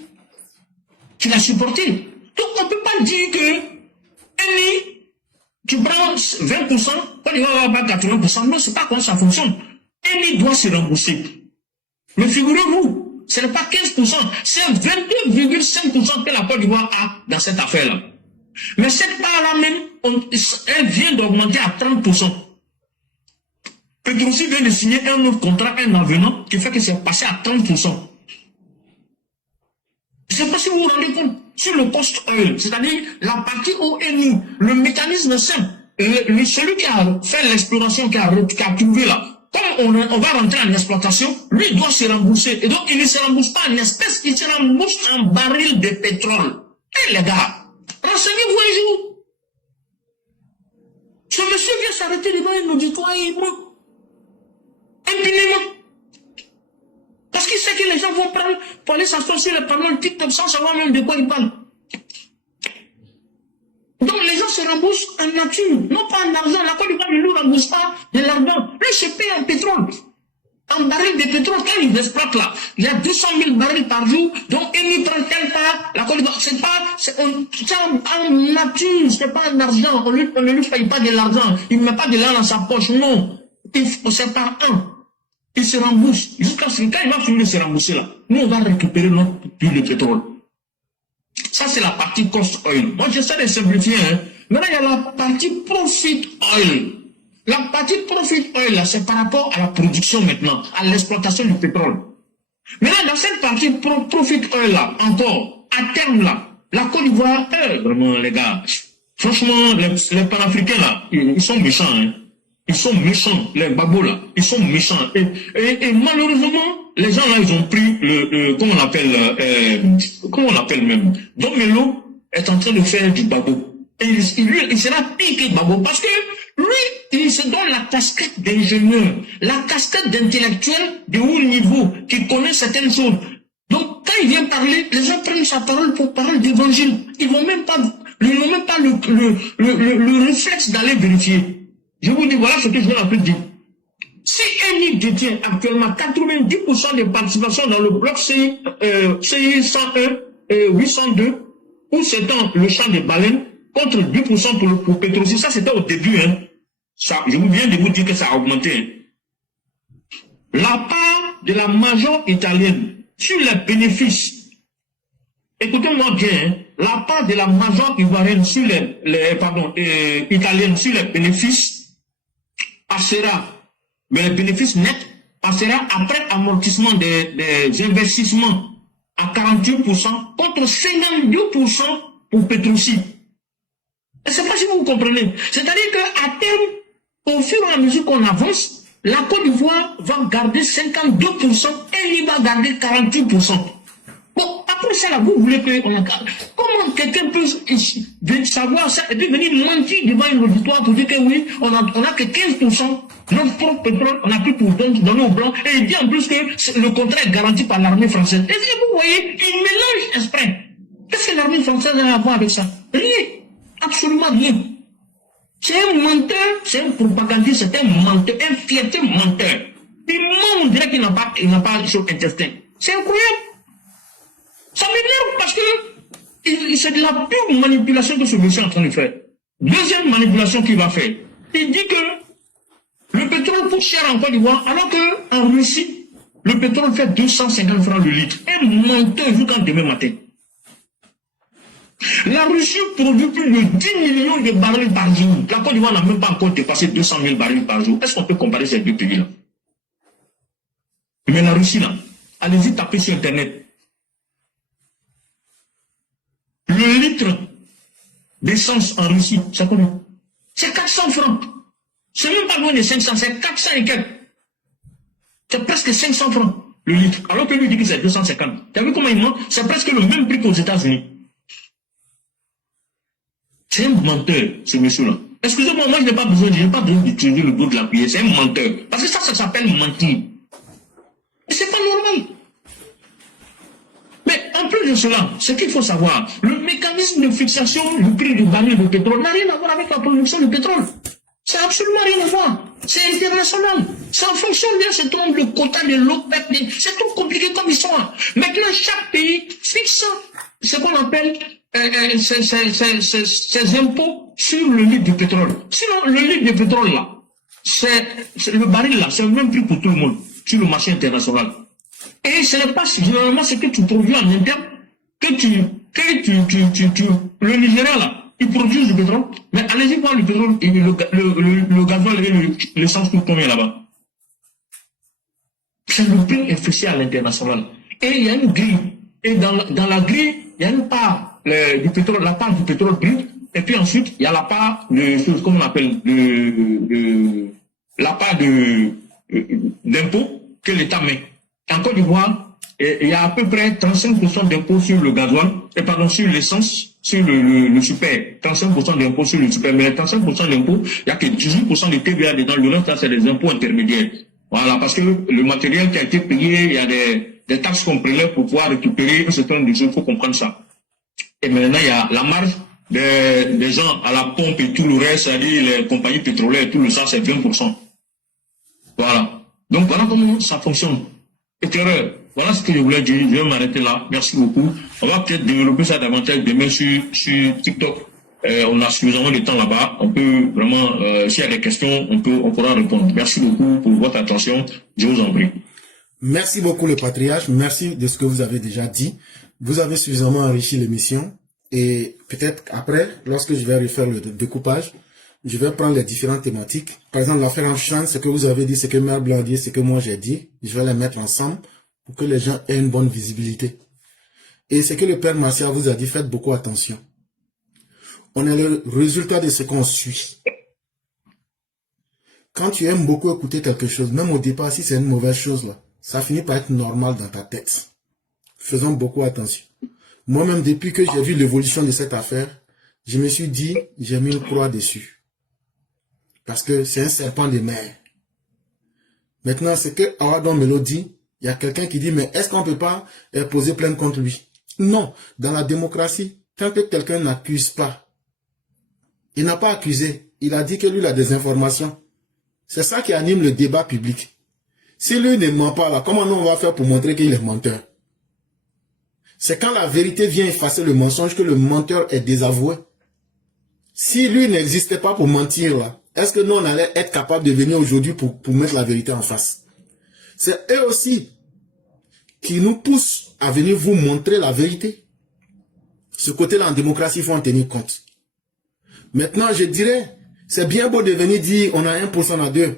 qui l'a supporté. Donc, on ne peut pas dire que Eni, tu prends 20%, quand il va avoir 80%, non, c'est pas comme ça fonctionne. Eni doit se rembourser. Mais figurez-vous, ce n'est pas 15%, c'est 22,5% que la Côte d'Ivoire a dans cette affaire-là. Mais cette part-là même, elle vient d'augmenter à 30%. Petrosi vient de signer un autre contrat, un avenant, qui fait que c'est passé à 30%. Je ne sais pas si vous vous rendez compte, sur le cost oil, c'est-à-dire la partie ONU, le mécanisme simple, celui qui a fait l'exploration, qui a trouvé là, comme on va rentrer en exploitation, lui doit se rembourser. Et donc, il ne se rembourse pas en espèces, il se rembourse en baril de pétrole. Et les gars, renseignez-vous un jour. Ce monsieur vient s'arrêter devant un auditoire et il ment. Impunément. Parce qu'il sait que les gens vont prendre pour aller s'asseoir sur les panneaux de TikTok sans savoir même de quoi ils parlent. Donc les gens se remboursent en nature, non pas en argent. La Côte d'Ivoire ne nous rembourse pas de l'argent. Lui se paye en pétrole. En baril de pétrole, quand ils exploitent là, il y a 200 000 barils par jour, donc ils ne prennent pas la Côte d'Ivoire. C'est en nature, c'est pas en argent. On ne lui paye pas de l'argent. Il ne met pas de l'argent dans sa poche, non. C'est par un. Il se rembourse. Jusqu'à ce que quand il va finir de se rembourser là, nous on va récupérer notre puits de pétrole. Ça, c'est la partie cost oil. Moi, j'essaie de simplifier. Hein. Maintenant, il y a la partie profit oil. La partie profit oil, là, c'est par rapport à la production maintenant, à l'exploitation du pétrole. Maintenant, dans cette partie profit oil, là, encore, à terme, là, la Côte d'Ivoire, vraiment, les gars, franchement, les panafricains, là, ils sont méchants. Hein. Ils sont méchants, les babos, là, ils sont méchants. Et malheureusement, les gens là, ils ont pris comment on l'appelle même. Domelo est en train de faire du babo. Et il sera pire que babo parce que lui, il se donne la casquette d'ingénieur, la casquette d'intellectuel de haut niveau, qui connaît certaines choses. Donc, quand il vient parler, les gens prennent sa parole pour parler d'évangile. Ils n'ont même pas le réflexe d'aller vérifier. Je vous dis, voilà ce que je vais leur dire. Si Eni détient actuellement 90% des participations dans le bloc CI 101 et 802, où c'est dans le champ des baleines, contre 10% pour Petrosi, ça c'était au début. Hein. Ça, je viens de vous dire que ça a augmenté. Hein. La part de la major italienne sur les bénéfices, écoutez-moi bien, hein, la part de la major ivoirienne sur italienne sur les bénéfices passera, mais le bénéfice net passera après amortissement des investissements à 48% contre 52% pour Petrosi. Je ne sais pas si vous comprenez. C'est-à-dire qu'à terme, au fur et à mesure qu'on avance, la Côte d'Ivoire va garder 52% et il va garder 48%. Bon, après ça, là, vous voulez que... Comment quelqu'un peut savoir ça et puis venir mentir devant une auditoire pour dire que oui, on a que 15%, notre propre pétrole, on a pris pour donner aux Blancs, et il dit en plus que le contrat est garanti par l'armée française. Et vous voyez, il mélange exprès. Qu'est-ce que l'armée française a à voir avec ça? Rien. Absolument rien. C'est un menteur, c'est un propagandiste, c'est un menteur, un fierté menteur. Il ment, on dirait qu'il n'a pas sur intestin. C'est incroyable. Ça m'énerve parce que c'est de la pure manipulation que ce monsieur est en train de faire. Deuxième manipulation qu'il va faire. Il dit que le pétrole coûte cher en Côte d'Ivoire, alors qu'en Russie, le pétrole fait 250 francs le litre. Un menteur jusqu'en demain matin. La Russie produit plus de 10 millions de barils par jour. La Côte d'Ivoire n'a même pas encore dépassé 200 000 barils par jour. Est-ce qu'on peut comparer ces deux pays-là? Mais la Russie, là, allez-y taper sur Internet. Le litre d'essence en Russie, c'est combien? C'est 400 francs. C'est même pas loin de 500, c'est 400 et quelques. C'est presque 500 francs le litre. Alors que lui dit que c'est 250. Tu as vu comment il ment? C'est presque le même prix qu'aux États-Unis. C'est un menteur, ce monsieur-là. Excusez-moi, moi, je n'ai pas besoin d'utiliser le bout de la cuillère. C'est un menteur. Parce que ça s'appelle mentir. Et c'est pas normal. Mais en plus de cela, ce qu'il faut savoir, le mécanisme de fixation du prix du baril de pétrole n'a rien à voir avec la production du pétrole. Ça n'a absolument rien à voir. C'est international. Ça fonctionne bien, c'est donc le quota de l'OPEP. C'est trop compliqué comme histoire. Maintenant, chaque pays fixe ce qu'on appelle ces impôts sur le litre de pétrole. Sinon, le litre de pétrole, là, le baril, là, c'est le même prix pour tout le monde sur le marché international. Et ce n'est pas généralement ce que tu produis en interne que le Nigeria, là, il produit du pétrole. Mais allez-y voir le pétrole et le gasoil et l'essence coûte combien là-bas? C'est le prix est fixé à l'international. Et il y a une grille. Et dans la grille, il y a une part du pétrole, la part du pétrole brut. Et puis ensuite, il y a la part de choses qu'on appelle la part d'impôt que l'État met. En Côte d'Ivoire, il y a à peu près 35% d'impôt sur le gasoil, et pardon, sur l'essence, sur le super. 35% d'impôt sur le super. Mais les 35% d'impôt, il n'y a que 18% de TVA dedans. Le reste, c'est des impôts intermédiaires. Voilà, parce que le matériel qui a été payé, il y a des taxes qu'on prélève pour pouvoir récupérer un certain nombre de choses. Il faut comprendre ça. Et maintenant, il y a la marge des gens à la pompe et tout le reste, c'est-à-dire les compagnies pétrolières et tout le ça, c'est 20%. Voilà. Donc, voilà comment ça fonctionne. Éclaireur, voilà ce que je voulais dire. Je vais m'arrêter là. Merci beaucoup. On va peut-être développer ça davantage demain sur TikTok. On a suffisamment de temps là-bas. On peut vraiment, s'il y a des questions, on pourra répondre. Merci beaucoup pour votre attention. Je vous en prie. Merci beaucoup le patriarche. Merci de ce que vous avez déjà dit. Vous avez suffisamment enrichi l'émission. Et peut-être après, lorsque je vais refaire le découpage, je vais prendre les différentes thématiques. Par exemple, l'affaire Amcham, ce que vous avez dit, ce que Mère Blanc a dit, ce que moi j'ai dit. Je vais les mettre ensemble pour que les gens aient une bonne visibilité. Et ce que le Père Martial vous a dit, faites beaucoup attention. On est le résultat de ce qu'on suit. Quand tu aimes beaucoup écouter quelque chose, même au départ, si c'est une mauvaise chose, là, ça finit par être normal dans ta tête. Faisons beaucoup attention. Moi-même, depuis que j'ai vu l'évolution de cette affaire, je me suis dit, j'ai mis une croix dessus. Parce que c'est un serpent de mer. Maintenant, ce que Awadon Melo dit, il y a quelqu'un qui dit, mais est-ce qu'on ne peut pas poser plainte contre lui? Non, dans la démocratie, tant que quelqu'un n'accuse pas, il n'a pas accusé, il a dit que lui il a des informations. C'est ça qui anime le débat public. Si lui ne ment pas là, comment nous on va faire pour montrer qu'il est menteur? C'est quand la vérité vient effacer le mensonge que le menteur est désavoué. Si lui n'existait pas pour mentir là, est-ce que nous on allait être capable de venir aujourd'hui pour mettre la vérité en face? C'est eux aussi qui nous poussent à venir vous montrer la vérité. Ce côté-là en démocratie, il faut en tenir compte. Maintenant, je dirais, c'est bien beau de venir dire on a 1% à 2.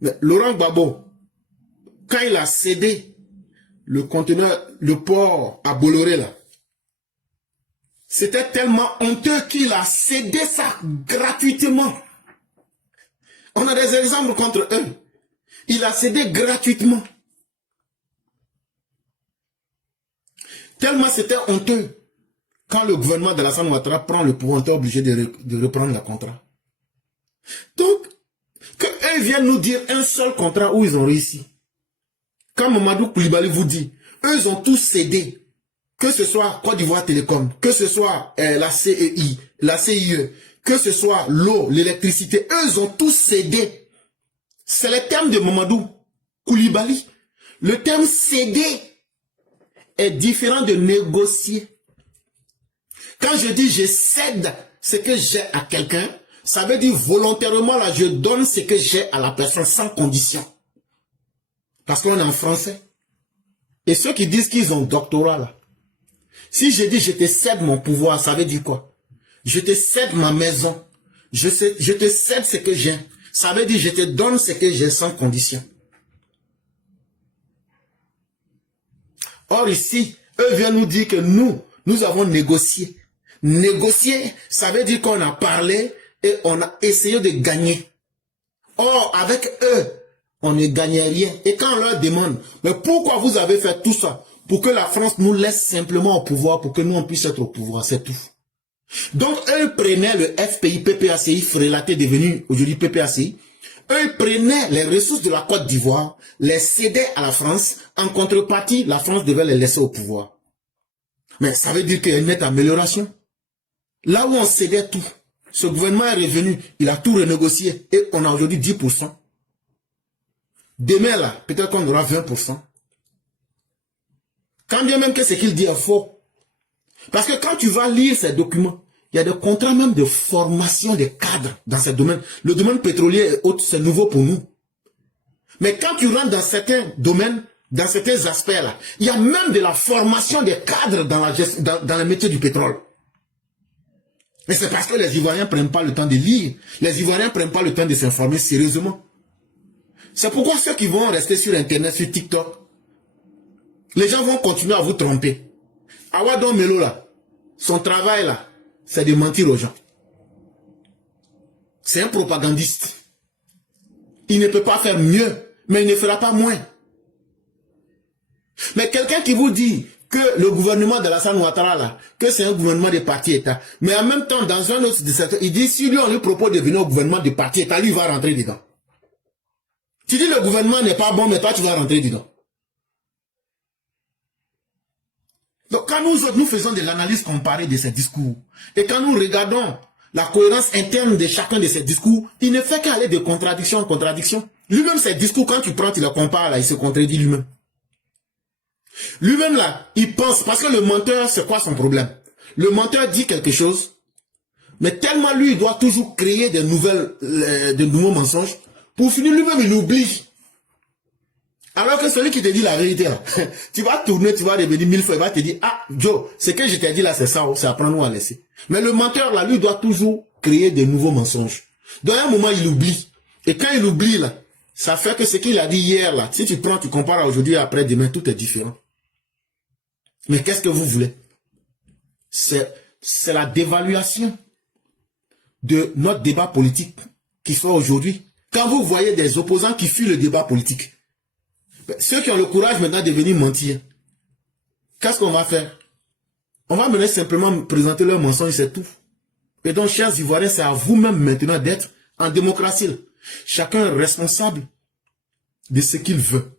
Mais Laurent Gbagbo, quand il a cédé le conteneur, le port à Bolloré là, c'était tellement honteux qu'il a cédé ça gratuitement. On a des exemples contre eux. Il a cédé gratuitement. Tellement c'était honteux. Quand le gouvernement de Alassane Ouattara prend le pouvoir, on est obligé de reprendre le contrat. Donc, qu'eux viennent nous dire un seul contrat où ils ont réussi. Quand Mamadou Koulibaly vous dit, eux ils ont tous cédé. que ce soit Côte d'Ivoire Télécom, que ce soit la CEI, la CIE, que ce soit l'eau, l'électricité, eux ils ont tous cédé. C'est le terme de Mamadou Koulibaly. Le terme céder est différent de négocier. Quand je dis je cède ce que j'ai à quelqu'un, ça veut dire volontairement là, je donne ce que j'ai à la personne sans condition. Parce qu'on est en français. Et ceux qui disent qu'ils ont doctorat là, si je dis je te cède mon pouvoir, ça veut dire quoi? Je te cède ma maison. Je te cède ce que j'ai. Ça veut dire je te donne ce que j'ai sans condition. Or ici, eux viennent nous dire que nous avons négocié. Négocier, ça veut dire qu'on a parlé et on a essayé de gagner. Or, avec eux, on ne gagnait rien. Et quand on leur demande, mais pourquoi vous avez fait tout ça? Pour que la France nous laisse simplement au pouvoir, pour que nous on puisse être au pouvoir, c'est tout. Donc, eux prenaient le FPI, PPACI, Frélaté devenu aujourd'hui PPACI. Eux prenaient les ressources de la Côte d'Ivoire, les cédaient à la France. En contrepartie, la France devait les laisser au pouvoir. Mais ça veut dire qu'il y a une nette amélioration. Là où on cédait tout, ce gouvernement est revenu, il a tout renégocié et on a aujourd'hui 10%. Demain là, peut-être qu'on aura 20%. Quand bien même que ce qu'il dit est faux. Parce que quand tu vas lire ces documents, il y a des contrats même de formation des cadres dans ce domaine. Le domaine pétrolier et autres, c'est nouveau pour nous. Mais quand tu rentres dans certains domaines, dans certains aspects-là, il y a même de la formation des cadres dans le métier du pétrole. Mais c'est parce que les Ivoiriens ne prennent pas le temps de lire. Les Ivoiriens ne prennent pas le temps de s'informer sérieusement. C'est pourquoi ceux qui vont rester sur Internet, sur TikTok, les gens vont continuer à vous tromper. Awadon Melo là, son travail là, c'est de mentir aux gens. C'est un propagandiste. Il ne peut pas faire mieux, mais il ne fera pas moins. Mais quelqu'un qui vous dit que le gouvernement d'Alassane Ouattara là, que c'est un gouvernement de parti-État, mais en même temps, dans un autre secteur, il dit si lui on lui propose de venir au gouvernement de parti-État, lui il va rentrer dedans. Tu dis le gouvernement n'est pas bon, mais toi tu vas rentrer dedans. Donc quand nous faisons de l'analyse comparée de ces discours, et quand nous regardons la cohérence interne de chacun de ces discours, il ne fait qu'aller de contradiction en contradiction. Lui-même, ses discours, quand tu prends, tu le compares, là, il se contredit lui-même. Lui-même, là, il pense, parce que le menteur, c'est quoi son problème? Le menteur dit quelque chose, mais tellement lui, il doit toujours créer de nouveaux mensonges, pour finir lui-même, il oublie. Alors que celui qui te dit la vérité, là, tu vas tourner, tu vas revenir 1000 fois, il va te dire, ah, Joe, ce que je t'ai dit là, c'est ça, c'est à prendre ou à laisser. Mais le menteur, là, lui, doit toujours créer de nouveaux mensonges. Dans un moment, il oublie. Et quand il oublie, là, ça fait que ce qu'il a dit hier, là, si tu prends, tu compares à aujourd'hui, après, demain, tout est différent. Mais qu'est-ce que vous voulez? C'est la dévaluation de notre débat politique qui soit aujourd'hui. Quand vous voyez des opposants qui fuient le débat politique, ceux qui ont le courage maintenant de venir mentir, qu'est-ce qu'on va faire? On va mener simplement présenter leurs mensonges, c'est tout. Et donc, chers Ivoiriens, c'est à vous-même maintenant d'être en démocratie. Chacun est responsable de ce qu'il veut.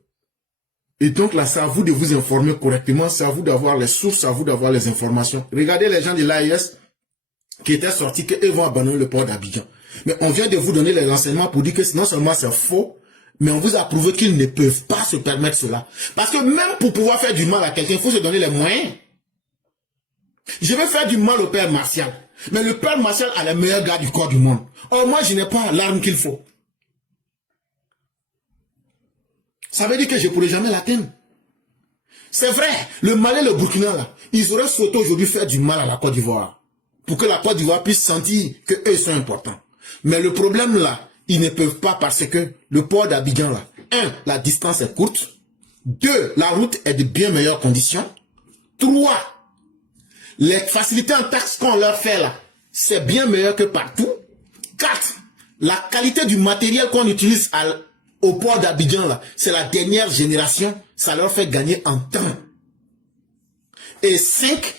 Et donc là, c'est à vous de vous informer correctement, c'est à vous d'avoir les sources, c'est à vous d'avoir les informations. Regardez les gens de l'AES qui étaient sortis qu'ils vont abandonner le port d'Abidjan. Mais on vient de vous donner les renseignements pour dire que non seulement c'est faux, mais on vous a prouvé qu'ils ne peuvent pas se permettre cela. Parce que même pour pouvoir faire du mal à quelqu'un, il faut se donner les moyens. Je vais faire du mal au père Martial. Mais le père Martial a les meilleurs gars du corps du monde. Or, moi, je n'ai pas l'arme qu'il faut. Ça veut dire que je ne pourrai jamais l'atteindre. C'est vrai, le Mali et le Burkina, là, ils auraient souhaité aujourd'hui faire du mal à la Côte d'Ivoire. Pour que la Côte d'Ivoire puisse sentir qu'eux sont importants. Mais le problème là, ils ne peuvent pas parce que le port d'Abidjan là, 1, la distance est courte. 2, la route est de bien meilleures conditions. 3, les facilités en taxes qu'on leur fait là, c'est bien meilleur que partout. 4, la qualité du matériel qu'on utilise au port d'Abidjan là, c'est la dernière génération, ça leur fait gagner en temps. Et 5,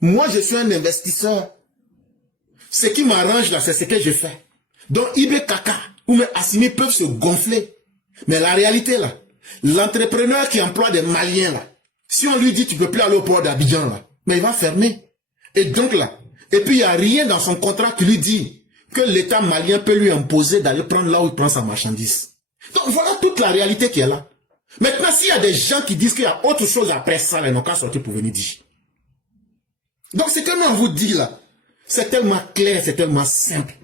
moi je suis un investisseur. Ce qui m'arrange là, c'est ce que je fais. Donc Ibé Kaka ou mes Assimi peuvent se gonfler. Mais la réalité là, l'entrepreneur qui emploie des Maliens là, Si on lui dit, tu peux plus aller au port d'Abidjan, là, mais il va fermer. Et donc là, et puis il n'y a rien dans son contrat qui lui dit que l'État malien peut lui imposer d'aller prendre là où il prend sa marchandise. Donc voilà toute la réalité qui est là. Maintenant, s'il y a des gens qui disent qu'il y a autre chose après ça, ils n'ont qu'à sortir pour venir dire. Donc c'est tellement vous dit là, c'est tellement clair, c'est tellement simple,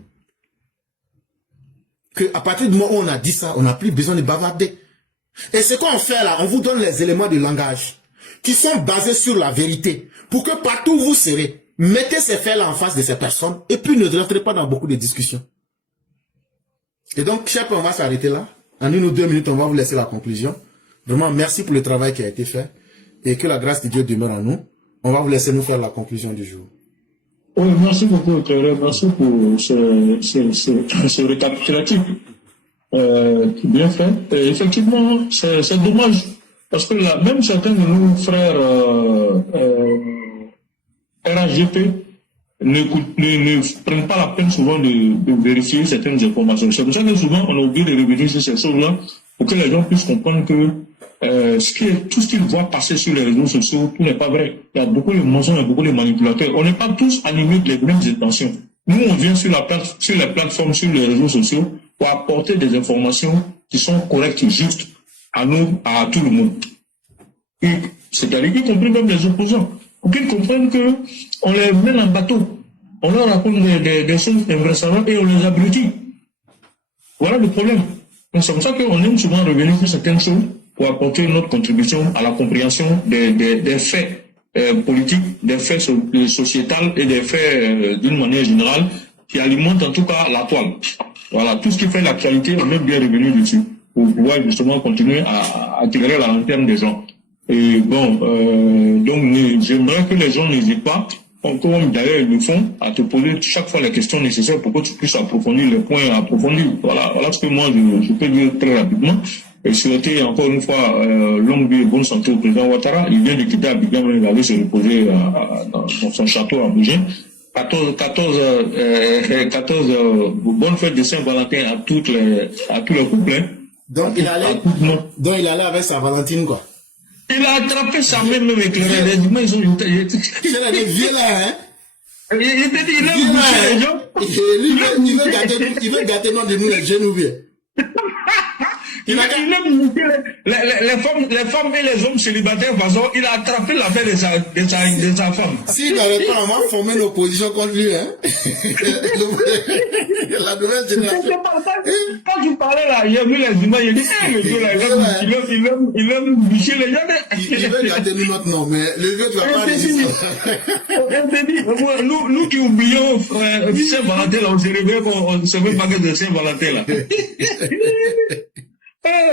que à partir du moment où on a dit ça, on n'a plus besoin de bavarder. Et ce qu'on fait là, on vous donne les éléments de langage qui sont basés sur la vérité, pour que partout où vous serez, mettez ces faits-là en face de ces personnes, et puis ne rentrez pas dans beaucoup de discussions. Et donc, chers, on va s'arrêter là. En 1 ou 2 minutes, on va vous laisser la conclusion. Vraiment, merci pour le travail qui a été fait, et que la grâce de Dieu demeure en nous. On va vous laisser nous faire la conclusion du jour. Oui, merci beaucoup, Claire. Merci pour ce récapitulatif. Bien fait. Et effectivement, c'est dommage, parce que là, même certains de nos frères RAGP ne prennent pas la peine souvent de vérifier certaines informations. C'est pour ça que souvent on a oublié de revenir sur ces choses-là pour que les gens puissent comprendre que tout ce qu'ils voient passer sur les réseaux sociaux, tout n'est pas vrai. Il y a beaucoup de mensonges et beaucoup de manipulateurs. On n'est pas tous animés de les mêmes intentions. Nous, on vient sur les plateformes, sur les réseaux sociaux pour apporter des informations qui sont correctes et justes à nous, à tout le monde. C'est-à-dire y compris même les opposants. Pour qu'ils comprennent que on les mène en bateau. On leur raconte des choses invraisemblables et on les abrutit. Voilà le problème. Donc c'est pour ça qu'on aime souvent revenir sur certaines choses pour apporter notre contribution à la compréhension des faits politiques, des faits sociétals et des faits d'une manière générale qui alimentent en tout cas la toile. Voilà, tout ce qui fait l'actualité, on aime bien revenir dessus pour pouvoir justement continuer à attirer la lanterne des gens. Et bon, donc j'aimerais que les gens n'hésitent pas, comme d'ailleurs ils le font, à te poser chaque fois les questions nécessaires pour que tu puisses approfondir les points approfondis. Voilà ce que moi je peux dire très rapidement. Et souhaiter encore une fois longue vie et bonne santé au président Ouattara. Il vient de quitter Abidjan, il avait se reposer dans son château à Abidjan. 14 bonnes fêtes de Saint-Valentin à tous les couples. Hein. Donc il allait avec sa Valentine, quoi. Il a attrapé sa main même avec les humains, ils ont c'est vieux là, hein. Il aime boucher les gens. Il veut gâter non de nous les jeunes ou bien. Il aime boucher les femmes et les hommes célibataires, de toute façon, il a attrapé l'affaire de sa femme. S'il n'aurait pas, on va former une opposition contre lui, hein. La nouvelle génération. Quand tu parlais là, il a vu les humains, il a dit, le vieux là, il aime boucher les gens. Il veut gâter nous maintenant, mais le vieux ne va pas résister. Nous qui oublions Saint-Valentin, là, on se réveille qu'on se fait pas que de Saint-Valentin là.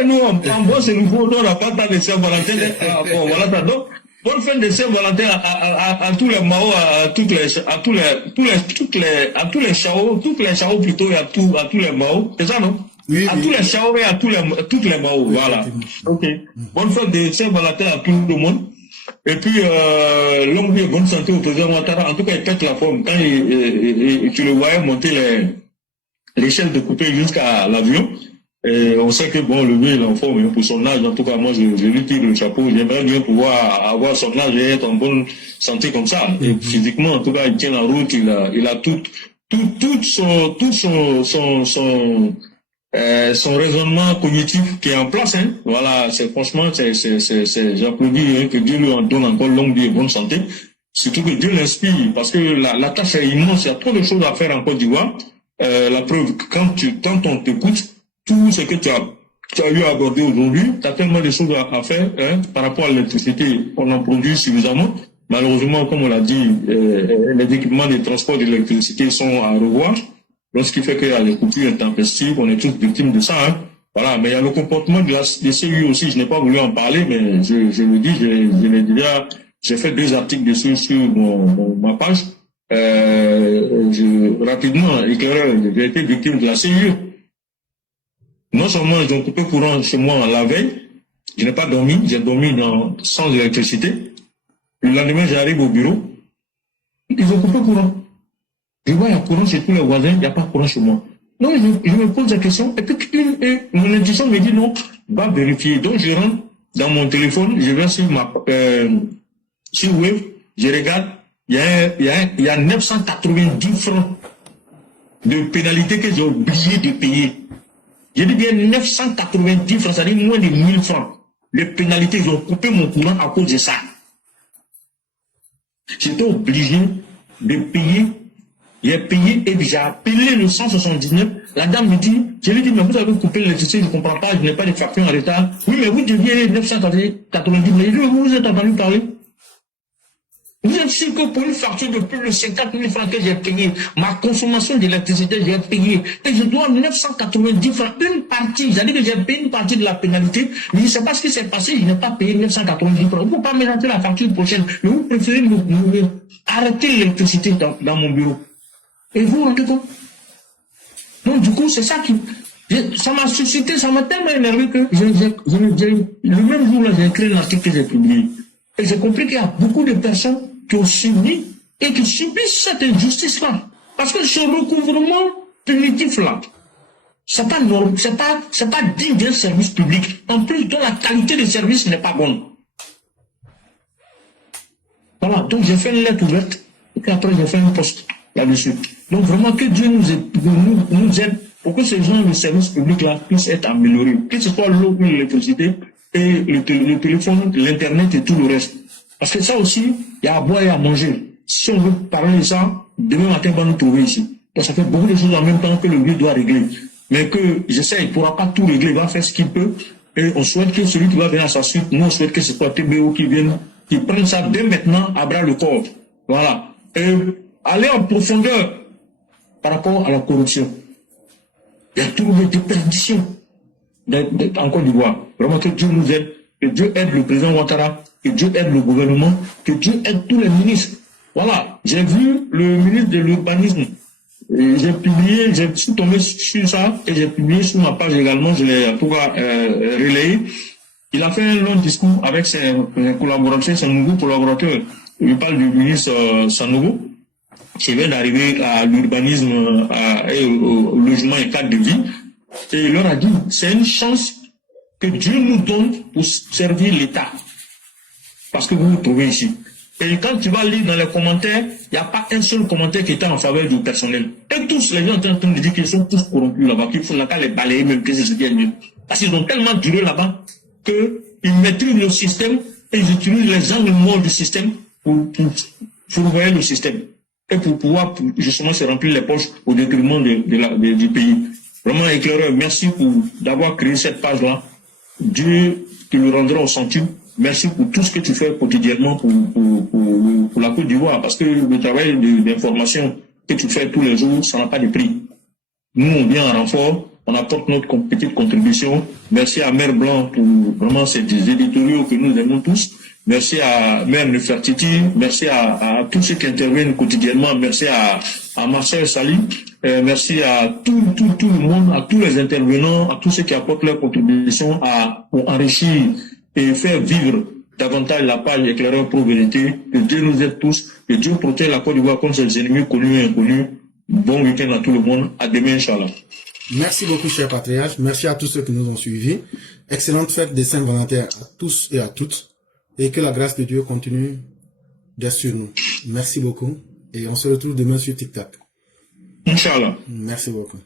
Nous, en bas, c'est nouveau, nous, on n'a pas tant de Saint-Valentin. Bon, voilà, donc, bonne fête de Saint-Valentin à tous les Mao, à tous les Chao plutôt, et à tous les Mao. C'est ça, non? Oui, à tous les Chao et à toutes les Mao, voilà. Ok. Bonne fête de Saint-Valentin à tout le monde. Et puis, longue vie et bonne santé au président Ouattara. En tout cas, il pète la forme. Quand tu le voyais monter l'échelle de coupé jusqu'à l'avion, et on sait que bon, le vieux il est en forme pour son âge. En tout cas, moi, je lui tire le chapeau. J'aimerais bien pouvoir avoir son âge et être en bonne santé comme ça. Et physiquement, en tout cas, il tient la route. Il a tout son raisonnement cognitif qui est en place. Hein. Voilà, franchement, j'applaudis, hein, que Dieu lui en donne encore longue vie et bonne santé. Surtout que Dieu l'inspire, parce que la tâche est immense. Il y a trop de choses à faire en Côte d'Ivoire. La preuve, quand on t'écoute, tout ce que tu as eu à aborder aujourd'hui, tu as tellement de choses à faire, hein, par rapport à l'électricité, on en produit suffisamment. Malheureusement, comme on l'a dit, les équipements de transport d'électricité sont à revoir. Donc, ce qui fait qu'il y a les coupures intempestives, on est tous victimes de ça. Hein. Voilà, mais il y a le comportement des CU aussi, je n'ai pas voulu en parler, mais je le dis, j'ai fait 2 articles dessus sur ma page. Rapidement, éclaireur, j'ai été victime de la CU. Non seulement ils ont coupé courant chez moi la veille, je n'ai pas dormi, j'ai dormi sans électricité. Le lendemain, j'arrive au bureau, ils ont coupé courant. Je vois, il y a courant chez tous les voisins, il n'y a pas courant chez moi. Donc, je me pose la question, et puis mon intuition me dit non, va vérifier. Donc, je rentre, dans mon téléphone, je vais sur Wave, je regarde, il y a 990 francs de pénalité que j'ai oublié de payer. Je dis bien 990 francs, c'est-à-dire moins de 1000 francs. Les pénalités, ils ont coupé mon courant à cause de ça. J'étais obligé de payer. J'ai payé et j'ai appelé le 179. La dame me dit, je lui dis, mais vous avez coupé l'électricité, je ne comprends pas, je n'ai pas de facture en retard. Oui, mais vous deviez 990. Mais vous vous êtes entendu parler? Vous êtes sûr que pour une facture de plus de 50 000 francs que j'ai payé, ma consommation d'électricité, j'ai payé, et je dois 990 francs, une partie, c'est-à-dire que j'ai payé une partie de la pénalité, mais je ne sais pas ce qui s'est passé, je n'ai pas payé 990 francs. Vous ne pouvez pas mélanger la facture prochaine, mais vous préférez arrêter l'électricité dans mon bureau. Et vous, vous rendez compte? Donc, du coup, c'est ça qui... Ça m'a suscité, ça m'a tellement énervé que le même jour-là, j'ai écrit un article que j'ai publié. Et j'ai compris qu'il y a beaucoup de personnes qui ont subi et qui subissent cette injustice-là. Parce que ce recouvrement punitif-là, c'est pas normal, c'est pas digne d'un service public. En plus, dont la qualité de service n'est pas bonne. Voilà, donc j'ai fait une lettre ouverte, et puis après j'ai fait un post là-dessus. Donc vraiment que Dieu nous aide pour que ces gens de service public-là puissent être améliorés. Que ce soit l'eau ou l'électricité, et le téléphone, l'internet et tout le reste. Parce que ça aussi, il y a à boire et à manger. Si on veut parler de ça, demain matin, on va nous trouver ici. Donc ça fait beaucoup de choses en même temps que le lieu doit régler. Mais que j'essaie, il ne pourra pas tout régler, il va faire ce qu'il peut. Et on souhaite que celui qui va venir à sa suite, nous on souhaite que ce soit TBO qui vienne, qui prenne ça dès maintenant à bras le corps. Voilà. Et aller en profondeur par rapport à la corruption. Il y a toujours des perditions en Côte d'Ivoire. Vraiment que Dieu nous aide, que Dieu aide le président Ouattara, que Dieu aide le gouvernement, que Dieu aide tous les ministres. Voilà, j'ai vu le ministre de l'urbanisme, je suis tombé sur ça et j'ai publié sur ma page également, je l'ai relayé. Il a fait un long discours avec ses collaborateurs, ses nouveaux collaborateurs. Il parle du ministre Sanogo, qui vient d'arriver à l'urbanisme et au logement et cadre de vie. Et il leur a dit, c'est une chance que Dieu nous donne pour servir l'État. Parce que vous vous trouvez ici. Et quand tu vas lire dans les commentaires, il n'y a pas un seul commentaire qui était en faveur du personnel. Et tous les gens sont en train de dire qu'ils sont tous corrompus là-bas, qu'il faut les balayer même que c'est ce qui est mieux. Parce qu'ils ont tellement duré là-bas qu'ils maîtrisent le système et ils utilisent les angles morts du système pour surveiller le système. Et pour pouvoir justement se remplir les poches au détriment du pays. Vraiment éclaireur, merci d'avoir créé cette page-là. Dieu te le rendra au centime. Merci pour tout ce que tu fais quotidiennement pour la Côte d'Ivoire, parce que le travail d'information que tu fais tous les jours, ça n'a pas de prix. Nous, on vient en renfort, on apporte notre petite contribution. Merci à Mère Blanc pour vraiment ces éditoriaux que nous aimons tous. Merci à Mère Nefertiti, merci à tous ceux qui interviennent quotidiennement, merci à Marcel Sali, merci à tout le monde, à tous les intervenants, à tous ceux qui apportent leur contribution pour enrichir et faire vivre davantage la page éclaireur pro vérité. Que Dieu nous aide tous, que Dieu protège la Côte d'Ivoire contre ses ennemis connus et inconnus. Bon week-end à tout le monde, à demain Inch'Allah. Merci beaucoup, cher patriarche. Merci à tous ceux qui nous ont suivis. Excellente fête des Saint-Valentin à tous et à toutes. Et que la grâce de Dieu continue d'être sur nous. Merci beaucoup. Et on se retrouve demain sur TikTok. Inch'Allah. Merci beaucoup.